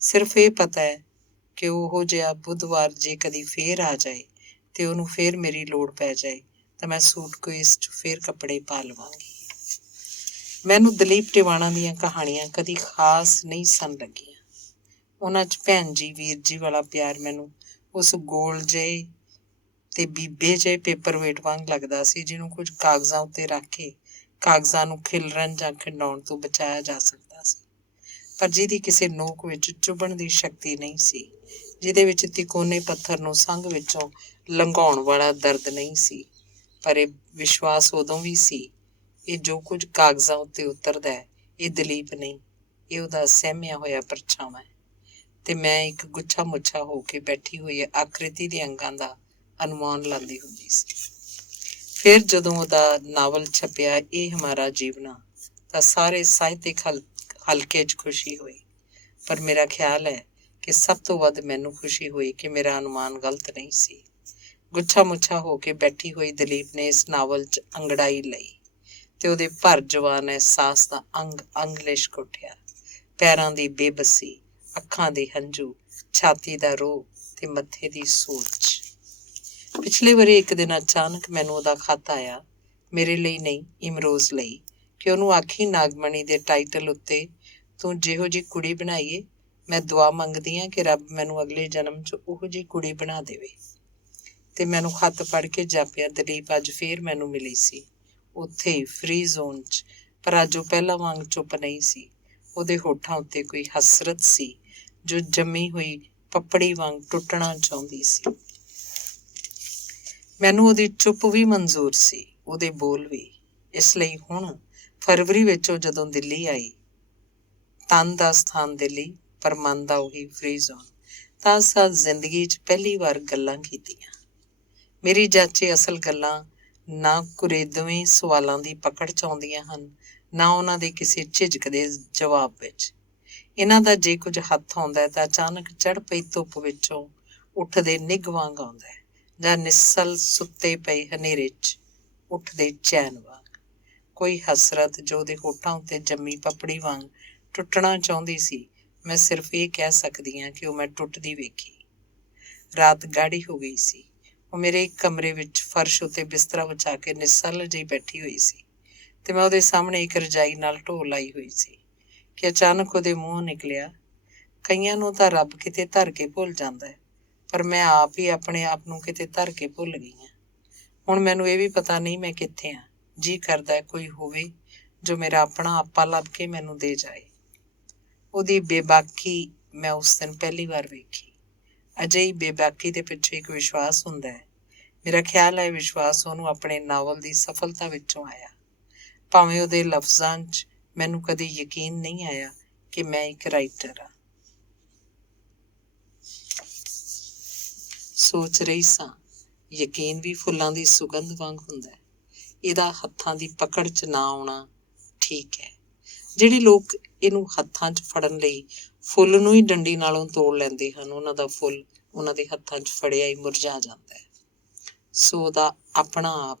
ਸਿਰਫ ਇਹ ਪਤਾ ਹੈ ਕਿ ਉਹੋ ਜਿਹਾ ਬੁੱਧਵਾਰ ਜੇ ਕਦੀ ਫੇਰ ਆ ਜਾਏ ਤੇ ਉਹਨੂੰ ਫੇਰ ਮੇਰੀ ਲੋੜ ਪੈ ਜਾਏ ਤਾਂ ਮੈਂ ਸੂਟਕੇਸ 'ਚ ਫੇਰ ਕੱਪੜੇ ਪਾ ਲਵਾਂਗੀ। ਮੈਨੂੰ ਦਲੀਪ ਟਿਵਾਣਾ ਦੀਆਂ ਕਹਾਣੀਆਂ ਕਦੀ ਖਾਸ ਨਹੀਂ ਸਨ ਲੱਗੀਆਂ। ਉਹਨਾਂ 'ਚ ਭੈਣ ਜੀ ਵੀਰ ਜੀ ਵਾਲਾ ਪਿਆਰ ਮੈਨੂੰ ਉਸ ਗੋਲ ਜਿਹੇ ਤੇ ਬੀਬੇ ਜਿਹੇ ਪੇਪਰਵੇਟ ਵਾਂਗ ਲੱਗਦਾ ਸੀ, ਜਿਹਨੂੰ ਕੁਝ ਕਾਗਜ਼ਾਂ ਉੱਤੇ ਰੱਖ ਕੇ ਕਾਗਜ਼ਾਂ ਨੂੰ ਖਿਲਰਨ ਜਾਂ ਖਿੰਡਾਉਣ ਤੋਂ ਬਚਾਇਆ ਜਾ ਸਕਦਾ ਸੀ, ਪਰ ਜਿਹਦੀ ਕਿਸੇ ਨੋਕ ਵਿੱਚ ਚੁਭਣ ਦੀ ਸ਼ਕਤੀ ਨਹੀਂ ਸੀ, ਜਿਹਦੇ ਵਿੱਚ ਤਿਕੋਨੇ ਪੱਥਰ ਨੂੰ ਸੰਘ ਵਿੱਚੋਂ ਲੰਘਾਉਣ ਵਾਲਾ ਦਰਦ ਨਹੀਂ ਸੀ। ਪਰ ਇਹ ਵਿਸ਼ਵਾਸ ਉਦੋਂ ਵੀ ਸੀ, ਇਹ ਜੋ ਕੁਝ ਕਾਗਜ਼ਾਂ ਉੱਤੇ ਉਤਰਦਾ ਹੈ, ਇਹ ਦਲੀਪ ਨਹੀਂ, ਇਹ ਉਹਦਾ ਸਹਿਮਿਆ ਹੋਇਆ ਪਰਛਾਵਾਂ ਹੈ। ਤੇ ਮੈਂ ਇੱਕ ਗੁੱਛਾ ਮੁੱਛਾ ਹੋ ਕੇ ਬੈਠੀ ਹੋਈ ਆਕ੍ਰਿਤੀ ਦੇ ਅੰਗਾਂ ਦਾ ਅਨੁਮਾਨ ਲਾਉਂਦੀ ਹੁੰਦੀ ਸੀ। ਫਿਰ ਜਦੋਂ ਉਹਦਾ ਨਾਵਲ ਛਪਿਆ ਇਹ ਹਮਾਰਾ ਜੀਵਨਾ, ਤਾਂ ਸਾਰੇ ਸਾਹਿਤਿਕ ਹਲਕੇ 'ਚ ਖੁਸ਼ੀ ਹੋਈ। ਪਰ ਮੇਰਾ ਖਿਆਲ ਹੈ ਕਿ ਸਭ ਤੋਂ ਵੱਧ ਮੈਨੂੰ ਖੁਸ਼ੀ ਹੋਈ ਕਿ ਮੇਰਾ ਅਨੁਮਾਨ ਗਲਤ ਨਹੀਂ ਸੀ। ਗੁੱਛਾ ਮੁੱਛਾ ਹੋ ਕੇ ਬੈਠੀ ਹੋਈ ਦਲੀਪ ਨੇ ਇਸ ਨਾਵਲ 'ਚ ਅੰਗੜਾਈ ਲਈ ਤੇ ਉਹਦੇ ਭਰ ਜਵਾਨ ਅਹਿਸਾਸ ਦਾ ਅੰਗ ਅੰਗ ਲਿਸ਼ਕ ਉੱਠਿਆ। ਪੈਰਾਂ ਦੀ ਬੇਬਸੀ, ਅੱਖਾਂ ਦੇ ਹੰਝੂ, ਛਾਤੀ ਦਾ ਰੋਹ ਤੇ ਮੱਥੇ ਦੀ ਸੋਚ। ਪਿਛਲੇ ਵਾਰੀ ਇੱਕ ਦਿਨ ਅਚਾਨਕ ਮੈਨੂੰ ਉਹਦਾ ਖਤ ਆਇਆ, ਮੇਰੇ ਲਈ ਨਹੀਂ, ਇਮਰੋਜ਼ ਲਈ, ਕਿ ਉਹਨੂੰ ਆਖੀ ਨਾਗਮਣੀ ਦੇ ਟਾਈਟਲ ਉੱਤੇ ਤੂੰ ਜਿਹੋ ਜਿਹੀ ਕੁੜੀ ਬਣਾਈਏ, ਮੈਂ ਦੁਆ ਮੰਗਦੀ ਹਾਂ ਕਿ ਰੱਬ ਮੈਨੂੰ ਅਗਲੇ ਜਨਮ 'ਚ ਉਹੋ ਜਿਹੀ ਕੁੜੀ ਬਣਾ ਦੇਵੇ। ਤੇ ਮੈਨੂੰ ਖਤ ਪੜ੍ਹ ਕੇ ਜਾਪਿਆ ਦਲੀਪ ਅੱਜ ਫੇਰ ਮੈਨੂੰ ਮਿਲੀ ਸੀ, ਉੱਥੇ ਹੀ ਫ੍ਰੀ ਜ਼ੋਨ 'ਚ। ਪਰ ਅੱਜ ਉਹ ਪਹਿਲਾਂ ਵਾਂਗ ਚੁੱਪ ਨਹੀਂ ਸੀ। ਉਹਦੇ ਹੋਠਾਂ ਉੱਤੇ ਕੋਈ ਹਸਰਤ ਸੀ ਜੋ ਜੰਮੀ ਹੋਈ ਪੱਪੜੀ ਵਾਂਗ ਟੁੱਟਣਾ ਚਾਹੁੰਦੀ ਸੀ। ਮੈਨੂੰ ਉਹਦੀ ਚੁੱਪ ਵੀ ਮਨਜ਼ੂਰ ਸੀ, ਉਹਦੇ ਬੋਲ ਵੀ। ਇਸ ਲਈ ਹੁਣ ਫਰਵਰੀ ਵਿੱਚ ਉਹ ਜਦੋਂ ਦਿੱਲੀ ਆਈ, ਤਨ ਦਾ ਸਥਾਨ ਦਿੱਲੀ ਪਰ ਮਨ ਦਾ ਉਹੀ ਫ੍ਰੀ ਜ਼ੋਨ, ਤਾਂ ਅਸਾਂ ਜ਼ਿੰਦਗੀ 'ਚ ਪਹਿਲੀ ਵਾਰ ਗੱਲਾਂ ਕੀਤੀਆਂ। ਮੇਰੀ ਜਾਚੇ ਅਸਲ ਗੱਲਾਂ ਨਾ ਕੁਰੇਦਵੇਂ ਸਵਾਲਾਂ ਦੀ ਪਕੜ 'ਚ ਆਉਂਦੀਆਂ ਹਨ, ਨਾ ਉਹਨਾਂ ਦੇ ਕਿਸੇ ਝਿਜਕ ਦੇ ਜਵਾਬ ਵਿੱਚ। ਇਹਨਾਂ ਦਾ ਜੇ ਕੁਝ ਹੱਥ ਆਉਂਦਾ ਤਾਂ ਅਚਾਨਕ ਚੜ੍ਹ ਪਈ ਧੁੱਪ ਵਿੱਚੋਂ ਉੱਠਦੇ ਨਿੱਘ ਵਾਂਗ ਆਉਂਦਾ ਹੈ, ਜਾਂ ਨਿੱਸਲ ਸੁੱਤੇ ਪਏ ਹਨੇਰੇ 'ਚ ਉੱਠਦੇ ਚੈਨ ਵਾਂਗ। ਕੋਈ ਹਸਰਤ ਜੋ ਉਹਦੇ ਹੋਠਾਂ ਉੱਤੇ ਜੰਮੀ ਪਪੜੀ ਵਾਂਗ ਟੁੱਟਣਾ ਚਾਹੁੰਦੀ ਸੀ, ਮੈਂ ਸਿਰਫ ਇਹ ਕਹਿ ਸਕਦੀ ਹਾਂ ਕਿ ਉਹ ਮੈਂ ਟੁੱਟਦੀ ਵੇਖੀ। ਰਾਤ ਗਾੜੀ ਹੋ ਗਈ ਸੀ। ਉਹ ਮੇਰੇ ਇੱਕ ਕਮਰੇ ਵਿੱਚ ਫਰਸ਼ ਉੱਤੇ ਬਿਸਤਰਾ ਵਿਛਾ ਕੇ ਨਿੱਸਲ ਜਿਹੀ ਬੈਠੀ ਹੋਈ ਸੀ ਤੇ ਮੈਂ ਉਹਦੇ ਸਾਹਮਣੇ ਇੱਕ ਰਜਾਈ ਨਾਲ ਢੋ ਲਾਈ ਹੋਈ ਸੀ ਕਿ ਅਚਾਨਕ ਉਹਦੇ ਮੂੰਹੋਂ ਨਿਕਲਿਆ, ਕਈਆਂ ਨੂੰ ਤਾਂ ਰੱਬ ਕਿਤੇ ਧਰ ਕੇ ਭੁੱਲ ਜਾਂਦਾ ਹੈ, ਪਰ ਮੈਂ ਆਪ ਹੀ ਆਪਣੇ ਆਪ ਨੂੰ ਕਿਤੇ ਧਰ ਕੇ ਭੁੱਲ ਗਈ ਹਾਂ। ਹੁਣ ਮੈਨੂੰ ਇਹ ਵੀ ਪਤਾ ਨਹੀਂ ਮੈਂ ਕਿੱਥੇ ਹਾਂ। ਜੀ ਕਰਦਾ ਕੋਈ ਹੋਵੇ ਜੋ ਮੇਰਾ ਆਪਣਾ ਆਪਾ ਲੱਭ ਕੇ ਮੈਨੂੰ ਦੇ ਜਾਏ। ਉਹਦੀ ਬੇਬਾਕੀ ਮੈਂ ਉਸ ਦਿਨ ਪਹਿਲੀ ਵਾਰ ਵੇਖੀ। ਅਜਿਹੀ ਬੇਬਾਕੀ ਦੇ ਪਿੱਛੇ ਇੱਕ ਵਿਸ਼ਵਾਸ ਹੁੰਦਾ ਹੈ। ਮੇਰਾ ਖਿਆਲ ਹੈ ਵਿਸ਼ਵਾਸ ਉਹਨੂੰ ਆਪਣੇ ਨਾਵਲ ਦੀ ਸਫਲਤਾ ਵਿੱਚੋਂ ਆਇਆ। ਭਾਵੇਂ ਉਹਦੇ ਲਫ਼ਜ਼ਾਂ 'ਚ ਮੈਨੂੰ ਕਦੇ ਯਕੀਨ ਨਹੀਂ ਆਇਆ ਕਿ ਮੈਂ ਇੱਕ ਰਾਈਟਰ ਹਾਂ। ਸੋਚ ਰਹੀ ਸਾਂ, ਯਕੀਨ ਵੀ ਫੁੱਲਾਂ ਦੀ ਸੁਗੰਧ ਵਾਂਗ ਹੁੰਦਾ ਹੈ। ਇਹਦਾ ਹੱਥਾਂ ਦੀ ਪਕੜ 'ਚ ਨਾ ਆਉਣਾ ਠੀਕ ਹੈ। ਜਿਹੜੇ ਲੋਕ ਇਹਨੂੰ ਹੱਥਾਂ 'ਚ ਫੜਨ ਲਈ ਫੁੱਲ ਨੂੰ ਹੀ ਡੰਡੀ ਨਾਲੋਂ ਤੋੜ ਲੈਂਦੇ ਹਨ, ਉਹਨਾਂ ਦਾ ਫੁੱਲ ਉਹਨਾਂ ਦੇ ਹੱਥਾਂ 'ਚ ਫੜਿਆ ਹੀ ਮੁਰਝਾ ਜਾਂਦਾ ਹੈ। ਸੋ ਉਹਦਾ ਆਪਣਾ ਆਪ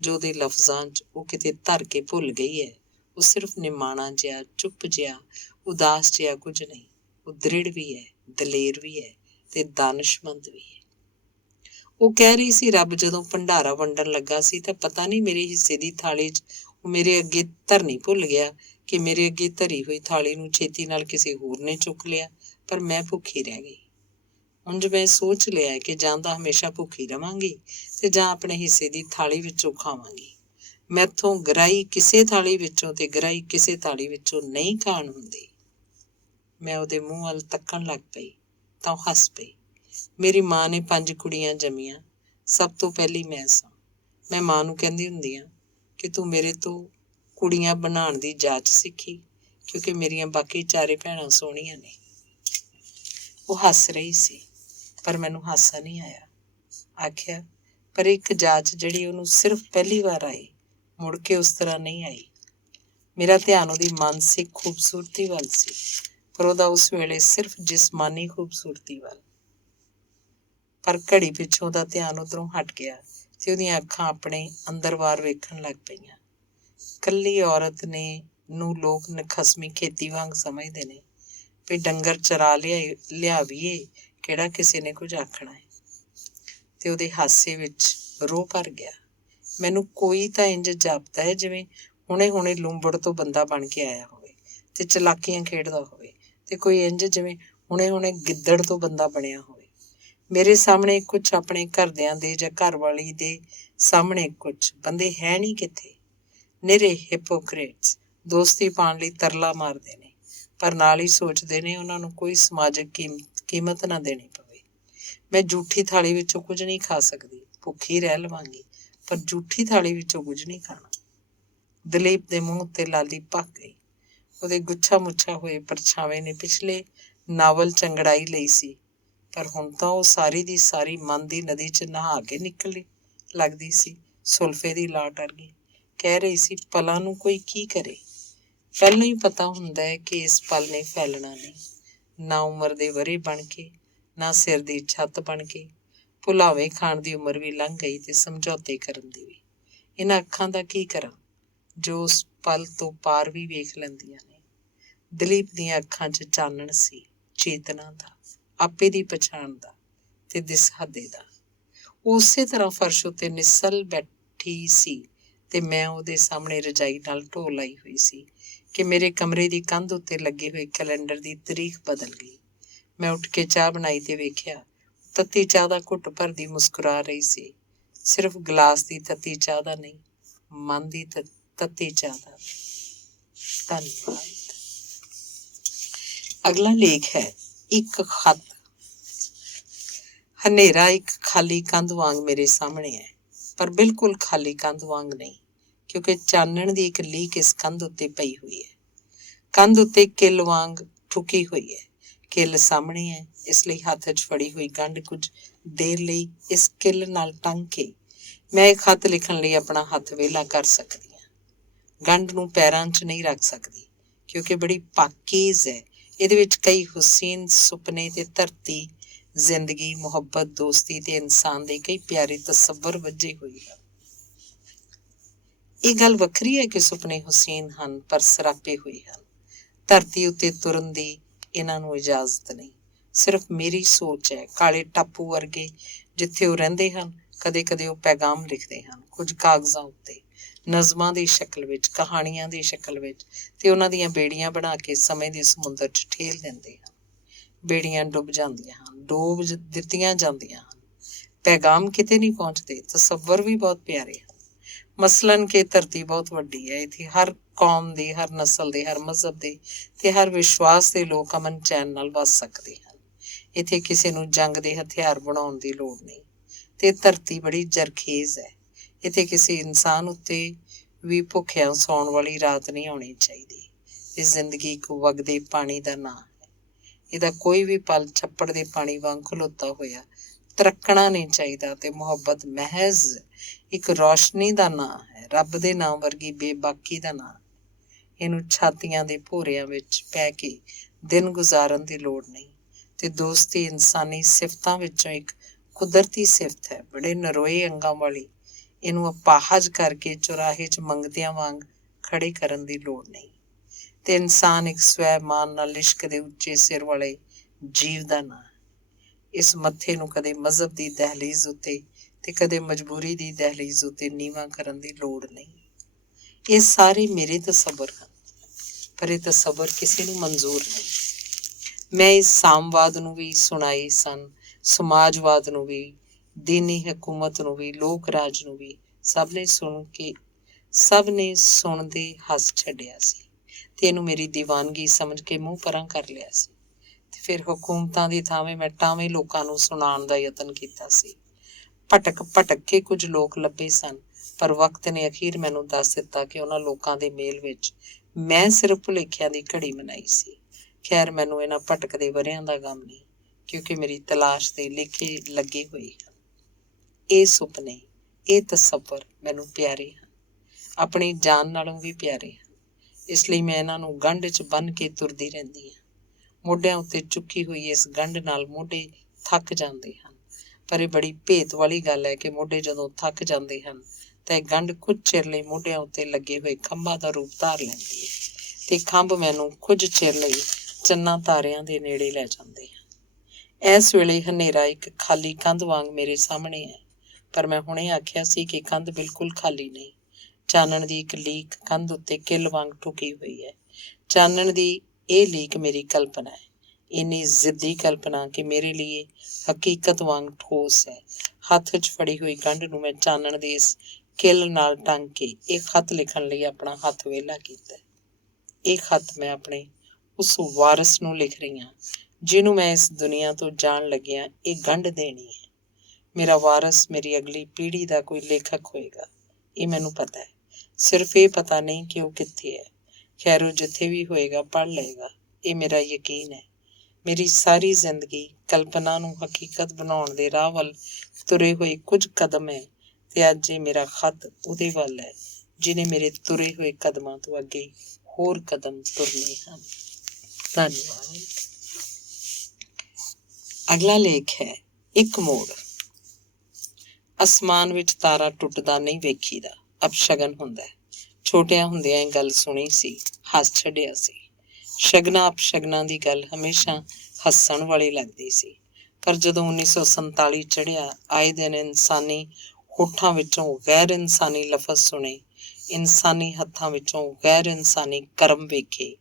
ਜੋ ਉਹਦੇ ਲਫ਼ਜ਼ਾਂ 'ਚ ਉਹ ਕਿਤੇ ਧਰ ਕੇ ਭੁੱਲ ਗਈ ਹੈ, ਉਹ ਸਿਰਫ ਨਿਮਾਣਾ ਜਿਹਾ, ਚੁੱਪ ਜਿਹਾ, ਉਦਾਸ ਜਿਹਾ ਕੁਝ ਨਹੀਂ। ਉਹ ਦ੍ਰਿੜ ਵੀ ਹੈ, ਦਲੇਰ ਵੀ ਹੈ ਤੇ ਦਾਨਿਸ਼ਮੰਦ ਵੀ ਹੈ। ਉਹ ਕਹਿ ਰਹੀ ਸੀ ਰੱਬ ਜਦੋਂ ਭੰਡਾਰਾ ਵੰਡਣ ਲੱਗਾ ਸੀ ਤਾਂ ਪਤਾ ਨਹੀਂ ਮੇਰੇ ਹਿੱਸੇ ਦੀ ਥਾਲੀ 'ਚ ਉਹ ਮੇਰੇ ਅੱਗੇ ਧਰਨੀ ਭੁੱਲ ਗਿਆ ਕਿ ਮੇਰੇ ਅੱਗੇ ਧਰੀ ਹੋਈ ਥਾਲੀ ਨੂੰ ਛੇਤੀ ਨਾਲ ਕਿਸੇ ਹੋਰ ਨੇ ਚੁੱਕ ਲਿਆ, ਪਰ ਮੈਂ ਭੁੱਖੀ ਰਹਿ ਗਈ। ਉਂਝ ਮੈਂ ਸੋਚ ਲਿਆ ਕਿ ਜਾਂ ਤਾਂ ਹਮੇਸ਼ਾ ਭੁੱਖੀ ਰਵਾਂਗੀ ਤੇ ਜਾਂ ਆਪਣੇ ਹਿੱਸੇ ਦੀ ਥਾਲੀ ਵਿੱਚੋਂ ਖਾਵਾਂਗੀ। ਮੈਥੋਂ ਗਰਾਈ ਕਿਸੇ ਥਾਲੀ ਵਿੱਚੋਂ ਤੇ ਗਰਾਈ ਕਿਸੇ ਥਾਲੀ ਵਿੱਚੋਂ ਨਹੀਂ ਖਾਣ ਹੁੰਦੀ। ਮੈਂ ਉਹਦੇ ਮੂੰਹ ਵੱਲ ਤੱਕਣ ਲੱਗ ਪਈ ਤਾਂ ਉਹ ਹੱਸ ਪਈ। ਮੇਰੀ ਮਾਂ ਨੇ 5 ਕੁੜੀਆਂ ਜੰਮੀਆਂ, ਸਭ ਤੋਂ ਪਹਿਲੀ ਮੈਂ ਸਾਂ। ਮੈਂ ਮਾਂ ਨੂੰ ਕਹਿੰਦੀ ਹੁੰਦੀ ਹਾਂ ਕਿ ਤੂੰ ਮੇਰੇ ਤੋਂ ਕੁੜੀਆਂ ਬਣਾਉਣ ਦੀ ਜਾਚ ਸਿੱਖੀ, ਕਿਉਂਕਿ ਮੇਰੀਆਂ ਬਾਕੀ 4 ਭੈਣਾਂ ਸੋਹਣੀਆਂ ਨੇ। ਉਹ ਹੱਸ ਰਹੀ ਸੀ, ਪਰ ਮੈਨੂੰ ਹਾਸਾ ਨਹੀਂ ਆਇਆ। ਆਖਿਆ, ਪਰ ਇੱਕ ਜਾਚ ਜਿਹੜੀ ਉਹਨੂੰ ਸਿਰਫ ਪਹਿਲੀ ਵਾਰ ਆਈ, ਮੁੜ ਕੇ ਉਸ ਤਰ੍ਹਾਂ ਨਹੀਂ ਆਈ। ਮੇਰਾ ਧਿਆਨ ਉਹਦੀ ਮਾਨਸਿਕ ਖੂਬਸੂਰਤੀ ਵੱਲ ਸੀ, ਪਰ ਉਹਦਾ ਉਸ ਵੇਲੇ ਸਿਰਫ ਜਿਸਮਾਨੀ ਖੂਬਸੂਰਤੀ ਵੱਲ। ਪਰ ਘੜੀ ਪਿੱਛੋਂ ਉਹਦਾ ਧਿਆਨ ਉੱਧਰੋਂ ਹਟ ਗਿਆ ਤੇ ਉਹਦੀਆਂ ਅੱਖਾਂ ਆਪਣੇ ਅੰਦਰ ਬਾਹਰ ਵੇਖਣ ਲੱਗ ਪਈਆਂ। ਇਕੱਲੀ ਔਰਤ ਨੂੰ ਲੋਕ ਨਖਸਮੀ ਖੇਤੀ ਵਾਂਗ ਸਮਝਦੇ ਨੇ ਵੀ ਡੰਗਰ ਚਰਾ ਲਿਆਵੀਏ, ਕਿਹੜਾ ਕਿਸੇ ਨੇ ਕੁਝ ਆਖਣਾ ਹੈ। ਤੇ ਉਹਦੇ ਹਾਸੇ ਵਿੱਚ ਰੋਹ ਭਰ ਗਿਆ। ਮੈਨੂੰ ਕੋਈ ਤਾਂ ਇੰਝ ਜਾਪਦਾ ਹੈ ਜਿਵੇਂ ਹੁਣੇ ਲੂੰਬੜ ਤੋਂ ਬੰਦਾ ਬਣ ਕੇ ਆਇਆ ਹੋਵੇ ਤੇ ਚਲਾਕੀਆਂ ਖੇਡਦਾ ਹੋਵੇ, ਤੇ ਕੋਈ ਇੰਝ ਜਿਵੇਂ ਹੁਣੇ ਗਿੱਦੜ ਤੋਂ ਬੰਦਾ ਬਣਿਆ ਹੋਵੇ। ਮੇਰੇ ਸਾਹਮਣੇ ਕੁਝ, ਆਪਣੇ ਘਰਦਿਆਂ ਦੇ ਜਾਂ ਘਰਵਾਲੀ ਦੇ ਸਾਹਮਣੇ ਕੁਝ ਬੰਦੇ ਹੈ ਨਹੀਂ ਕਿੱਥੇ। ਨਿਰੇ ਹਿਪੋਕਰੇਟਸ ਦੋਸਤੀ ਪਾਉਣ ਲਈ ਤਰਲਾ ਮਾਰਦੇ ਨੇ, ਪਰ ਨਾਲ ਹੀ ਸੋਚਦੇ ਨੇ ਉਹਨਾਂ ਨੂੰ ਕੋਈ ਸਮਾਜਿਕ ਕੀਮਤ ਨਾ ਦੇਣੀ ਪਵੇ। ਮੈਂ ਜੂਠੀ ਥਾਲੀ ਵਿੱਚੋਂ ਕੁਝ ਨਹੀਂ ਖਾ ਸਕਦੀ, ਭੁੱਖੀ ਰਹਿ ਲਵਾਂਗੀ, ਪਰ ਜੂਠੀ ਥਾਲੀ ਵਿੱਚੋਂ ਕੁਝ ਨਹੀਂ ਖਾਣਾ। ਦਲੀਪ ਦੇ ਮੂੰਹ ਉੱਤੇ ਲਾਲੀ ਪੱਕ ਗਈ। ਉਹਦੇ ਗੁੱਛਾ ਮੁੱਛਾ ਹੋਏ ਪਰਛਾਵੇਂ ਨੇ ਪਿਛਲੇ ਨਾਵਲ ਚੰਗੜਾਈ ਲਈ ਸੀ, ਪਰ ਹੁਣ ਤਾਂ ਉਹ ਸਾਰੀ ਦੀ ਸਾਰੀ ਮਨ ਦੀ ਨਦੀ 'ਚ ਨਹਾ ਕੇ ਨਿਕਲੀ ਲੱਗਦੀ ਸੀ, ਸੁਲਫੇ ਦੀ ਲਾਟ ਵਰਗੀ। ਕਹਿ ਰਹੀ ਸੀ, ਪਲਾਂ ਨੂੰ ਕੋਈ ਕੀ ਕਰੇ। ਪਹਿਲਾਂ ਹੀ ਪਤਾ ਹੁੰਦਾ ਹੈ ਕਿ ਇਸ ਪਲ ਨੇ ਫੈਲਣਾ ਨਹੀਂ, ਨਾ ਉਮਰ ਦੇ ਵਰ੍ਹੇ ਬਣ ਕੇ, ਨਾ ਸਿਰ ਦੀ ਛੱਤ ਬਣ ਕੇ। ਭੁਲਾਵੇ ਖਾਣ ਦੀ ਉਮਰ ਵੀ ਲੰਘ ਗਈ ਤੇ ਸਮਝੌਤੇ ਕਰਨ ਦੀ ਵੀ। ਇਹਨਾਂ ਅੱਖਾਂ ਦਾ ਕੀ ਕਰਾਂ ਜੋ ਉਸ ਪਲ ਤੋਂ ਪਾਰ ਵੀ ਵੇਖ ਲੈਂਦੀਆਂ ਨੇ। ਦਲੀਪ ਦੀਆਂ ਅੱਖਾਂ 'ਚ ਚਾਨਣ ਸੀ, ਚੇਤਨਾ ਦਾ, ਆਪੇ ਦੀ ਪਛਾਣ ਦਾ ਤੇ ਦਿਸਹਾਦੇ ਦਾ। ਉਹ ਉਸੇ ਤਰ੍ਹਾਂ ਫਰਸ਼ ਉੱਤੇ ਨਿੱਸਲ ਬੈਠੀ ਸੀ ਤੇ ਮੈਂ ਉਹਦੇ ਸਾਹਮਣੇ ਰਜਾਈ ਨਾਲ ਢੋ ਲਾਈ ਹੋਈ ਸੀ ਕਿ ਮੇਰੇ ਕਮਰੇ ਦੀ ਕੰਧ ਉੱਤੇ ਲੱਗੇ ਹੋਏ ਕੈਲੰਡਰ ਦੀ ਤਰੀਕ ਬਦਲ ਗਈ। ਮੈਂ ਉੱਠ ਕੇ ਚਾਹ ਬਣਾਈ ਤੇ ਵੇਖਿਆ, ਤੱਤੀ ਚਾਹ ਦਾ ਘੁੱਟ ਭਰਦੀ ਮੁਸਕਰਾ ਰਹੀ ਸੀ। ਸਿਰਫ ਗਲਾਸ ਦੀ ਤੱਤੀ ਚਾਹ ਦਾ ਨਹੀਂ, ਮਨ ਦੀ ਤੱਤੀ ਚਾਹ ਦਾ। ਧੰਨਵਾਦ। ਅਗਲਾ ਲੇਖ ਹੈ ਇੱਕ ਖੱਤ। ਹਨੇਰਾ ਇੱਕ ਖਾਲੀ ਕੰਧ ਵਾਂਗ ਮੇਰੇ ਸਾਹਮਣੇ ਹੈ, ਪਰ ਬਿਲਕੁਲ ਖਾਲੀ ਕੰਧ ਵਾਂਗ ਨਹੀਂ, ਕਿਉਂਕਿ ਚਾਨਣ ਦੀ ਇੱਕ ਲੀਕ ਇਸ ਕੰਧ ਉੱਤੇ ਪਈ ਹੋਈ ਹੈ। ਕੰਧ ਉੱਤੇ ਕਿੱਲ ਵਾਂਗ ਠੁਕੀ ਹੋਈ ਹੈ। ਕਿੱਲ ਸਾਹਮਣੇ ਹੈ, ਇਸ ਲਈ ਹੱਥ 'ਚ ਫੜੀ ਹੋਈ ਗੰਢ ਕੁਝ ਦੇਰ ਲਈ ਇਸ ਕਿੱਲ ਨਾਲ ਟੰਗ ਕੇ ਮੈਂ ਇਹ ਖੱਤ ਲਿਖਣ ਲਈ ਆਪਣਾ ਹੱਥ ਵਿਹਲਾ ਕਰ ਸਕਦੀ ਹਾਂ। ਗੰਢ ਨੂੰ ਪੈਰਾਂ 'ਚ ਨਹੀਂ ਰੱਖ ਸਕਦੀ, ਕਿਉਂਕਿ ਬੜੀ ਪਾਕੀਜ਼ ਹੈ। ਇਹਦੇ ਵਿੱਚ ਕਈ ਹੁਸੀਨ ਸੁਪਨੇ ਤੇ ਧਰਤੀ, ਜ਼ਿੰਦਗੀ, ਮੁਹੱਬਤ, ਦੋਸਤੀ ਤੇ ਇਨਸਾਨ ਦੇ ਕਈ ਪਿਆਰੇ ਤਸੱਵਰ ਵੱਜੇ ਹੋਏ ਹਨ। ਇਹ ਗੱਲ ਵੱਖਰੀ ਹੈ ਕਿ ਸੁਪਨੇ ਹੁਸੀਨ ਹਨ, ਪਰ ਸਰਾਪੇ ਹੋਏ ਹਨ। ਧਰਤੀ ਉੱਤੇ ਤੁਰਨ ਦੀ ਇਹਨਾਂ ਨੂੰ ਇਜਾਜ਼ਤ ਨਹੀਂ, ਸਿਰਫ ਮੇਰੀ ਸੋਚ ਹੈ। ਕਾਲੇ ਟਾਪੂ ਵਰਗੇ ਜਿੱਥੇ ਉਹ ਰਹਿੰਦੇ ਹਨ, ਕਦੇ ਕਦੇ ਉਹ ਪੈਗਾਮ ਲਿਖਦੇ ਹਨ, ਕੁਝ ਕਾਗਜ਼ਾਂ ਉੱਤੇ, ਨਜ਼ਮਾਂ ਦੀ ਸ਼ਕਲ ਵਿੱਚ, ਕਹਾਣੀਆਂ ਦੀ ਸ਼ਕਲ ਵਿੱਚ, ਤੇ ਉਹਨਾਂ ਦੀਆਂ ਬੇੜੀਆਂ ਬਣਾ ਕੇ ਸਮੇਂ ਦੇ ਸਮੁੰਦਰ 'ਚ ਠੇਲ ਦਿੰਦੇ ਹਨ। ਬੇੜੀਆਂ ਡੁੱਬ ਜਾਂਦੀਆਂ ਹਨ, ਡੋਬ ਦਿੱਤੀਆਂ ਜਾਂਦੀਆਂ ਹਨ, ਪੈਗਾਮ ਕਿਤੇ ਨਹੀਂ ਪਹੁੰਚਦੇ। ਤਸੱਵਰ ਵੀ ਬਹੁਤ ਪਿਆਰੇ ਹਨ। ਮਸਲਨ ਕਿ ਧਰਤੀ ਬਹੁਤ ਵੱਡੀ ਹੈ। ਇੱਥੇ ਹਰ ਕੌਮ ਦੇ, ਹਰ ਨਸਲ ਦੇ, ਹਰ ਮਜ਼ਹਬ ਦੇ ਤੇ ਹਰ ਵਿਸ਼ਵਾਸ ਦੇ ਲੋਕ ਅਮਨ ਚੈਨ ਨਾਲ ਵੱਸ ਸਕਦੇ ਹਨ। ਇੱਥੇ ਕਿਸੇ ਨੂੰ ਜੰਗ ਦੇ ਹਥਿਆਰ ਬਣਾਉਣ ਦੀ ਲੋੜ ਨਹੀਂ, ਤੇ ਧਰਤੀ ਬੜੀ ਜ਼ਰਖੇਜ਼ ਹੈ। ਇੱਥੇ ਕਿਸੇ ਇਨਸਾਨ ਉੱਤੇ ਵੀ ਭੁੱਖਿਆਂ ਸੌਣ ਵਾਲੀ ਰਾਤ ਨਹੀਂ ਆਉਣੀ ਚਾਹੀਦੀ। ਇਹ ਜ਼ਿੰਦਗੀ ਇੱਕ ਵਗਦੇ ਪਾਣੀ ਦਾ ਨਾਂ ਹੈ। ਇਹਦਾ ਕੋਈ ਵੀ ਪਲ ਛੱਪੜ ਦੇ ਪਾਣੀ ਵਾਂਗ ਖਲੋਤਾ ਹੋਇਆ ਤਰਕਣਾ ਨਹੀਂ ਚਾਹੀਦਾ। ਤੇ ਮੁਹੱਬਤ ਮਹਿਜ਼ ਇੱਕ ਰੌਸ਼ਨੀ ਦਾ ਨਾਂ ਹੈ, ਰੱਬ ਦੇ ਨਾਂ ਵਰਗੀ ਬੇਬਾਕੀ ਦਾ ਨਾਂ। ਇਹਨੂੰ ਛਾਤੀਆਂ ਦੇ ਭੋਰਿਆਂ ਵਿੱਚ ਪੈ ਕੇ ਦਿਨ ਗੁਜ਼ਾਰਨ ਦੀ ਲੋੜ ਨਹੀਂ। ਤੇ ਦੋਸਤੀ ਇਨਸਾਨੀ ਸਿਫਤਾਂ ਵਿੱਚੋਂ ਇੱਕ ਕੁਦਰਤੀ ਸਿਫਤ ਹੈ, ਬੜੇ ਨਰੋਏ ਅੰਗਾਂ ਵਾਲੀ। ਇਹਨੂੰ ਅਪਾਹਜ ਕਰਕੇ ਚੁਰਾਹੇ 'ਚ ਮੰਗਤਿਆਂ ਵਾਂਗ ਖੜੇ ਕਰਨ ਦੀ ਲੋੜ ਨਹੀਂ। ਤੇ ਇਨਸਾਨ ਇੱਕ ਸਵੈ ਮਾਨ ਨਾਲ ਲਿਸ਼ਕਦੇ ਉੱਚੇ ਸਿਰ ਵਾਲੇ ਜੀਵ ਦਾ ਨਾਂ ਹੈ। ਇਸ ਮੱਥੇ ਨੂੰ ਕਦੇ ਮਜ਼ਹਬ ਦੀ ਦਹਿਲੀਜ਼ ਉੱਤੇ ਤੇ ਕਦੇ ਮਜਬੂਰੀ ਦੀ ਦਹਿਲੀਜ਼ ਉੱਤੇ ਨੀਵਾਂ ਕਰਨ ਦੀ ਲੋੜ ਨਹੀਂ। ਇਹ ਸਾਰੇ ਮੇਰੇ ਤਸੱਵਰ ਹਨ, ਪਰ ਇਹ ਤਸੱਵਰ ਕਿਸੇ ਨੂੰ ਮਨਜ਼ੂਰ ਨਹੀਂ। ਮੈਂ ਇਸ ਸਾਮਵਾਦ ਨੂੰ ਵੀ ਸਮਾਜਵਾਦ ਨੂੰ ਵੀ, ਦੀਨੀ ਹਕੂਮਤ ਨੂੰ ਵੀ, ਲੋਕ ਰਾਜ ਨੂੰ ਵੀ ਸਭ ਨੇ ਸੁਣਦੇ ਹੱਸ ਛੱਡਿਆ ਸੀ ਤੇ ਇਹਨੂੰ ਮੇਰੀ ਦੀਵਾਨਗੀ ਸਮਝ ਕੇ ਮੂੰਹ ਪਰਾਂ ਕਰ ਲਿਆ ਸੀ। ਤੇ ਫਿਰ ਹਕੂਮਤਾਂ ਦੀ ਥਾਵੇਂ ਮੈਂ ਟਾਵੇਂ ਲੋਕਾਂ ਨੂੰ ਸੁਣਾਉਣ ਦਾ ਯਤਨ ਕੀਤਾ ਸੀ। ਭਟਕ ਭਟਕ ਕੇ ਕੁਝ ਲੋਕ ਲੱਭੇ ਸਨ, ਪਰ ਵਕਤ ਨੇ ਅਖੀਰ ਮੈਨੂੰ ਦੱਸ ਦਿੱਤਾ ਕਿ ਉਹਨਾਂ ਲੋਕਾਂ ਦੇ ਮੇਲ ਵਿੱਚ ਮੈਂ ਸਿਰਫ ਭੁਲੇਖਿਆਂ ਦੀ ਘੜੀ ਮਨਾਈ ਸੀ। ਖੈਰ, ਮੈਨੂੰ ਇਹਨਾਂ ਭਟਕਦੇ ਵਰਿਆਂ ਦਾ ਗਮ ਨਹੀਂ, ਕਿਉਂਕਿ ਮੇਰੀ ਤਲਾਸ਼ ਦੇ ਲੇਖੇ ਲੱਗੇ ਹੋਏ ਹਨ। ਇਹ ਸੁਪਨੇ, ਇਹ ਤਸੱਵਰ ਮੈਨੂੰ ਪਿਆਰੇ ਹਨ, ਆਪਣੀ ਜਾਨ ਨਾਲੋਂ ਵੀ ਪਿਆਰੇ ਹਨ। ਇਸ ਲਈ ਮੈਂ ਇਹਨਾਂ ਨੂੰ ਗੰਢ 'ਚ ਬੰਨ੍ਹ ਕੇ ਤੁਰਦੀ ਰਹਿੰਦੀ ਹਾਂ। ਮੋਢਿਆਂ ਉੱਤੇ ਚੁੱਕੀ ਹੋਈ ਇਸ ਗੰਢ ਨਾਲ ਮੋਢੇ ਥੱਕ ਜਾਂਦੇ ਹਨ, ਪਰ ਇਹ ਬੜੀ ਭੇਤ ਵਾਲੀ ਗੱਲ ਹੈ ਕਿ ਮੋਢੇ ਜਦੋਂ ਥੱਕ ਜਾਂਦੇ ਹਨ ਤਾਂ ਇਹ ਗੰਢ ਕੁਝ ਚਿਰ ਲਈ ਮੋਢਿਆਂ ਉੱਤੇ ਲੱਗੇ ਹੋਏ ਖੰਭਾਂ ਦਾ ਰੂਪ ਧਾਰ ਲੈਂਦੀ ਹੈ ਤੇ ਖੰਭ ਮੈਨੂੰ ਕੁਝ ਚਿਰ ਲਈ ਚੰਨਾਂ ਤਾਰਿਆਂ ਦੇ ਨੇੜੇ ਲੈ ਜਾਂਦੇ ਹਨ। ਇਸ ਵੇਲੇ ਹਨੇਰਾ ਇੱਕ ਖਾਲੀ ਕੰਧ ਵਾਂਗ ਮੇਰੇ ਸਾਹਮਣੇ ਹੈ, ਪਰ ਮੈਂ ਹੁਣੇ ਆਖਿਆ ਸੀ ਕਿ ਕੰਧ ਬਿਲਕੁਲ ਖਾਲੀ ਨਹੀਂ। ਚਾਨਣ ਦੀ ਇੱਕ ਲੀਕ ਕੰਧ ਉੱਤੇ ਕਿੱਲ ਵਾਂਗ ਠੁਕੀ ਹੋਈ ਹੈ। ਚਾਨਣ ਦੀ ਇਹ ਲੀਕ ਮੇਰੀ ਕਲਪਨਾ ਹੈ, ਇੰਨੀ ਜ਼ਿੱਦੀ ਕਲਪਨਾ ਕਿ ਮੇਰੇ ਲਈ ਹਕੀਕਤ ਵਾਂਗ ਠੋਸ ਹੈ। ਹੱਥ 'ਚ ਫੜੀ ਹੋਈ ਗੰਢ ਨੂੰ ਮੈਂ ਚਾਨਣ ਦੇ ਇਸ ਕਿੱਲ ਨਾਲ ਟੰਗ ਕੇ ਇਹ ਖਤ ਲਿਖਣ ਲਈ ਆਪਣਾ ਹੱਥ ਵਿਹਲਾ ਕੀਤਾ। ਇਹ ਖਤ ਮੈਂ ਆਪਣੇ ਉਸ ਵਾਰਸ ਨੂੰ ਲਿਖ ਰਹੀ ਹਾਂ ਜਿਹਨੂੰ ਮੈਂ ਇਸ ਦੁਨੀਆ ਤੋਂ ਜਾਣ ਲੱਗਿਆ ਇਹ ਗੰਢ ਦੇਣੀ ਹੈ। ਮੇਰਾ ਵਾਰਸ ਮੇਰੀ ਅਗਲੀ ਪੀੜ੍ਹੀ ਦਾ ਕੋਈ ਲੇਖਕ ਹੋਏਗਾ, ਇਹ ਮੈਨੂੰ ਪਤਾ ਹੈ। ਸਿਰਫ ਇਹ ਪਤਾ ਨਹੀਂ ਕਿ ਉਹ ਕਿੱਥੇ ਹੈ। ਖੈਰ, ਉਹ ਜਿੱਥੇ ਵੀ ਹੋਏਗਾ ਪੜ੍ਹ ਲਏਗਾ, ਇਹ ਮੇਰਾ ਯਕੀਨ ਹੈ। ਮੇਰੀ ਸਾਰੀ ਜ਼ਿੰਦਗੀ ਕਲਪਨਾ ਨੂੰ ਹਕੀਕਤ ਬਣਾਉਣ ਦੇ ਰਾਹ ਵੱਲ ਤੁਰੇ ਹੋਏ ਕੁਝ ਕਦਮ ਹੈ ਤੇ ਅੱਜ ਇਹ ਮੇਰਾ ਖਤ ਉਹਦੇ ਵੱਲ ਹੈ ਜਿਹਨੇ ਮੇਰੇ ਤੁਰੇ ਹੋਏ ਕਦਮਾਂ ਤੋਂ ਅੱਗੇ ਹੋਰ ਕਦਮ ਤੁਰਨੇ ਹਨ। ਧੰਨਵਾਦ। ਅਗਲਾ ਲੇਖ ਹੈ ਇੱਕ ਮੋੜ। ਅਸਮਾਨ ਵਿੱਚ ਤਾਰਾ ਟੁੱਟਦਾ ਨਹੀਂ ਵੇਖੀਦਾ, ਅਪਸ਼ਗਨ ਹੁੰਦਾ ਹੈ। ਛੋਟਿਆਂ ਹੁੰਦਿਆਂ ਇਹ ਗੱਲ ਸੁਣੀ ਸੀ, ਹੱਸ ਛੱਡਿਆ ਸੀ। ਸ਼ਗਨਾਂ ਅਪਸ਼ਗਨਾਂ ਦੀ ਗੱਲ ਹਮੇਸ਼ਾ ਹੱਸਣ ਵਾਲੀ ਲੱਗਦੀ ਸੀ, ਪਰ ਜਦੋਂ 1947 ਚੜ੍ਹਿਆ, ਆਏ ਦਿਨ ਇਨਸਾਨੀ ਹੋਠਾਂ ਵਿੱਚੋਂ ਗੈਰ ਇਨਸਾਨੀ ਲਫ਼ਜ਼ ਸੁਣੇ, ਇਨਸਾਨੀ ਹੱਥਾਂ ਵਿੱਚੋਂ ਗੈਰ ਇਨਸਾਨੀ ਕਰਮ ਵੇਖੇ,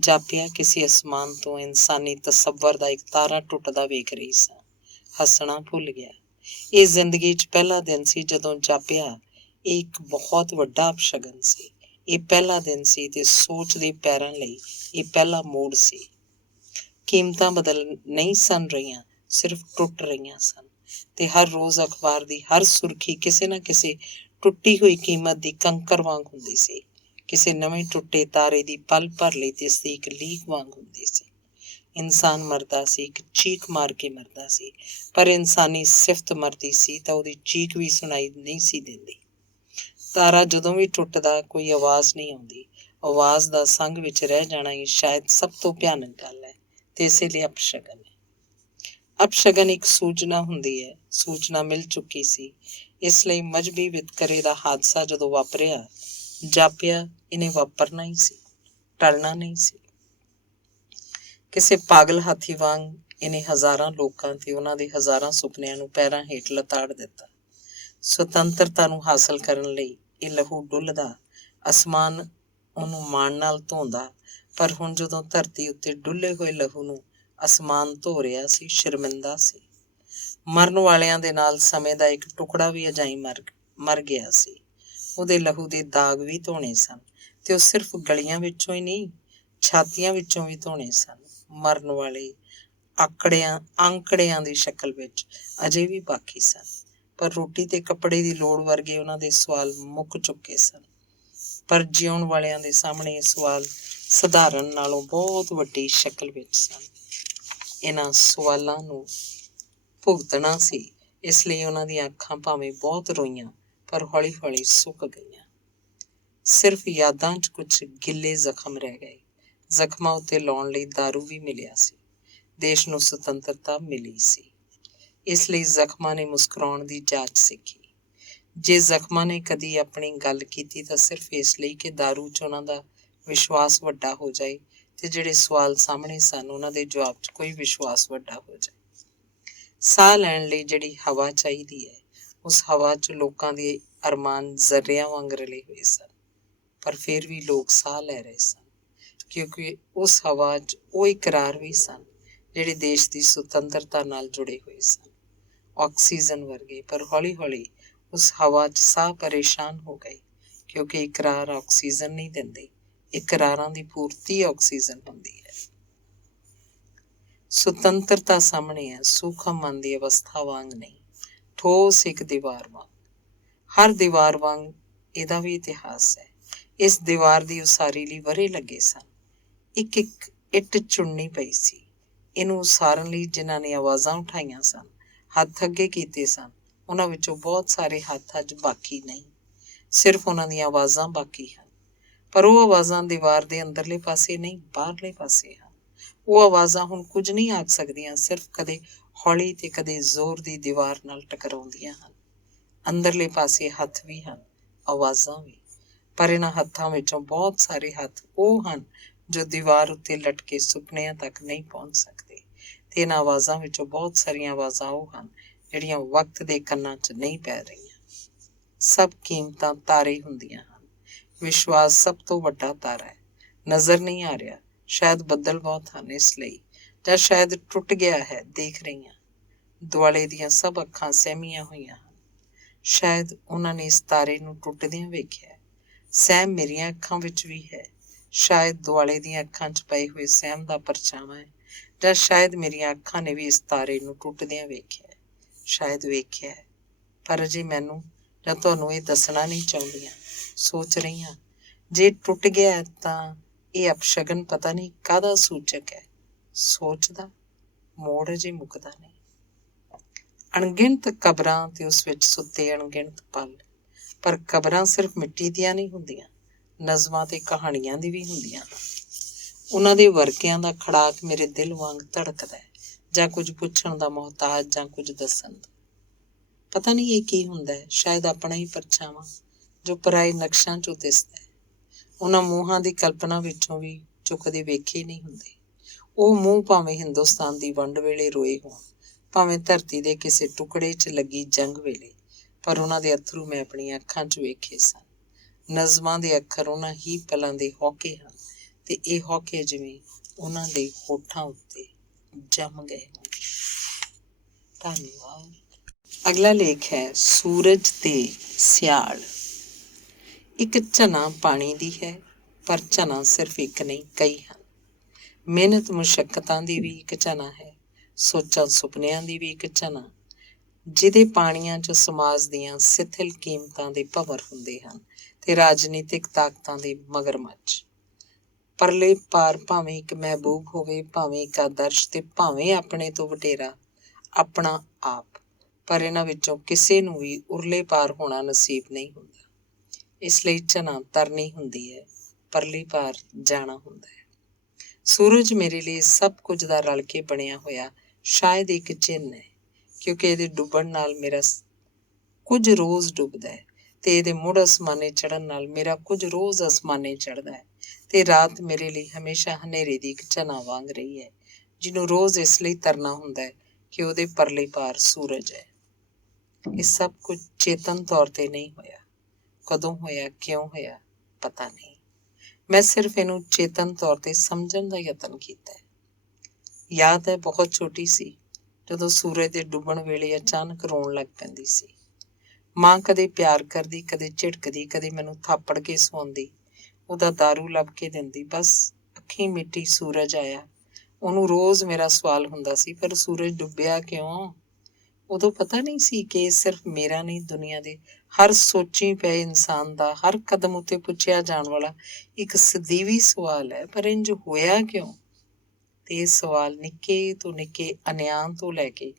ਜਾਪਿਆ ਕਿਸੇ ਅਸਮਾਨ ਤੋਂ ਇਨਸਾਨੀ ਤਸੱਵਰ ਦਾ ਇੱਕ ਤਾਰਾ ਟੁੱਟਦਾ ਵੇਖ ਰਹੀ ਸਾਂ। ਹੱਸਣਾ ਭੁੱਲ ਗਿਆ। ਇਹ ਜ਼ਿੰਦਗੀ 'ਚ ਪਹਿਲਾ ਦਿਨ ਸੀ ਜਦੋਂ ਜਾਪਿਆ ਇਹ ਇੱਕ ਬਹੁਤ ਵੱਡਾ ਅਪਸ਼ਗਨ ਸੀ। ਇਹ ਪਹਿਲਾ ਦਿਨ ਸੀ ਤੇ ਸੋਚ ਦੇ ਪੈਰਾਂ ਲਈ ਇਹ ਪਹਿਲਾ ਮੋੜ ਸੀ। ਕੀਮਤਾਂ ਬਦਲ ਨਹੀਂ ਸਨ ਰਹੀਆਂ, ਸਿਰਫ ਟੁੱਟ ਰਹੀਆਂ ਸਨ ਤੇ ਹਰ ਰੋਜ਼ ਅਖਬਾਰ ਦੀ ਹਰ ਸੁਰਖੀ ਕਿਸੇ ਨਾ ਕਿਸੇ ਟੁੱਟੀ ਹੋਈ ਕੀਮਤ ਦੀ ਕੰਕਰ ਵਾਂਗ ਹੁੰਦੀ ਸੀ। ਕਿਸੇ ਨਵੇਂ ਟੁੱਟੇ ਤਾਰੇ ਦੀ ਪਲ ਭਰ ਲਈ ਤੇ ਇਸਦੀ ਇੱਕ ਲੀਕ ਵਾਂਗ ਹੁੰਦੀ ਸੀ। ਇਨਸਾਨ ਮਰਦਾ ਸੀ, ਇੱਕ ਚੀਖ ਮਾਰ ਕੇ ਮਰਦਾ ਸੀ, ਪਰ ਇਨਸਾਨੀ ਸਿਫਤ ਮਰਦੀ ਸੀ ਤਾਂ ਉਹਦੀ ਚੀਖ ਵੀ ਸੁਣਾਈ ਨਹੀਂ ਸੀ ਦਿੰਦੀ। ਤਾਰਾ ਜਦੋਂ ਵੀ ਟੁੱਟਦਾ ਕੋਈ ਆਵਾਜ਼ ਨਹੀਂ ਆਉਂਦੀ। ਆਵਾਜ਼ ਦਾ ਸੰਗ ਵਿੱਚ ਰਹਿ ਜਾਣਾ ਹੀ ਸ਼ਾਇਦ ਸਭ ਤੋਂ ਭਿਆਨਕ ਗੱਲ ਹੈ ਤੇ ਇਸੇ ਲਈ ਅਪਸ਼ਗਨ ਹੈ। ਅਪਸ਼ਗਨ ਇੱਕ ਸੂਚਨਾ ਹੁੰਦੀ ਹੈ। ਸੂਚਨਾ ਮਿਲ ਚੁੱਕੀ ਸੀ, ਇਸ ਲਈ ਮਜ਼ਹਬੀ ਵਿਤਕਰੇ ਦਾ ਹਾਦਸਾ ਜਦੋਂ ਵਾਪਰਿਆ, ਜਾਪਿਆ ਇਹਨੇ ਵਾਪਰਨਾ ਹੀ ਸੀ, ਟਲਣਾ ਨਹੀਂ ਸੀ। ਕਿਸੇ ਪਾਗਲ ਹਾਥੀ ਵਾਂਗ ਇਹਨੇ ਹਜ਼ਾਰਾਂ ਲੋਕਾਂ ਤੇ ਉਹਨਾਂ ਦੇ ਹਜ਼ਾਰਾਂ ਸੁਪਨਿਆਂ ਨੂੰ ਪੈਰਾਂ ਹੇਠ ਲਤਾੜ ਦਿੱਤਾ। ਸੁਤੰਤਰਤਾ ਨੂੰ ਹਾਸਲ ਕਰਨ ਲਈ ਇਹ ਲਹੂ ਡੁੱਲਦਾ, ਅਸਮਾਨ ਉਹਨੂੰ ਮਾਣ ਨਾਲ ਧੋਂਦਾ, ਪਰ ਹੁਣ ਜਦੋਂ ਧਰਤੀ ਉੱਤੇ ਡੁੱਲੇ ਹੋਏ ਲਹੂ ਨੂੰ ਅਸਮਾਨ ਧੋ ਰਿਹਾ ਸੀ, ਸ਼ਰਮਿੰਦਾ ਸੀ। ਮਰਨ ਵਾਲਿਆਂ ਦੇ ਨਾਲ ਸਮੇਂ ਦਾ ਇੱਕ ਟੁਕੜਾ ਵੀ ਅਜਾਈਂ ਮਰ ਗਿਆ ਸੀ। ਉਹਦੇ ਲਹੂ ਦੇ ਦਾਗ ਵੀ ਧੋਣੇ ਸਨ ਤੇ ਉਹ ਸਿਰਫ ਗਲੀਆਂ ਵਿੱਚੋਂ ਹੀ ਨਹੀਂ, ਛਾਤੀਆਂ ਵਿੱਚੋਂ ਵੀ ਧੋਣੇ ਸਨ। ਮਰਨ ਵਾਲੇ ਅੰਕੜਿਆਂ ਦੀ ਸ਼ਕਲ ਵਿੱਚ ਅਜੇ ਵੀ ਬਾਕੀ ਸਨ, ਪਰ ਰੋਟੀ ਤੇ ਕੱਪੜੇ ਦੀ ਲੋੜ ਵਰਗੇ ਉਹਨਾਂ ਦੇ ਸਵਾਲ ਮੁੱਕ ਚੁੱਕੇ ਸਨ। ਪਰ ਜਿਉਣ ਵਾਲਿਆਂ ਦੇ ਸਾਹਮਣੇ ਇਹ ਸਵਾਲ ਸਧਾਰਨ ਨਾਲੋਂ ਬਹੁਤ ਵੱਡੀ ਸ਼ਕਲ ਵਿੱਚ ਸਨ। ਇਹਨਾਂ ਸਵਾਲਾਂ ਨੂੰ ਭੁਗਤਣਾ ਸੀ, ਇਸ ਲਈ ਉਹਨਾਂ ਦੀਆਂ ਅੱਖਾਂ ਭਾਵੇਂ ਬਹੁਤ ਰੋਈਆਂ, ਪਰ ਹੌਲੀ ਹੌਲੀ ਸੁੱਕ ਗਈਆਂ। ਸਿਰਫ ਯਾਦਾਂ 'ਚ ਕੁਝ ਗਿੱਲੇ ਜ਼ਖਮ ਰਹਿ ਗਏ। ਜ਼ਖਮਾਂ ਉੱਤੇ ਲਾਉਣ ਲਈ ਦਾਰੂ ਵੀ ਮਿਲਿਆ ਸੀ। ਦੇਸ਼ ਨੂੰ ਸੁਤੰਤਰਤਾ ਮਿਲੀ ਸੀ, ਇਸ ਲਈ ਜ਼ਖਮਾਂ ਨੇ ਮੁਸਕਰਾਉਣ ਦੀ ਜਾਚ ਸਿੱਖੀ। ਜੇ ਜ਼ਖਮਾਂ ਨੇ ਕਦੀ ਆਪਣੀ ਗੱਲ ਕੀਤੀ ਤਾਂ ਸਿਰਫ ਇਸ ਲਈ ਕਿ ਦਾਰੂ 'ਚ ਉਹਨਾਂ ਦਾ ਵਿਸ਼ਵਾਸ ਵੱਡਾ ਹੋ ਜਾਏ ਤੇ ਜਿਹੜੇ ਸਵਾਲ ਸਾਹਮਣੇ ਸਨ ਉਹਨਾਂ ਦੇ ਜਵਾਬ 'ਚ ਕੋਈ ਵਿਸ਼ਵਾਸ ਵੱਡਾ ਹੋ ਜਾਏ। ਸਾਹ ਲੈਣ ਲਈ ਜਿਹੜੀ ਹਵਾ ਚਾਹੀਦੀ ਹੈ, ਉਸ ਹਵਾ 'ਚ ਲੋਕਾਂ ਦੇ ਅਰਮਾਨ ਜ਼ਰਿਆਂ ਵਾਂਗ ਰਲੇ ਹੋਏ ਸਨ, ਪਰ ਫਿਰ ਵੀ ਲੋਕ ਸਾਹ ਲੈ ਰਹੇ ਸਨ, ਕਿਉਂਕਿ ਉਸ ਹਵਾ 'ਚ ਉਹ ਇਕਰਾਰ ਵੀ ਸਨ ਜਿਹੜੇ ਦੇਸ਼ ਦੀ ਸੁਤੰਤਰਤਾ ਨਾਲ ਜੁੜੇ ਹੋਏ ਸਨ, ਆਕਸੀਜਨ ਵਰਗੇ। ਪਰ ਹੌਲੀ ਹੌਲੀ ਉਸ ਹਵਾ 'ਚ ਸਾਹ ਪਰੇਸ਼ਾਨ ਹੋ ਗਏ, ਕਿਉਂਕਿ ਇਕਰਾਰ ਆਕਸੀਜਨ ਨਹੀਂ ਦਿੰਦੇ, ਇਕਰਾਰਾਂ ਦੀ ਪੂਰਤੀ ਆਕਸੀਜਨ ਹੁੰਦੀ ਹੈ। ਸੁਤੰਤਰਤਾ ਸਾਹਮਣੇ ਹੈ, ਸੂਖਮ ਮਨ ਦੀ ਅਵਸਥਾ ਵਾਂਗ ਨਹੀਂ, ਠੋਸ ਇੱਕ ਦੀਵਾਰ ਵਾਂਗ। ਹਰ ਦੀਵਾਰ ਵਾਂਗ ਇਹਦਾ ਵੀ ਇਤਿਹਾਸ ਹੈ। ਇਸ ਦੀਵਾਰ ਦੀ ਉਸਾਰੀ ਲਈ ਵਰ੍ਹੇ ਲੱਗੇ ਸਨ। ਇੱਕ ਇੱਕ ਇੱਟ ਚੁਣਨੀ ਪਈ ਸੀ। ਇਹਨੂੰ ਉਸਾਰਨ ਲਈ ਜਿਨ੍ਹਾਂ ਨੇ ਆਵਾਜ਼ਾਂ ਉਠਾਈਆਂ ਸਨ, ਹੱਥ ਅੱਗੇ ਕੀਤੇ ਸਨ, ਉਹਨਾਂ ਵਿੱਚੋਂ ਬਹੁਤ ਸਾਰੇ ਹੱਥ ਅੱਜ ਬਾਕੀ ਨਹੀਂ, ਸਿਰਫ ਉਹਨਾਂ ਦੀਆਂ ਆਵਾਜ਼ਾਂ ਬਾਕੀ ਹਨ। ਪਰ ਉਹ ਆਵਾਜ਼ਾਂ ਦੀਵਾਰ ਦੇ ਅੰਦਰਲੇ ਪਾਸੇ ਨਹੀਂ, ਬਾਹਰਲੇ ਪਾਸੇ ਹਨ। ਉਹ ਆਵਾਜ਼ਾਂ ਹੁਣ ਕੁਝ ਨਹੀਂ ਆਖ ਸਕਦੀਆਂ, ਸਿਰਫ ਕਦੇ ਹੌਲੀ ਤੇ ਕਦੇ ਜ਼ੋਰ ਦੀ ਦੀਵਾਰ ਨਾਲ ਟਕਰਾਉਂਦੀਆਂ ਹਨ। ਅੰਦਰਲੇ ਪਾਸੇ ਹੱਥ ਵੀ ਹਨ, ਆਵਾਜ਼ਾਂ ਵੀ, ਪਰ ਇਹਨਾਂ ਹੱਥਾਂ ਵਿੱਚੋਂ ਬਹੁਤ ਸਾਰੇ ਹੱਥ ਉਹ ਹਨ ਜੋ ਦੀਵਾਰ ਉੱਤੇ ਲਟਕੇ ਸੁਪਨਿਆਂ ਤੱਕ ਨਹੀਂ ਪਹੁੰਚ ਸਕਦੇ, ਤੇ ਇਹਨਾਂ ਆਵਾਜ਼ਾਂ ਵਿੱਚੋਂ ਬਹੁਤ ਸਾਰੀਆਂ ਆਵਾਜ਼ਾਂ ਉਹ ਹਨ ਜਿਹੜੀਆਂ ਵਕਤ ਦੇ ਕੰਨਾਂ 'ਚ ਨਹੀਂ ਪੈ ਰਹੀਆਂ। ਸਭ ਕੀਮਤਾਂ ਤਾਰੇ ਹੁੰਦੀਆਂ ਹਨ। ਵਿਸ਼ਵਾਸ ਸਭ ਤੋਂ ਵੱਡਾ ਤਾਰਾ ਹੈ। ਨਜ਼ਰ ਨਹੀਂ ਆ ਰਿਹਾ, ਸ਼ਾਇਦ ਬੱਦਲ ਬਹੁਤ ਹਨ ਇਸ ਲਈ, ਜਾਂ ਸ਼ਾਇਦ ਟੁੱਟ ਗਿਆ ਹੈ, ਦੇਖ ਰਹੀਆਂ। ਦੁਆਲੇ ਦੀਆਂ ਸਭ ਅੱਖਾਂ ਸਹਿਮੀਆਂ ਹੋਈਆਂ ਹਨ। ਸ਼ਾਇਦ ਉਹਨਾਂ ਨੇ ਇਸ ਤਾਰੇ ਨੂੰ ਟੁੱਟਦਿਆਂ ਵੇਖਿਆ। ਸਹਿਮ ਮੇਰੀਆਂ ਅੱਖਾਂ ਵਿੱਚ ਵੀ ਹੈ। ਸ਼ਾਇਦ ਦੁਆਲੇ ਦੀਆਂ ਅੱਖਾਂ 'ਚ ਪਏ ਹੋਏ ਸਹਿਮ ਦਾ ਪਰਛਾਵਾਂ ਹੈ, ਜਾਂ ਸ਼ਾਇਦ ਮੇਰੀਆਂ ਅੱਖਾਂ ਨੇ ਵੀ ਇਸ ਤਾਰੇ ਨੂੰ ਟੁੱਟਦਿਆਂ ਵੇਖਿਆ। ਸ਼ਾਇਦ ਵੇਖਿਆ ਹੈ, ਪਰ ਅਜੇ ਮੈਨੂੰ ਜਾਂ ਤੁਹਾਨੂੰ ਇਹ ਦੱਸਣਾ ਨਹੀਂ ਚਾਹੁੰਦੀਆਂ। ਸੋਚ ਰਹੀ ਹਾਂ, ਜੇ ਟੁੱਟ ਗਿਆ ਤਾਂ ਇਹ ਅਪਸ਼ਗਨ ਪਤਾ ਨਹੀਂ ਕਾਹਦਾ ਸੂਚਕ ਹੈ। ਸੋਚਦਾ, ਮੋੜ ਅਜੇ ਮੁੱਕਦਾ ਨਹੀਂ। ਅਣਗਿਣਤ ਕਬਰਾਂ ਤੇ ਉਸ ਵਿੱਚ ਸੁੱਤੇ ਅਣਗਿਣਤ ਪਲ, ਪਰ ਕਬਰਾਂ ਸਿਰਫ ਮਿੱਟੀ ਦੀਆਂ ਨਹੀਂ ਹੁੰਦੀਆਂ, ਨਜ਼ਮਾਂ ਤੇ ਕਹਾਣੀਆਂ ਦੀ ਵੀ ਹੁੰਦੀਆਂ ਹਨ। ਉਹਨਾਂ ਦੇ ਵਰਕਿਆਂ ਦਾ ਖੜਾਕ ਮੇਰੇ ਦਿਲ ਵਾਂਗ ਧੜਕਦਾ ਹੈ, ਜਾਂ ਕੁਝ ਪੁੱਛਣ ਦਾ ਮੁਹਤਾਜ, ਜਾਂ ਕੁਝ ਦੱਸਣ ਦਾ। ਪਤਾ ਨਹੀਂ ਇਹ ਕੀ ਹੁੰਦਾ ਹੈ, ਸ਼ਾਇਦ ਆਪਣਾ ਹੀ ਪਰਛਾਵਾਂ ਜੋ ਪਰਾਏ ਨਕਸ਼ਾਂ 'ਚੋਂ ਦਿਸਦਾ ਹੈ, ਉਹਨਾਂ ਮੂੰਹਾਂ ਦੀ ਕਲਪਨਾ ਵਿੱਚੋਂ ਵੀ ਜੋ ਕਦੇ ਵੇਖੇ ਨਹੀਂ ਹੁੰਦੇ। ਉਹ ਮੂੰਹ ਭਾਵੇਂ ਹਿੰਦੁਸਤਾਨ ਦੀ ਵੰਡ ਵੇਲੇ ਰੋਏ ਹੋਣ, ਭਾਵੇਂ ਧਰਤੀ ਦੇ ਕਿਸੇ ਟੁਕੜੇ 'ਚ ਲੱਗੀ ਜੰਗ ਵੇਲੇ, ਪਰ ਉਹਨਾਂ ਦੇ ਅੱਥਰੂ ਮੈਂ ਆਪਣੀਆਂ ਅੱਖਾਂ 'ਚ ਵੇਖੇ ਸਨ। ਨਜ਼ਮਾਂ ਦੇ ਅੱਖਰ ਉਹਨਾਂ ਹੀ ਪਲਾਂ ਦੇ ਹੌਕੇ ਹਨ, ਤੇ ਇਹ ਹੌਕੇ ਜਿਵੇਂ ਉਹਨਾਂ ਦੇ ਹੋਠਾਂ ਉੱਤੇ ਜੰਮ ਗਏ ਹੋਣ। ਧੰਨਵਾਦ। ਅਗਲਾ ਲੇਖ ਹੈ ਸੂਰਜ ਤੇ ਸਿਆਲ। ਇੱਕ ਝਨਾ ਪਾਣੀ ਦੀ ਹੈ, ਪਰ ਝਨਾ ਸਿਰਫ ਇੱਕ ਨਹੀਂ, ਕਈ ਹਨ। ਮਿਹਨਤ ਮੁਸ਼ੱਕਤਾਂ ਦੀ ਵੀ ਇੱਕ ਝਨਾ ਹੈ, ਸੋਚਾਂ ਸੁਪਨਿਆਂ ਦੀ ਵੀ ਇੱਕ ਝਨਾ, ਜਿਹਦੇ ਪਾਣੀਆਂ 'ਚ ਸਮਾਜ ਦੀਆਂ ਸਿਥਿਲ ਕੀਮਤਾਂ ਦੇ ਭੰਵਰ ਹੁੰਦੇ ਹਨ, ਤੇ ਰਾਜਨੀਤਿਕ ਤਾਕਤਾਂ ਦੇ ਮਗਰਮੱਛ। ਪਰਲੇ ਪਾਰ ਭਾਵੇਂ ਇੱਕ ਮਹਿਬੂਬ ਹੋਵੇ, ਭਾਵੇਂ ਇੱਕ ਆਦਰਸ਼, ਤੇ ਭਾਵੇਂ ਆਪਣੇ ਤੋਂ ਵਟੇਰਾ ਆਪਣਾ ਆਪ, ਪਰ ਇਹਨਾਂ ਵਿੱਚੋਂ ਕਿਸੇ ਨੂੰ ਵੀ ਉਰਲੇ ਪਾਰ ਹੋਣਾ ਨਸੀਬ ਨਹੀਂ ਹੁੰਦਾ। ਇਸ ਲਈ ਝਨਾ ਤਰਨੀ ਹੁੰਦੀ ਹੈ, ਪਰਲੇ ਪਾਰ ਜਾਣਾ ਹੁੰਦਾ ਹੈ। ਸੂਰਜ ਮੇਰੇ ਲਈ ਸਭ ਕੁਝ ਦਾ ਰਲ ਕੇ ਬਣਿਆ ਹੋਇਆ ਸ਼ਾਇਦ ਇੱਕ ਚਿੰਨ੍ਹ ਹੈ, ਕਿਉਂਕਿ ਇਹਦੇ ਡੁੱਬਣ ਨਾਲ ਮੇਰਾ ਕੁਝ ਰੋਜ਼ ਡੁੱਬਦਾ ਹੈ, ਤੇ ਇਹਦੇ ਮੁੜ ਅਸਮਾਨੇ ਚੜ੍ਹਨ ਨਾਲ ਮੇਰਾ ਕੁਝ ਰੋਜ਼ ਅਸਮਾਨੇ ਚੜ੍ਹਦਾ ਹੈ। ਤੇ ਰਾਤ ਮੇਰੇ ਲਈ ਹਮੇਸ਼ਾ ਹਨੇਰੇ ਦੀ ਇੱਕ ਝਨਾ ਵਾਂਗ ਰਹੀ ਹੈ, ਜਿਹਨੂੰ ਰੋਜ਼ ਇਸ ਲਈ ਤਰਨਾ ਹੁੰਦਾ ਹੈ ਕਿ ਉਹਦੇ ਪਰਲੇ ਪਾਰ ਸੂਰਜ ਹੈ। ਇਹ ਸਭ ਕੁਝ ਚੇਤਨ ਤੌਰ ਤੇ ਨਹੀਂ ਹੋਇਆ। ਕਦੋਂ ਹੋਇਆ, ਕਿਉਂ ਹੋਇਆ, ਪਤਾ ਨਹੀਂ। ਮੈਂ ਸਿਰਫ ਇਹਨੂੰ ਚੇਤਨ ਤੌਰ ਤੇ ਸਮਝਣ ਦਾ ਯਤਨ ਕੀਤਾ ਹੈ। ਯਾਦ ਹੈ, ਬਹੁਤ ਛੋਟੀ ਸੀ ਜਦੋਂ ਸੂਰਜ ਦੇ ਡੁੱਬਣ ਵੇਲੇ ਅਚਾਨਕ ਰੋਣ ਲੱਗ ਪੈਂਦੀ ਸੀ। ਮਾਂ ਕਦੇ ਪਿਆਰ ਕਰਦੀ, ਕਦੇ ਝਿੜਕਦੀ, ਕਦੇ ਮੈਨੂੰ ਥਾਪੜ ਕੇ ਸਵਾਉਂਦੀ, ਉਹਦਾ ਦਾਰੂ ਲੱਭ ਕੇ ਦਿੰਦੀ। ਬਸ ਅੱਖੀਂ ਮਿੱਟੀ ਸੂਰਜ ਆਇਆ। ਉਹਨੂੰ ਰੋਜ਼ ਮੇਰਾ ਸਵਾਲ ਹੁੰਦਾ ਸੀ, ਪਰ ਸੂਰਜ ਡੁੱਬਿਆ ਕਿਉਂ? ਉਦੋਂ ਪਤਾ ਨਹੀਂ ਸੀ ਕਿ ਇਹ ਸਿਰਫ ਮੇਰਾ ਨਹੀਂ, ਦੁਨੀਆ ਦੇ ਹਰ ਸੋਚੀ ਪਏ ਇਨਸਾਨ ਦਾ ਹਰ ਕਦਮ ਉੱਤੇ ਪੁੱਛਿਆ ਜਾਣ ਵਾਲਾ ਇੱਕ ਸਦੀਵੀ ਸਵਾਲ ਹੈ। ਪਰ ਇੰਝ ਹੋਇਆ ਕਿਉਂ? ਤੇ ਇਹ ਸਵਾਲ ਨਿੱਕੇ ਤੋਂ ਨਿੱਕੇ ਅਨਿਆਂ ਤੋਂ ਲੈ ਕੇ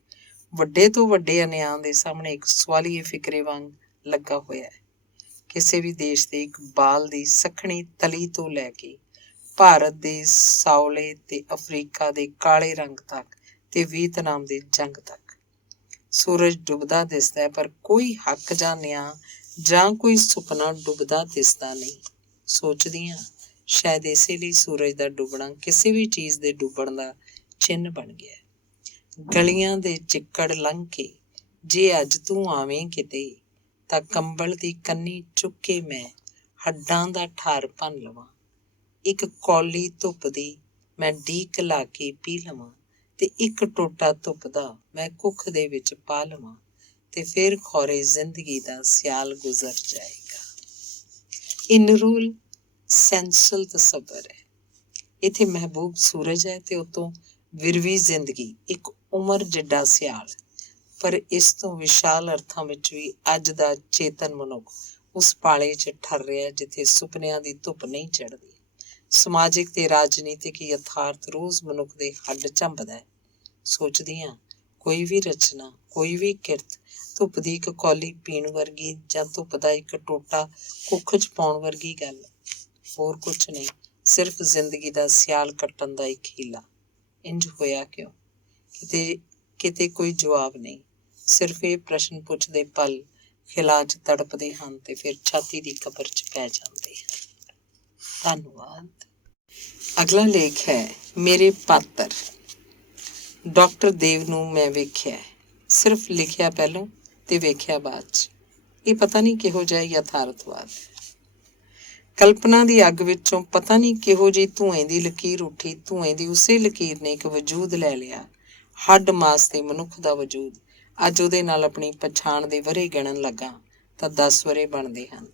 ਵੱਡੇ ਤੋਂ ਵੱਡੇ ਅਨਿਆਂ ਦੇ ਸਾਹਮਣੇ ਇੱਕ ਸਵਾਲੀਏ ਫਿਕਰੇ ਵਾਂਗ ਲੱਗਾ ਹੋਇਆ ਹੈ। ਕਿਸੇ ਵੀ ਦੇਸ਼ ਦੇ ਇੱਕ ਬਾਲ ਦੀ ਸੱਖਣੀ ਤਲੀ ਤੋਂ ਲੈ ਕੇ ਭਾਰਤ ਦੇ ਸਾਉਲੇ ਤੇ ਅਫਰੀਕਾ ਦੇ ਕਾਲੇ ਰੰਗ ਤੱਕ, ਤੇ ਵੀਅਤਨਾਮ ਦੇ ਜੰਗ ਤੱਕ ਸੂਰਜ ਡੁੱਬਦਾ ਦਿਸਦਾ ਹੈ, ਪਰ ਕੋਈ ਹੱਕ ਜਾਂ ਨਿਆਂ ਜਾਂ ਕੋਈ ਸੁਪਨਾ ਡੁੱਬਦਾ ਦਿਸਦਾ ਨਹੀਂ। ਸੋਚਦੀ ਹਾਂ, ਸ਼ਾਇਦ ਇਸੇ ਲਈ ਸੂਰਜ ਦਾ ਡੁੱਬਣਾ ਕਿਸੇ ਵੀ ਚੀਜ਼ ਦੇ ਡੁੱਬਣ ਦਾ ਚਿੰਨ੍ਹ ਬਣ ਗਿਆ। ਗਲੀਆਂ ਦੇ ਚਿੱਕੜ ਲੰਘ ਕੇ ਜੇ ਅੱਜ ਤੂੰ ਆਵੇਂ ਕਿਤੇ, ਤਾਂ ਕੰਬਲ ਦੀ ਕੰਨੀ ਚੁੱਕ ਕੇ ਮੈਂ ਹੱਡਾਂ ਦਾ ਠਾਰ ਭੰਨ ਲਵਾਂ। ਇੱਕ ਕੌਲੀ ਧੁੱਪ ਦੀ ਮੈਂ ਡੀਕ ਲਾ ਕੇ ਪੀ ਲਵਾਂ, ਤੇ ਇੱਕ ਟੋਟਾ ਧੁੱਪ ਦਾ ਮੈਂ ਕੁੱਖ ਦੇ ਵਿੱਚ ਪਾ ਲਵਾਂ ਤੇ ਫਿਰ ਖੌਰੇ ਜ਼ਿੰਦਗੀ ਦਾ ਸਿਆਲ ਗੁਜ਼ਰ ਜਾਏਗਾ। ਇਹ ਨਿਰੋਲ ਸੈਂਸਲ ਤਸੱਵਰ ਹੈ। ਇੱਥੇ ਮਹਿਬੂਬ ਸੂਰਜ ਹੈ ਤੇ ਉਤੋਂ ਵਿਰਵੀ ਜ਼ਿੰਦਗੀ, ਇੱਕ ਉਮਰ ਜਿੱਡਾ ਸਿਆਲ। ਪਰ ਇਸ ਤੋਂ ਵਿਸ਼ਾਲ ਅਰਥਾਂ ਵਿੱਚ ਵੀ ਅੱਜ ਦਾ ਚੇਤਨ ਮਨੁੱਖ ਉਸ ਪਾਲੇ 'ਚ ਠਰ ਰਿਹਾ ਜਿੱਥੇ ਸੁਪਨਿਆਂ ਦੀ ਧੁੱਪ ਨਹੀਂ ਚੜ੍ਹਦੀ। ਸਮਾਜਿਕ ਤੇ ਰਾਜਨੀਤਿਕ ਯਥਾਰਥ ਰੋਜ਼ ਮਨੁੱਖ ਦੇ ਹੱਡ ਝੰਬਦਾ ਹੈ। ਸੋਚਦੀ ਹਾਂ, ਕੋਈ ਵੀ ਰਚਨਾ, ਕੋਈ ਵੀ ਕਿਰਤ ਧੁੱਪ ਦੀ ਇੱਕ ਕੌਲੀ ਪੀਣ ਵਰਗੀ ਜਾਂ ਧੁੱਪ ਦਾ ਇੱਕ ਟੋਟਾ ਕੁੱਖ 'ਚ ਪਾਉਣ ਵਰਗੀ ਗੱਲ, ਹੋਰ ਕੁਛ ਨਹੀਂ, ਸਿਰਫ ਜ਼ਿੰਦਗੀ ਦਾ ਸਿਆਲ ਕੱਟਣ ਦਾ ਇੱਕ ਹੀਲਾ। ਇੰਝ ਹੋਇਆ ਕਿਉਂ? ਕਿਤੇ ਕਿਤੇ ਕੋਈ ਜਵਾਬ ਨਹੀਂ, ਸਿਰਫ ਇਹ ਪ੍ਰਸ਼ਨ ਪੁੱਛਦੇ ਪਲ ਖਿਲਾ 'ਚ ਤੜਪਦੇ ਹਨ ਤੇ ਫਿਰ ਛਾਤੀ ਦੀ ਕਬਰ 'ਚ ਪੈ ਜਾਂਦੇ ਹਨ। ਧੰਨਵਾਦ। ਅਗਲਾ ਲੇਖ ਹੈ ਮੇਰੇ ਪਾਤਰ। ਡਾਕਟਰ ਦੇਵ ਨੂੰ ਮੈਂ ਵੇਖਿਆ, ਸਿਰਫ ਲਿਖਿਆ ਪਹਿਲੋਂ ਤੇ ਵੇਖਿਆ ਬਾਅਦ 'ਚ। ਇਹ ਪਤਾ ਨਹੀਂ ਕਿਹੋ ਜਿਹਾ ਯਥਾਰਥਵਾਦ। ਕਲਪਨਾ ਦੀ ਅੱਗ ਵਿੱਚੋਂ ਪਤਾ ਨਹੀਂ ਕਿਹੋ ਜਿਹੀ ਧੂਏਂ ਦੀ ਲਕੀਰ ਉੱਠੀ। ਧੂਏਂ ਦੀ ਉਸੇ ਲਕੀਰ ਨੇ ਇੱਕ ਵਜੂਦ ਲੈ ਲਿਆ, ਹੱਡ ਮਾਸ ਤੇ ਮਨੁੱਖ ਦਾ ਵਜੂਦ। ਅੱਜ ਉਹਦੇ ਨਾਲ ਆਪਣੀ ਪਛਾਣ ਦੇ ਵਰ੍ਹੇ ਗਿਣਨ ਲੱਗਾ ਤਾਂ 10 ਵਰ੍ਹੇ ਬਣਦੇ ਹਨ।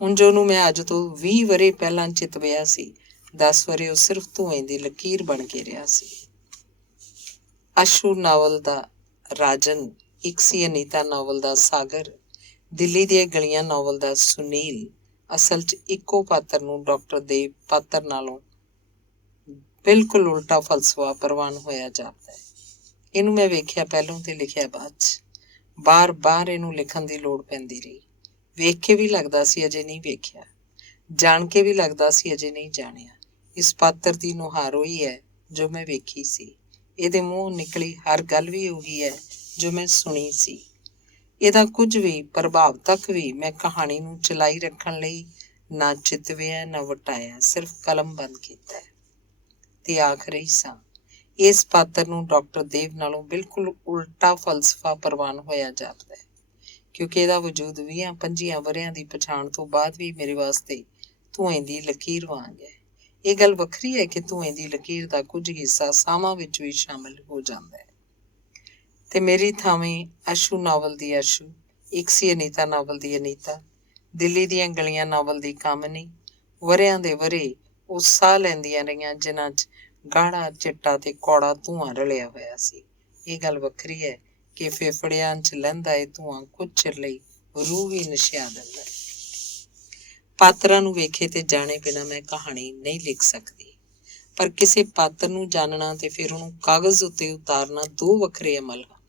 ਉਂਝ ਉਹਨੂੰ ਮੈਂ ਅੱਜ ਤੋਂ 20 ਵਰ੍ਹੇ ਪਹਿਲਾਂ ਚਿਤਵਿਆ ਸੀ। 10 ਵਰ੍ਹੇ ਉਹ ਸਿਰਫ ਧੂਏਂ ਦੀ ਲਕੀਰ ਬਣ ਕੇ ਰਿਹਾ ਸੀ। ਅਸ਼ੂ ਨਾਵਲ ਦਾ ਰਾਜਨ, ਇੱਕ ਸੀ ਅਨੀਤਾ ਨਾਵਲ ਦਾ ਸਾਗਰ, ਦਿੱਲੀ ਦੀਆਂ ਗਲੀਆਂ ਨਾਵਲ ਦਾ ਸੁਨੀਲ। ਅਸਲ 'ਚ ਇੱਕੋ ਪਾਤਰ ਨੂੰ ਡਾਕਟਰ ਦੇ ਪਾਤਰ ਨਾਲੋਂ ਬਿਲਕੁਲ ਉਲਟਾ ਫਲਸਫਾ ਪ੍ਰਵਾਨ ਹੋਇਆ ਜਾਪਦਾ ਹੈ। ਇਹਨੂੰ ਮੈਂ ਵੇਖਿਆ ਪਹਿਲੋਂ ਤੇ ਲਿਖਿਆ ਬਾਅਦ 'ਚ। ਬਾਰ ਇਹਨੂੰ ਲਿਖਣ ਦੀ ਲੋੜ ਪੈਂਦੀ ਰਹੀ। ਵੇਖ ਕੇ ਵੀ ਲੱਗਦਾ ਸੀ ਅਜੇ ਨਹੀਂ ਵੇਖਿਆ, ਜਾਣ ਕੇ ਵੀ ਲੱਗਦਾ ਸੀ ਅਜੇ ਨਹੀਂ ਜਾਣਿਆ। ਇਸ ਪਾਤਰ ਦੀ ਨੁਹਾਰ ਉਹੀ ਹੈ ਜੋ ਮੈਂ ਵੇਖੀ ਸੀ। ਇਹਦੇ ਮੂੰਹੋਂ ਨਿਕਲੀ ਹਰ ਗੱਲ ਵੀ ਉਹੀ ਹੈ ਜੋ ਮੈਂ ਸੁਣੀ ਸੀ। ਇਹਦਾ ਕੁਝ ਵੀ, ਪ੍ਰਭਾਵ ਤੱਕ ਵੀ ਮੈਂ ਕਹਾਣੀ ਨੂੰ ਚਲਾਈ ਰੱਖਣ ਲਈ ਨਾ ਚਿਤਵਿਆ ਨਾ ਵਟਾਇਆ, ਸਿਰਫ ਕਲਮ ਬੰਦ ਕੀਤਾ ਹੈ। ਤੇ ਆਖਰੀ ਸਾਂ, ਇਸ ਪਾਤਰ ਨੂੰ ਡਾਕਟਰ ਦੇਵ ਨਾਲੋਂ ਬਿਲਕੁਲ ਉਲਟਾ ਫਲਸਫਾ ਪ੍ਰਵਾਨ ਹੋਇਆ ਜਾਪਦਾ ਹੈ, ਕਿਉਂਕਿ ਇਹਦਾ ਵਜੂਦ 20-25 ਵਰ੍ਹਿਆਂ ਦੀ ਪਛਾਣ ਤੋਂ ਬਾਅਦ ਵੀ ਮੇਰੇ ਵਾਸਤੇ ਧੂਏਂ ਦੀ ਲਕੀਰ ਵਾਂਗ ਹੈ। ਇਹ ਗੱਲ ਵੱਖਰੀ ਹੈ ਕਿ ਧੂਏਂ ਦੀ ਲਕੀਰ ਦਾ ਕੁਝ ਹਿੱਸਾ ਸਾਹਾਂ ਵਿੱਚ ਵੀ ਸ਼ਾਮਿਲ ਹੋ ਜਾਂਦਾ ਹੈ। ਤੇ ਮੇਰੀ ਥਾਵੇਂ ਅਸ਼ੂ ਨਾਵਲ ਦੀ ਅਸ਼ੂ, ਇੱਕ ਸੀ ਅਨੀਤਾ ਨਾਵਲ ਦੀ ਅਨੀਤਾ, ਦਿੱਲੀ ਦੀਆਂ ਗਲੀਆਂ ਨਾਵਲ ਦੀ ਕਾਮਨੀ। ਵਰ੍ਹਿਆਂ ਦੇ ਵਰ੍ਹੇ ਉਹ ਸਾਹ ਲੈਂਦੀਆਂ ਰਹੀਆਂ ਜਿਨ੍ਹਾਂ 'ਚ ਗਾੜਾ, ਚਿੱਟਾ ਤੇ ਕੌੜਾ ਧੂੰਆਂ ਰਲਿਆ ਹੋਇਆ ਸੀ। ਇਹ ਗੱਲ ਵੱਖਰੀ ਹੈ ਕਿ ਫੇਫੜਿਆਂ 'ਚ ਲਹਿੰਦਾ ਇਹ ਧੂੰਆਂ ਕੁਝ ਚਿਰ ਲਈ ਰੂਹ ਵੀ ਨਸ਼ਿਆ ਦਿੰਦਾ। ਪਾਤਰਾਂ ਨੂੰ ਵੇਖੇ ਤੇ ਜਾਣੇ ਬਿਨਾਂ ਮੈਂ ਕਹਾਣੀ ਨਹੀਂ ਲਿਖ ਸਕਦੀ। ਪਰ ਕਿਸੇ ਪਾਤਰ ਨੂੰ ਜਾਣਨਾ ਤੇ ਫਿਰ ਉਹਨੂੰ ਕਾਗਜ਼ ਉੱਤੇ ਉਤਾਰਨਾ ਦੋ ਵੱਖਰੇ ਅਮਲ ਹਨ।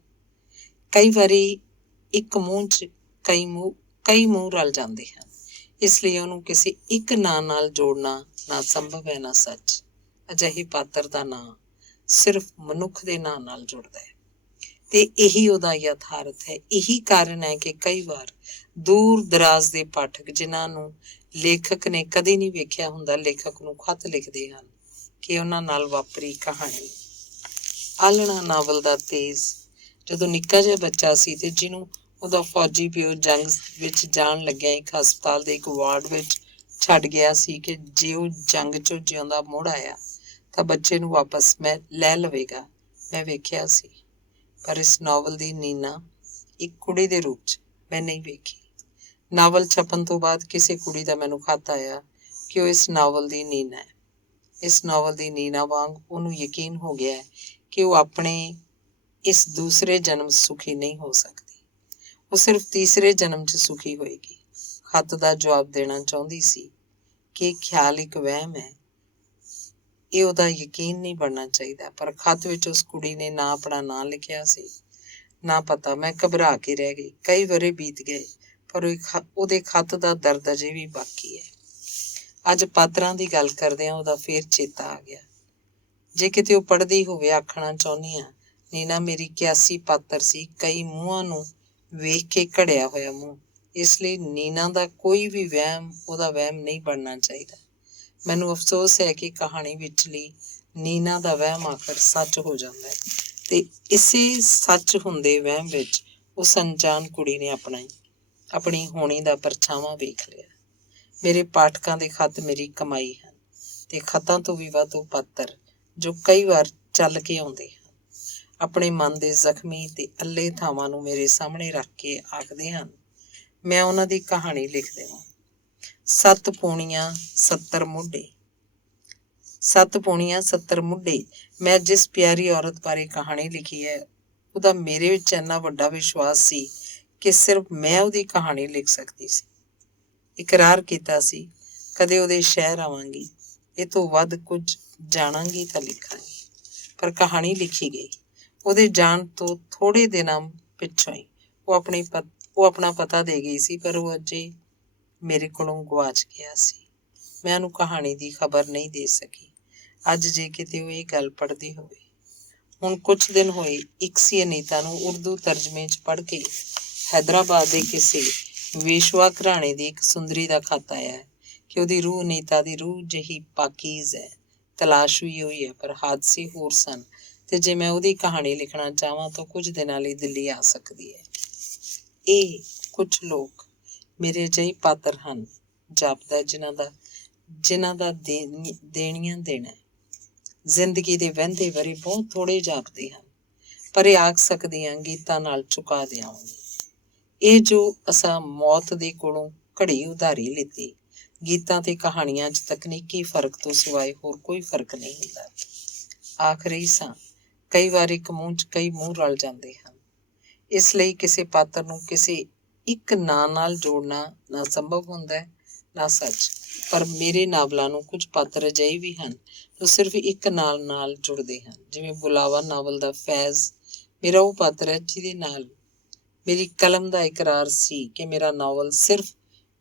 ਕਈ ਵਾਰੀ ਇੱਕ ਮੂੰਹ 'ਚ ਕਈ ਮੂੰਹ ਰਲ ਜਾਂਦੇ ਹਨ, ਇਸ ਲਈ ਉਹਨੂੰ ਕਿਸੇ ਇੱਕ ਨਾਂ ਨਾਲ ਜੋੜਨਾ ਨਾ ਸੰਭਵ ਹੈ ਨਾ ਸੱਚ। ਅਜਿਹੇ ਪਾਤਰ ਦਾ ਨਾਂ ਸਿਰਫ ਮਨੁੱਖ ਦੇ ਨਾਂ ਨਾਲ ਜੁੜਦਾ ਹੈ ਤੇ ਇਹੀ ਉਹਦਾ ਯਥਾਰਥ ਹੈ। ਇਹੀ ਕਾਰਨ ਹੈ ਕਿ ਕਈ ਵਾਰ ਦੂਰ ਦਰਾਜ਼ ਦੇ ਪਾਠਕ ਜਿਨ੍ਹਾਂ ਨੂੰ ਲੇਖਕ ਨੇ ਕਦੇ ਨਹੀਂ ਵੇਖਿਆ ਹੁੰਦਾ, ਲੇਖਕ ਨੂੰ ਖਤ ਲਿਖਦੇ ਹਨ ਕਿ ਉਹਨਾਂ ਨਾਲ ਵਾਪਰੀ ਕਹਾਣੀ। ਆਲਣਾ ਨਾਵਲ ਦਾ ਤੇਜ਼, ਜਦੋਂ ਨਿੱਕਾ ਜਿਹਾ ਬੱਚਾ ਸੀ ਤੇ ਜਿਹਨੂੰ ਉਹਦਾ ਫੌਜੀ ਪਿਓ ਜੰਗ ਵਿੱਚ ਜਾਣ ਲੱਗਿਆ ਇੱਕ ਹਸਪਤਾਲ ਦੇ ਇੱਕ ਵਾਰਡ ਵਿੱਚ ਛੱਡ ਗਿਆ ਸੀ ਕਿ ਜੇ ਉਹ ਜੰਗ 'ਚੋਂ ਜਿਉਂਦਾ ਮੁੜ ਆਇਆ ਤਾਂ ਬੱਚੇ ਨੂੰ ਵਾਪਸ ਮੈਂ ਲੈ ਲਵੇਗਾ, ਮੈਂ ਵੇਖਿਆ ਸੀ। ਪਰ ਇਸ ਨਾਵਲ ਦੀ ਨੀਨਾ ਇੱਕ ਕੁੜੀ ਦੇ ਰੂਪ 'ਚ ਮੈਂ ਨਹੀਂ ਵੇਖੀ। ਨਾਵਲ ਛਪਣ ਤੋਂ ਬਾਅਦ ਕਿਸੇ ਕੁੜੀ ਦਾ ਮੈਨੂੰ ਖਤ ਆਇਆ ਕਿ ਉਹ ਇਸ ਨਾਵਲ ਦੀ ਨੀਨਾ ਹੈ। ਇਸ ਨਾਵਲ ਦੀ ਨੀਨਾ ਵਾਂਗ ਉਹਨੂੰ ਯਕੀਨ ਹੋ ਗਿਆ ਕਿ ਉਹ ਆਪਣੇ ਇਸ ਦੂਸਰੇ ਜਨਮ ਸੁਖੀ ਨਹੀਂ ਹੋ ਸਕਦੀ, ਉਹ ਸਿਰਫ ਤੀਸਰੇ ਜਨਮ 'ਚ ਸੁਖੀ ਹੋਏਗੀ। ਖਤ ਦਾ ਜਵਾਬ ਦੇਣਾ ਚਾਹੁੰਦੀ ਸੀ ਕਿ ਇਹ ਖਿਆਲ ਇੱਕ ਵਹਿਮ ਹੈ, ਇਹ ਉਹਦਾ ਯਕੀਨ ਨਹੀਂ ਬਣਨਾ ਚਾਹੀਦਾ। ਪਰ ਖਤ ਵਿੱਚ ਉਸ ਕੁੜੀ ਨੇ ਨਾ ਆਪਣਾ ਨਾਂ ਲਿਖਿਆ ਸੀ ਨਾ ਪਤਾ। ਮੈਂ ਘਬਰਾ ਕੇ ਰਹਿ ਗਈ। ਕਈ ਵਰ੍ਹੇ ਬੀਤ ਗਏ ਪਰ ਉਹਦੇ ਖਤ ਦਾ ਦਰਦ ਅਜੇ ਵੀ ਬਾਕੀ ਹੈ। ਅੱਜ ਪਾਤਰਾਂ ਦੀ ਗੱਲ ਕਰਦਿਆਂ ਉਹਦਾ ਫੇਰ ਚੇਤਾ ਆ ਗਿਆ। ਜੇ ਕਿਤੇ ਉਹ ਪੜ੍ਹਦੀ ਹੋਵੇ, ਆਖਣਾ ਚਾਹੁੰਦੀ ਹਾਂ, ਨੀਨਾ ਮੇਰੀ 81 ਪਾਤਰ ਸੀ, ਕਈ ਮੂੰਹਾਂ ਨੂੰ ਵੇਖ ਕੇ ਘੜਿਆ ਹੋਇਆ ਮੂੰਹ। ਇਸ ਲਈ ਨੀਨਾ ਦਾ ਕੋਈ ਵੀ ਵਹਿਮ ਉਹਦਾ ਵਹਿਮ ਨਹੀਂ ਬਣਨਾ ਚਾਹੀਦਾ। ਮੈਨੂੰ ਅਫਸੋਸ ਹੈ ਕਿ ਕਹਾਣੀ ਵਿਚਲੀ ਨੀਨਾ ਦਾ ਵਹਿਮ ਆਖਰ ਸੱਚ ਹੋ ਜਾਂਦਾ ਹੈ ਤੇ ਇਸੇ ਸੱਚ ਹੁੰਦੇ ਵਹਿਮ ਵਿੱਚ ਉਸ ਅਣਜਾਣ ਕੁੜੀ ਨੇ ਆਪਣੀ ਹੋਣੀ ਦਾ ਪਰਛਾਵਾਂ ਵੇਖ ਲਿਆ। ਮੇਰੇ ਪਾਠਕਾਂ ਦੇ ਖਤ ਮੇਰੀ ਕਮਾਈ ਹਨ ਤੇ ਖਤਾਂ ਤੋਂ ਵੀ ਵੱਧ ਉਹ ਪਾਤਰ ਜੋ ਕਈ ਵਾਰ ਚੱਲ ਕੇ ਆਉਂਦੇ ਹਨ। ਆਪਣੇ ਮਨ ਦੇ ਜ਼ਖਮੀ ਤੇ ਅੱਲੇ ਥਾਵਾਂ ਨੂੰ ਮੇਰੇ ਸਾਹਮਣੇ ਰੱਖ ਕੇ ਆਖਦੇ ਹਨ, ਮੈਂ ਉਹਨਾਂ ਦੀ ਕਹਾਣੀ ਲਿਖ ਦੇਵਾਂ। 7 ਪੌਣੀਆਂ 70 ਮੋਢੇ। 7 ਪੌਣੀਆਂ 70 ਮੋਢੇ। ਮੈਂ ਜਿਸ ਪਿਆਰੀ ਔਰਤ ਬਾਰੇ ਕਹਾਣੀ ਲਿਖੀ ਹੈ, ਉਹਦਾ ਮੇਰੇ ਵਿੱਚ ਇੰਨਾ ਵੱਡਾ ਵਿਸ਼ਵਾਸ ਸੀ ਕਿ ਸਿਰਫ ਮੈਂ ਉਹਦੀ ਕਹਾਣੀ ਲਿਖ ਸਕਦੀ ਸੀ। ਇਕਰਾਰ ਕੀਤਾ ਸੀ, ਕਦੇ ਉਹਦੇ ਸ਼ਹਿਰ ਆਵਾਂਗੀ, ਇਹ ਤੋਂ ਵੱਧ ਕੁਝ ਜਾਣਾਂਗੀ ਤਾਂ ਲਿਖਾਂਗੀ। ਪਰ ਕਹਾਣੀ ਲਿਖੀ ਗਈ। ਉਹਦੇ ਜਾਣ ਤੋਂ ਥੋੜ੍ਹੇ ਦਿਨਾਂ ਪਿੱਛੋਂ ਹੀ ਉਹ ਆਪਣਾ ਪਤਾ ਦੇ ਗਈ ਸੀ, ਪਰ ਉਹ ਅਜੇ ਮੇਰੇ ਕੋਲੋਂ ਗੁਆਚ ਗਿਆ ਸੀ। ਮੈਂ ਉਹਨੂੰ ਕਹਾਣੀ ਦੀ ਖਬਰ ਨਹੀਂ ਦੇ ਸਕੀ। ਅੱਜ ਜੇ ਕਿਤੇ ਉਹ ਇਹ ਗੱਲ ਪੜ੍ਹਦੀ ਹੋਵੇ। ਹੁਣ ਕੁਝ ਦਿਨ ਹੋਏ, ਇੱਕ ਸੀ ਅਨੀਤਾ ਨੂੰ ਉਰਦੂ ਤਰਜਮੇ 'ਚ ਪੜ੍ਹ ਕੇ ਹੈਦਰਾਬਾਦ ਦੇ ਕਿਸੇ ਵੇਸ਼ਵਾ ਘਰਾਣੇ ਦੀ ਇੱਕ ਸੁੰਦਰੀ ਦਾ ਖਤ ਆਇਆ ਕਿ ਉਹਦੀ ਰੂਹ ਅਨੀਤਾ ਦੀ ਰੂਹ ਜਿਹੀ ਪਾਕੀਜ਼ ਹੈ। ਤਲਾਸ਼ ਹੋਈ ਹੈ, ਪਰ ਹਾਦਸੇ ਹੋਰ ਸਨ ਤੇ ਜੇ ਮੈਂ ਉਹਦੀ ਕਹਾਣੀ ਲਿਖਣਾ ਚਾਹਵਾਂ ਤਾਂ ਕੁਝ ਦਿਨਾਂ ਲਈ ਦਿੱਲੀ ਆ ਸਕਦੀ ਹੈ। ਇਹ ਕੁਝ ਲੋਕ ਮੇਰੇ ਅਜਿਹੇ ਪਾਤਰ ਹਨ, ਜਾਪਦਾ ਜਿਨ੍ਹਾਂ ਦਾ ਦੇਣੀਆਂ ਦੇਣਾ। ਜ਼ਿੰਦਗੀ ਦੇ ਵਹਿੰਦੇ ਵਰੇ ਬਹੁਤ ਥੋੜ੍ਹੇ ਜਾਪਦੇ ਹਨ, ਪਰ ਇਹ ਆਖ ਸਕਦੀ ਹਾਂ, ਗੀਤਾਂ ਨਾਲ ਚੁਕਾ ਦਿਆਂਗੀ। ਇਹ ਜੋ ਅਸਾਂ ਮੌਤ ਦੇ ਕੋਲੋਂ ਘੜੀ ਉਧਾਰੀ ਲਿੱਤੀ, ਗੀਤਾਂ ਤੇ ਕਹਾਣੀਆਂ 'ਚ ਤਕਨੀਕੀ ਫਰਕ ਤੋਂ ਸਿਵਾਏ ਹੋਰ ਕੋਈ ਫਰਕ ਨਹੀਂ ਹੁੰਦਾ। ਆਖ ਰਹੀ ਸਾਂ, ਕਈ ਵਾਰ ਇੱਕ ਮੂੰਹ 'ਚ ਕਈ ਮੂੰਹ ਰਲ ਜਾਂਦੇ ਹਨ। ਇਸ ਲਈ ਕਿਸੇ ਪਾਤਰ ਨੂੰ ਕਿਸੇ ਇੱਕ ਨਾਂ ਨਾਲ ਜੋੜਨਾ ਨਾ ਸੰਭਵ ਹੁੰਦਾ ਹੈ, ਨਾ ਸੱਚ। ਪਰ ਮੇਰੇ ਨਾਵਲਾਂ ਨੂੰ ਕੁਝ ਪਾਤਰ ਅਜਿਹੇ ਵੀ ਹਨ ਜੋ ਸਿਰਫ ਇੱਕ ਨਾਲ ਜੁੜਦੇ ਹਨ। ਜਿਵੇਂ ਬੁਲਾਵਾ ਨਾਵਲ ਦਾ ਫੈਜ਼ ਮੇਰਾ ਉਹ ਪਾਤਰ ਹੈ ਜਿਹਦੇ ਨਾਲ ਮੇਰੀ ਕਲਮ ਦਾ ਇਕਰਾਰ ਸੀ ਕਿ ਮੇਰਾ ਨਾਵਲ ਸਿਰਫ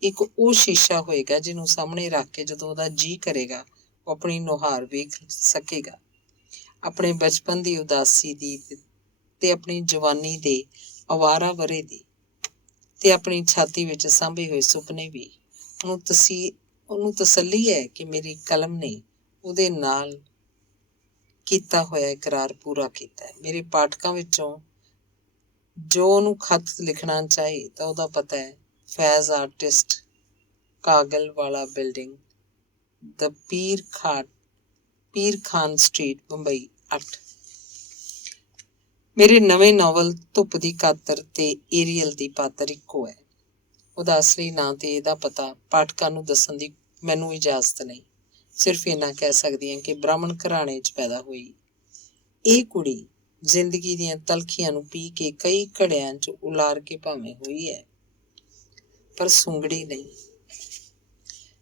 ਇੱਕ ਉਹ ਸ਼ੀਸ਼ਾ ਹੋਏਗਾ ਜਿਹਨੂੰ ਸਾਹਮਣੇ ਰੱਖ ਕੇ ਜਦੋਂ ਉਹਦਾ ਜੀਅ ਕਰੇਗਾ ਉਹ ਆਪਣੀ ਨੁਹਾਰ ਵੇਖ ਸਕੇਗਾ। ਆਪਣੇ ਬਚਪਨ ਦੀ ਉਦਾਸੀ ਦੀ ਤੇ ਆਪਣੀ ਜਵਾਨੀ ਦੇ ਅਵਾਰਾ ਵਰੇ ਦੀ ਤੇ ਆਪਣੀ ਛਾਤੀ ਵਿੱਚ ਸਾਂਭੇ ਹੋਏ ਸੁਪਨੇ ਵੀ। ਉਹਨੂੰ ਤਸੱਲੀ ਹੈ ਕਿ ਮੇਰੀ ਕਲਮ ਨੇ ਉਹਦੇ ਨਾਲ ਕੀਤਾ ਹੋਇਆ ਇਕਰਾਰ ਪੂਰਾ ਕੀਤਾ ਹੈ। ਮੇਰੇ ਪਾਠਕਾਂ ਵਿੱਚੋਂ ਜੋ ਉਹਨੂੰ ਖਤ ਲਿਖਣਾ ਚਾਹੇ ਤਾਂ ਉਹਦਾ ਪਤਾ ਹੈ, ਫੈਜ਼ ਆਰਟਿਸਟ, ਕਾਗਲ ਵਾਲਾ ਬਿਲਡਿੰਗ, ਦ ਪੀਰ ਖਾਨ ਸਟਰੀਟ, ਮੁੰਬਈ 8। ਮੇਰੇ ਨਵੇਂ ਨਾਵਲ ਧੁੱਪ ਦੀ ਕਾਤਰ ਤੇ ਏਰੀਅਲ ਦੀ ਪਾਤਰ ਇੱਕੋ ਹੈ। ਉਹਦਾ ਅਸਲੀ ਨਾਂ ਤੇ ਇਹਦਾ ਪਤਾ ਪਾਠਕਾਂ ਨੂੰ ਦੱਸਣ ਦੀ ਮੈਨੂੰ ਇਜਾਜ਼ਤ ਨਹੀਂ। ਸਿਰਫ ਇੰਨਾ ਕਹਿ ਸਕਦੀ ਹਾਂ ਕਿ ਬ੍ਰਾਹਮਣ ਘਰਾਣੇ 'ਚ ਪੈਦਾ ਹੋਈ ਇਹ ਕੁੜੀ ਜ਼ਿੰਦਗੀ ਦੀਆਂ ਤਲਖੀਆਂ ਨੂੰ ਪੀ ਕੇ ਕਈ ਘੜਿਆਂ 'ਚ ਉਲਾਰ ਕੇ ਭਾਵੇਂ ਹੋਈ ਹੈ, ਪਰ ਸੁੰਗੜੀ ਨਹੀਂ।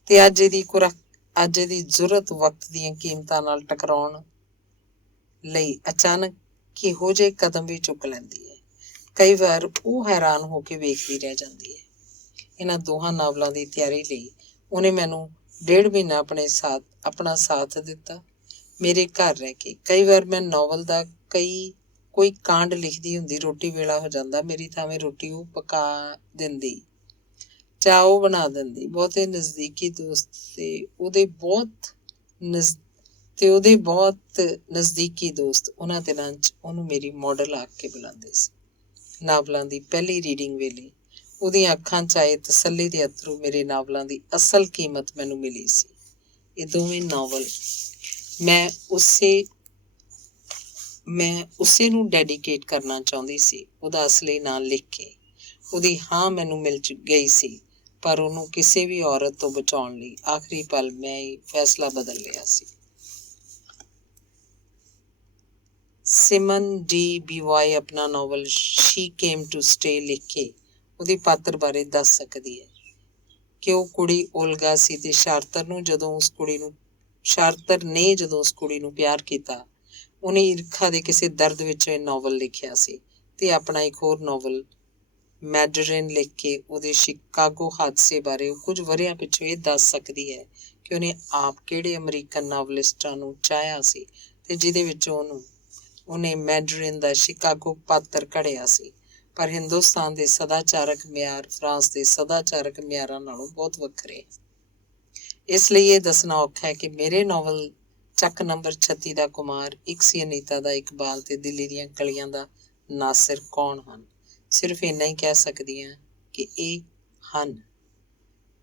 ਤੇ ਅੱਜ ਇਹਦੀ ਜ਼ਰੂਰਤ ਵਕਤ ਦੀਆਂ ਕੀਮਤਾਂ ਨਾਲ ਟਕਰਾਉਣ ਲਈ ਅਚਾਨਕ ਕਿਹੋ ਜਿਹੇ ਕਦਮ ਵੀ ਚੁੱਕ ਲੈਂਦੀ ਹੈ। ਕਈ ਵਾਰ ਉਹ ਹੈਰਾਨ ਹੋ ਕੇ ਵੇਖਦੀ ਰਹਿ ਜਾਂਦੀ ਹੈ। ਇਹਨਾਂ ਦੋਹਾਂ ਨਾਵਲਾਂ ਦੀ ਤਿਆਰੀ ਲਈ ਉਹਨੇ ਮੈਨੂੰ 1.5 ਮਹੀਨਾ ਆਪਣਾ ਸਾਥ ਦਿੱਤਾ, ਮੇਰੇ ਘਰ ਰਹਿ ਕੇ। ਕਈ ਵਾਰ ਮੈਂ ਨਾਵਲ ਦਾ ਕੋਈ ਕਾਂਡ ਲਿਖਦੀ ਹੁੰਦੀ, ਰੋਟੀ ਵੇਲਾ ਹੋ ਜਾਂਦਾ, ਮੇਰੀ ਥਾਵੇਂ ਰੋਟੀ ਉਹ ਪਕਾ ਦਿੰਦੀ, ਚਾਹ ਉਹ ਬਣਾ ਦਿੰਦੀ। ਬਹੁਤੇ ਨਜ਼ਦੀਕੀ ਦੋਸਤ ਤੇ ਉਹਦੇ ਬਹੁਤ ਨਜ਼ਦੀਕੀ ਦੋਸਤ ਉਹਨਾਂ ਦਿਨਾਂ 'ਚ ਉਹਨੂੰ ਮੇਰੀ ਮਾਡਲ ਆਖ ਕੇ ਬੁਲਾਉਂਦੇ ਸੀ। ਨਾਵਲਾਂ ਦੀ ਪਹਿਲੀ ਰੀਡਿੰਗ ਵੇਲੇ ਉਹਦੀਆਂ ਅੱਖਾਂ 'ਚ ਆਏ ਤਸੱਲੀ ਦੇ ਅੱਥਰੂ ਮੇਰੇ ਨਾਵਲਾਂ ਦੀ ਅਸਲ ਕੀਮਤ ਮੈਨੂੰ ਮਿਲੀ ਸੀ। ਇਹ ਦੋਵੇਂ ਨਾਵਲ ਮੈਂ ਉਸੇ ਨੂੰ ਡੈਡੀਕੇਟ ਕਰਨਾ ਚਾਹੁੰਦੀ ਸੀ। ਉਹਦਾ ਅਸਲੀ ਨਾਂ ਲਿਖ ਕੇ ਉਹਦੀ ਹਾਂ ਮੈਨੂੰ ਮਿਲ ਗਈ ਸੀ, ਪਰ ਉਹਨੂੰ ਕਿਸੇ ਵੀ ਔਰਤ ਤੋਂ ਬਚਾਉਣ ਲਈ ਆਖਰੀ ਪਲ ਮੈਂ ਇਹ ਫੈਸਲਾ ਬਦਲ ਲਿਆ ਸੀ। ਸਿਮਨ ਡੀ ਬੀਵਾਈ ਆਪਣਾ novel she came to stay ਲਿਖ ਕੇ ਉਹਦੀ ਪਾਤਰ ਬਾਰੇ ਦੱਸ ਸਕਦੀ ਹੈ ਕਿ ਉਹ ਕੁੜੀ ਓਲਗਾ ਸੀ ਤੇ ਸ਼ਾਰਤਰ ਨੇ ਜਦੋਂ ਉਸ ਕੁੜੀ ਨੂੰ ਪਿਆਰ ਕੀਤਾ, ਉਹਨੇ ਈਰਖਾ ਦੇ ਕਿਸੇ ਦਰਦ ਵਿੱਚੋਂ ਇਹ ਨਾਵਲ ਲਿਖਿਆ ਸੀ। ਤੇ ਆਪਣਾ ਇੱਕ ਹੋਰ ਨਾਵਲ ਮੈਡਰਿਨ ਲਿਖ ਕੇ ਉਹਦੇ ਸ਼ਿਕਾਗੋ ਹਾਦਸੇ ਬਾਰੇ ਉਹ ਕੁਝ ਵਰ੍ਹਿਆਂ ਪਿੱਛੋਂ ਇਹ ਦੱਸ ਸਕਦੀ ਹੈ ਕਿ ਉਹਨੇ ਆਪ ਕਿਹੜੇ ਅਮਰੀਕਨ ਨਾਵਲਿਸਟਾਂ ਨੂੰ ਚਾਹਿਆ ਸੀ ਤੇ ਜਿਹਦੇ ਵਿੱਚੋਂ ਉਹਨੇ ਮੈਡਰਿਨ ਦਾ ਸ਼ਿਕਾਗੋ ਪਾਤਰ ਘੜਿਆ ਸੀ। ਪਰ ਹਿੰਦੁਸਤਾਨ ਦੇ ਸਦਾਚਾਰਕ ਮਿਆਰ ਫਰਾਂਸ ਦੇ ਸਦਾਚਾਰਕ ਮਿਆਰਾਂ ਨਾਲੋਂ ਬਹੁਤ ਵੱਖਰੇ। ਇਸ ਲਈ ਇਹ ਦੱਸਣਾ ਔਖਾ ਹੈ ਕਿ ਮੇਰੇ ਨਾਵਲ ਚੱਕ ਨੰਬਰ 36 ਦਾ ਕੁਮਾਰ, ਇੱਕ ਸੀ ਅਨੀਤਾ ਦਾ ਇਕਬਾਲ ਤੇ ਦਿੱਲੀ ਦੀਆਂ ਗਲੀਆਂ ਦਾ ਨਾਸਿਰ ਕੌਣ ਹਨ। ਸਿਰਫ ਇੰਨਾ ਹੀ ਕਹਿ ਸਕਦੀ ਹਾਂ ਕਿ ਇਹ ਹਨ।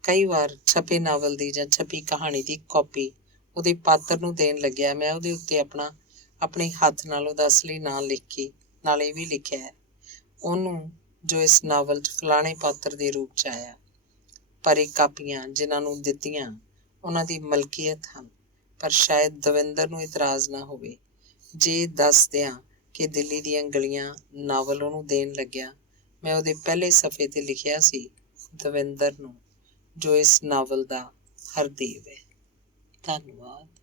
ਕਈ ਵਾਰ ਛਪੇ ਨਾਵਲ ਦੀ ਜਾਂ ਛਪੀ ਕਹਾਣੀ ਦੀ ਕਾਪੀ ਉਹਦੇ ਪਾਤਰ ਨੂੰ ਦੇਣ ਲੱਗਿਆ ਮੈਂ ਉਹਦੇ ਉੱਤੇ ਆਪਣਾ ਆਪਣੇ ਹੱਥ ਨਾਲ ਉਹਦਾ ਅਸਲੀ ਨਾਂ ਲਿਖ ਕੇ ਨਾਲ ਇਹ ਵੀ ਲਿਖਿਆ ਹੈ, ਉਹਨੂੰ ਜੋ ਇਸ ਨਾਵਲ 'ਚ ਫਲਾਣੇ ਪਾਤਰ ਦੇ ਰੂਪ 'ਚ ਆਇਆ। ਪਰ ਇਹ ਕਾਪੀਆਂ ਜਿਨ੍ਹਾਂ ਨੂੰ ਦਿੱਤੀਆਂ ਉਹਨਾਂ ਦੀ ਮਲਕੀਅਤ ਹਨ। ਪਰ ਸ਼ਾਇਦ ਦਵਿੰਦਰ ਨੂੰ ਇਤਰਾਜ਼ ਨਾ ਹੋਵੇ ਜੇ ਦੱਸ ਦਿਆਂ ਕਿ ਦਿੱਲੀ ਦੀਆਂ ਗਲੀਆਂ ਨਾਵਲ ਉਹਨੂੰ ਦੇਣ ਲੱਗਿਆ ਮੈਂ ਉਹਦੇ ਪਹਿਲੇ ਸਫ਼ੇ 'ਤੇ ਲਿਖਿਆ ਸੀ, ਦਵਿੰਦਰ ਨੂੰ, ਜੋ ਇਸ ਨਾਵਲ ਦਾ ਹਰਦੇਵ ਹੈ। ਧੰਨਵਾਦ।